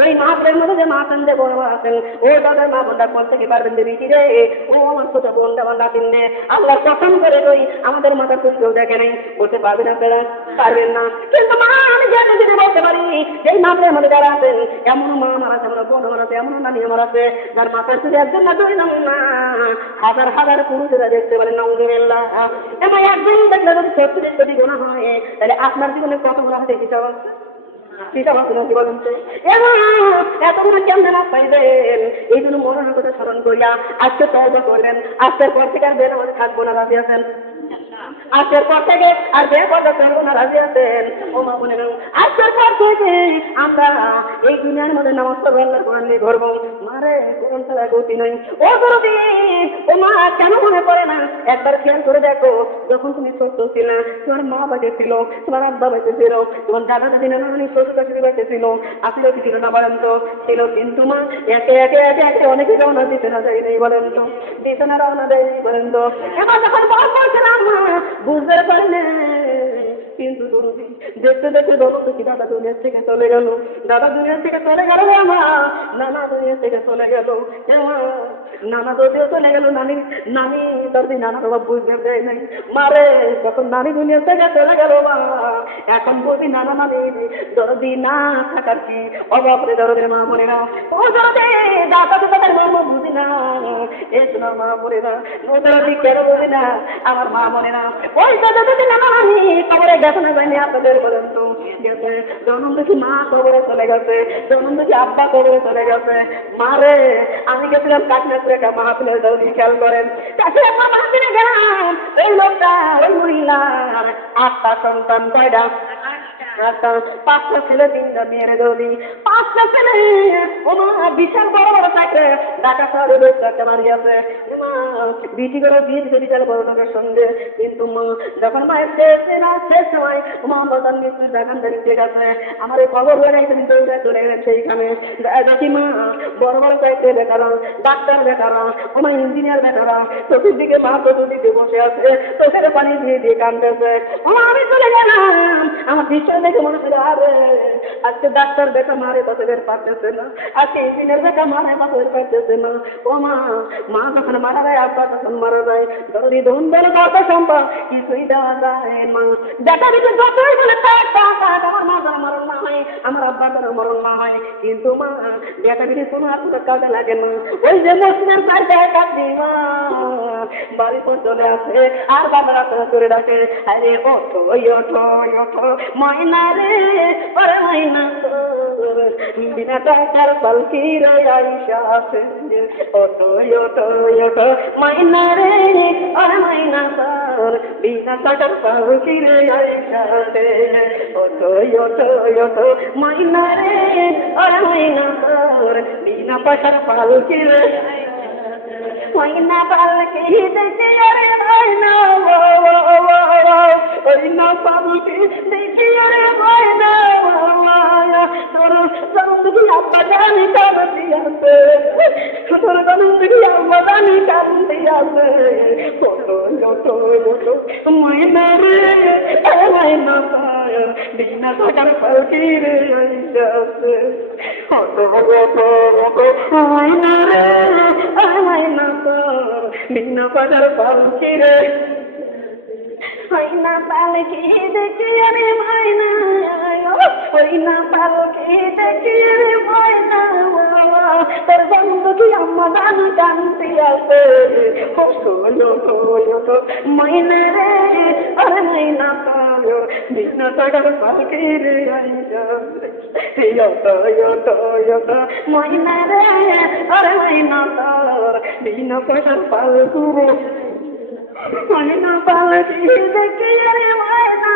এই মাহফিলের মধ্যে যে মা কান্দে বড় আছেন ও তাদের মা বোনটা করতে কি পারবেন দেবী কি রে ও আমার ছোট বোনটা বান্ধা কিনলে আল্লাহ কসম করে কই আমাদের মাথা তুই কেউ দেখে নাই বলতে পারবেন আপনারা পারবেন না কিন্তু মা আমি জানি যদি বলতে পারি এই মাহফিলের মধ্যে যারা আছেন এমন মা মারা আছে বোন মারা আছে এমন নানি আমার আছে যার মাথার তুলে একজন না দুই না হাজার হাজার পুরুষেরা দেখতে পারেন নাউজুবিল্লাহ এবার একজন দেখলে যদি 36 কোটি গোনা হয় তাহলে আপনার জীবনে কত গোনা হতে হিসাব এতগুলো কেমন না পাইবেন এই জন্য মরণের কথা স্মরণ করিয়া আজকে তওবা করবেন আজকের পর থেকে আর বেনামাজি থাকবো না রাজি আছেন আজকের পর থেকে আর বেপরদা করবো না রাজি আছেন ও মা বলে আজকের পর থেকে আমরা এই দুনিয়ার মধ্যে নামাজ পড়বো আল্লাহর কোরআন নিয়ে ধরবো মারে কোরআন ছাড়া গতি নাই ও গরবি ও মা কেন মনে পড়ে না একবার খেয়াল করে দেখো যখন তুমি ছোট্ট ছিল তোমার মা বেঁচে ছিল তোমার আব্বা বেঁচে ছিল তোমার দাদা দাদি নানা নানি শ্বশুর শাশুড়ি বেঁচে ছিল আসলে কি ছিল না বলেন তো ছিল কিন্তু মা একে একে একে একে অনেকে রওনা দিতে না যাই নেই বলেন তো দিতে না রওনা দেয় নেই বলেন তো এবার যখন বড় করছে না বুঝতে পারলে কিন্তু দেখতে দেখতে বলো তো কি দাদা দুনিয়ার থেকে চলে গেল দাদা দুনিয়ার থেকে চলে গেল মা নানা দুনিয়ার থেকে চলে গেল নানা যদিও চলে গেল নানি নানি তাদের নানা বাবা বুঝতে দেয় নাই মারে যখন নানি দুনিয়ার থেকে চলে গেল মা এখন বুঝি নানা নানি দরদি না থাকার কি অভাবে দরদের মা মনে না ও দরদে দাদা তো তাদের মা বুঝি না এ তোমার মা মনে না ও দরদি কেন বুঝি না আমার মা মনে না ওই দাদা যদি নানা নানি কবরে গেছে না যায়নি আপনাদের বলেন তো গেছে জন্ম দেখি মা কবরে চলে গেছে জন্ম দেখি আব্বা কবরে চলে গেছে মারে আমি গেছিলাম কাকিনাপুরে একটা মাহফিলের দৌড়ি খেয়াল করেন কাকিনা মাহফিলে গেলাম এই লোকটা ওই মহিলার 8টা সন্তান কয়টা 5টা ছেলে 3টা মেয়ের দৌড়ি 5টা ছেলে ও মা বিশাল বড় বড় থাকে ঢাকা শহরে বেশ একটা বাড়ি আছে বিটি করে বিয়ে দিতে বিশাল বড় লোকের সঙ্গে কিন্তু মা যখন মায়ের শেষ সময় মা বাবার মৃত্যুর বাগানদারি ঠিক আছে আমার এই খবর লাগাইছেন দৌড়ে চলে গেলেন সেইখানে দেখি মা বড় বড় চাইতে বেকারা ডাক্তার বেকারা আমার ইঞ্জিনিয়ার বেকারা চতুর্দিকে মা চতুর্দিকে বসে আছে চোখের পানি দিয়ে দিয়ে কাঁদতেছে আমি চলে গেলাম আমার দৃশ্য দেখে মনে ছিল আরে আজকে ডাক্তার বেটা মারে কথা বের পারতেছে না আজকে ইঞ্জিনিয়ার বেটা মারে কথা বের পারতেছে না ও মা মা যখন মারা যায় আব্বা তখন মারা যায় ধরি ধন ধরে কথা সম্পদ কিছুই দেওয়া যায় মা দেখা দিতে যতই বলে আমার মা যেন মরণ না হয় আমার আব্বা যেন মরণ না হয় কিন্তু মা দেখা দিতে কোনো আপনার কাজে লাগে না ওই যে মুসলিম বাড়িতে কাঁদি মা বাড়ি পর চলে আসে আর বাবার আপনারা করে রাখে আরে ওঠো ওঠো ওঠো ময়না রে ওরে ময়না বিনা টাকার পালকি রে আইসা আছে ওঠো ওঠো ওঠো ময়না রে ওরে ময়না তোর বিনা টাকার পালকি রে আইসা আছে ওঠো ওঠো ওঠো ময়না রে ওরে ময়না তোর বিনা পয়সার পালকি রে ময়না পালকি দেখে আরে ময়না ময়না পালকি দেখে আরে ময়না তোর জন্ম দেখি আব্বা জানি কাঁদতে আছে তোর জন্ম দেখি আব্বা জানি কাঁদতে আছে ময়না রে ময়না বিনা টাকার পালকি রে আছে ময়না রে ময়না বিনা টাকার পালকি রে ময়না পালকি দেখি আরে ময়না ময়না পালকি দেখি আরে ময়না তোর বন্ধু কি আম্মা জানি কান্তি আছে ময়না রে আরে ময়না বিনা টাকার পাখির ময়না রে আরে ময়না তোর বিনা টাকার পালকুরে ময়না পালকি দেখে রে ময়না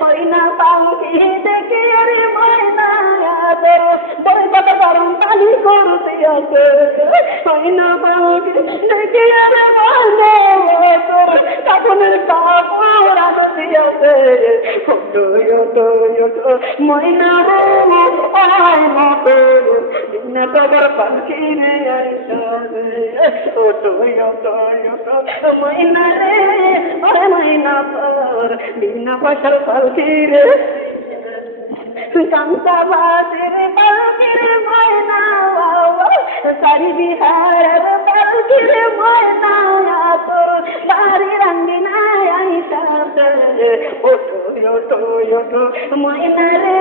ময়না পালকি দেখে রে ময়না তোর বড় কত গরম পানি করতে আছে ময়না পালকি দেখে রে ময়না তোর কাপনের কাপড় আনতে আছে ময়না রে ময়না তোর বিনা টাকার পালকি রে ময়না রে আরে ময়না তোর বিনা পয়সার পালকি রে কান্তা বাসের পালকি রে ময়না সারি বিহারের পালকি রে ময়না তোর বাড়ি রঙ্গিনা আইসাতে ওটো ময়না রে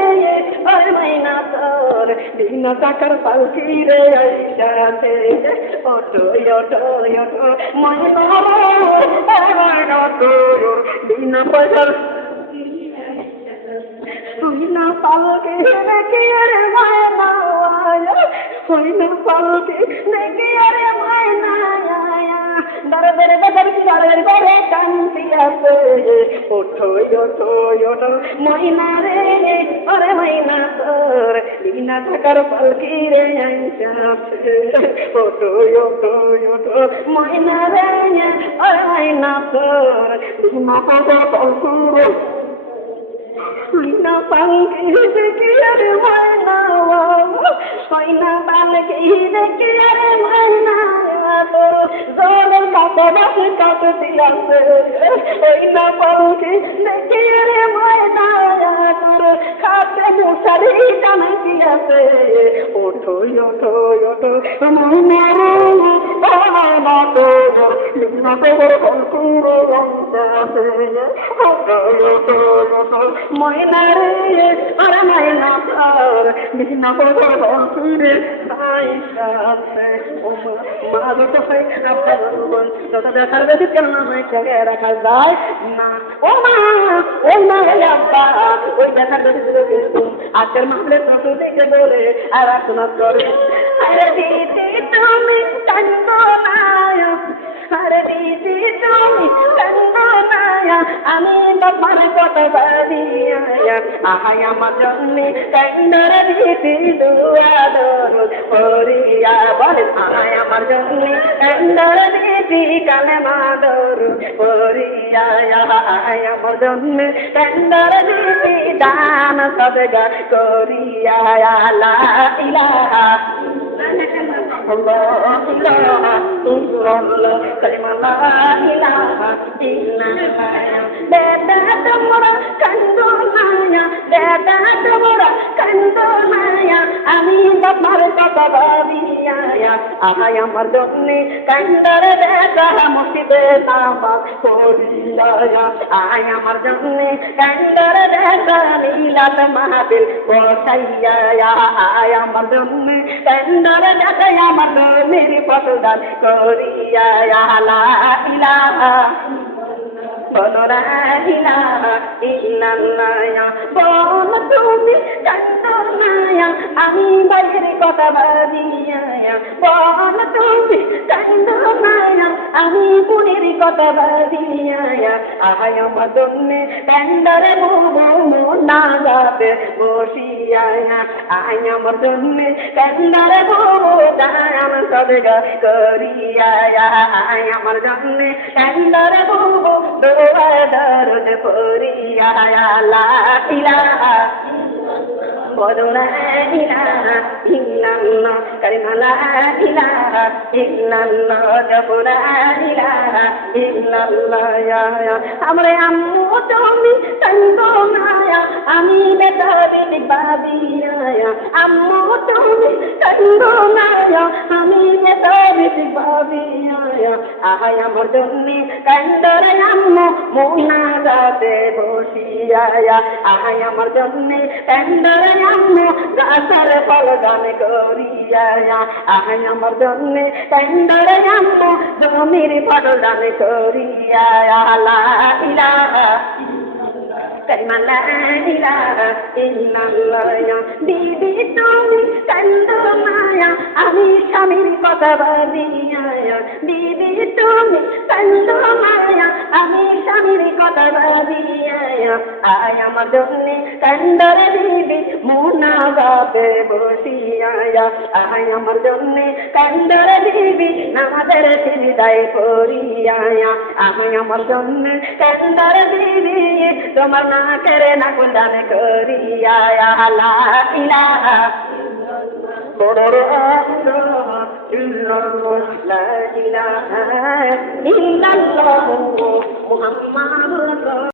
আরে ময়না তোর বিনা টাকার পালকি রে আইসাতে ওটো ময়না ময়না তোর বিনা পয়সার ময়না পালকি দেখে রে ময়না ময়না পালকি দেখে রে ময়না দরে দরে দরে দরে দরে কান্তি আছে ওঠো ময়না রে আরে ময়না তোর বিনা টাকার পালকি রে আইসাছে ওঠো ময়না রে আরে ময়না তোর বিনা টাকার পালকি রে ময়না পালকি দেখে রে ময়না ময়না পালকি দেখে রে ময়না তোর জলের কাপড় কাটতে আছে ময়না পালকি দেখে রে ময়না তোর কাটে মশারি টানাতে আছে ওঠো ময়না রে ময়না তোর বিনা টাকার পালকি রে আইসাছে ময়না রে আরে ময়না তোর বিনা টাকার পালকি রে আইসাছে ও মা দুটো হয় যত দেখার বেশি কেন ছেড়ে রাখা যায় না ও মা আব্বা ওই দেখার বেশি আজকের মামলে ছোট দিকে বলে আর শোনা করে আরে দিদি তুমি কান্দো না আরে দিদি তুমি কান্দো না আমি তোমার কথা ভাবি আহাই আমার জন্য কান্দরে দিদি দুয়াদর পরিয়া বলে আহাই আমার জন্য কান্দরে দিদি কানে মাদর পরিয়া আহাই আমার জন্য কান্দরে দিদি দান সদগা করিয়া লা ইলাহা Allah ilaha illallah kalimah la ilaha illallah dada tomora kandonaya dada tomora kandonaya ami তোমার কথা ভাবিয়া আহাই আমার জন্য কান্দরে দেখা মুসিবে তামা করিয়া আহাই আমার জন্য কান্দরে দেখা নীলাত মাহফিল বসাইয়া আহাই আমার জন্য কান্দরে দেখা আমার মেরি পছন্দ করিয়া লা ইলাহা বলো লা ইলাহা ইল্লাল্লাহ বল তুমি কান্দো না আমি বাইরের কথা ভাবিয়া বল তুমি কান্দো না আমি পুনের কথা ভাবিয়া আহাই আমার জন্য কান্দরে মুবো না যাবে বসিয়া আহাই আমার জন্য কান্দরে মুবো দান সদগা করিয়া আহাই আমার জন্য কান্দরে মুবো দরদ পরিয়া লা ইলাহা বলো লা ইলাহা ইল্লাল্লাহ কালিমা লা ইলাহা ইল্লাল্লাহ জপো লা ইলাহা ইল্লাল্লাহ আমরে আম্মু তুমি কান্দো না আমি বেদবি ভাবিয়া আম্মু তুমি কান্দো না আমি বেদবি ভাবিয়া আহাই আমার জন্য কান্দরে আম্মু মুনাজাতে বসিয়া আহাই আমার জন্য কান্দরে আম্মু গাছার ফল গান করিয়া আহাই আমার জন্য কান্দরে আম্মু জমির ফল গান করিয়া লা ইলাহা কালিমা লা ইলাহা ইল্লাল্লাহ বিবি তুমি কান্দো মায়া আমি স্বামীর কথা ভাবিয়া বিবি তুমি কান্দো মায়া আমি স্বামীর কথা ভাবিয়া আয় আমার জন্য কান্দরে বিবি মুনাজাতে বসিয়া আয় আমার জন্য কান্দরে বিবি নামাজের সিজদায় পড়িয়া আমি আমার জন্য কান্দরে বিবি তোমার না করে না কুন্দান করিয়া লা ইলাহা লা ইলাহা ইল্লাল্লাহু মুহাম্মাদুর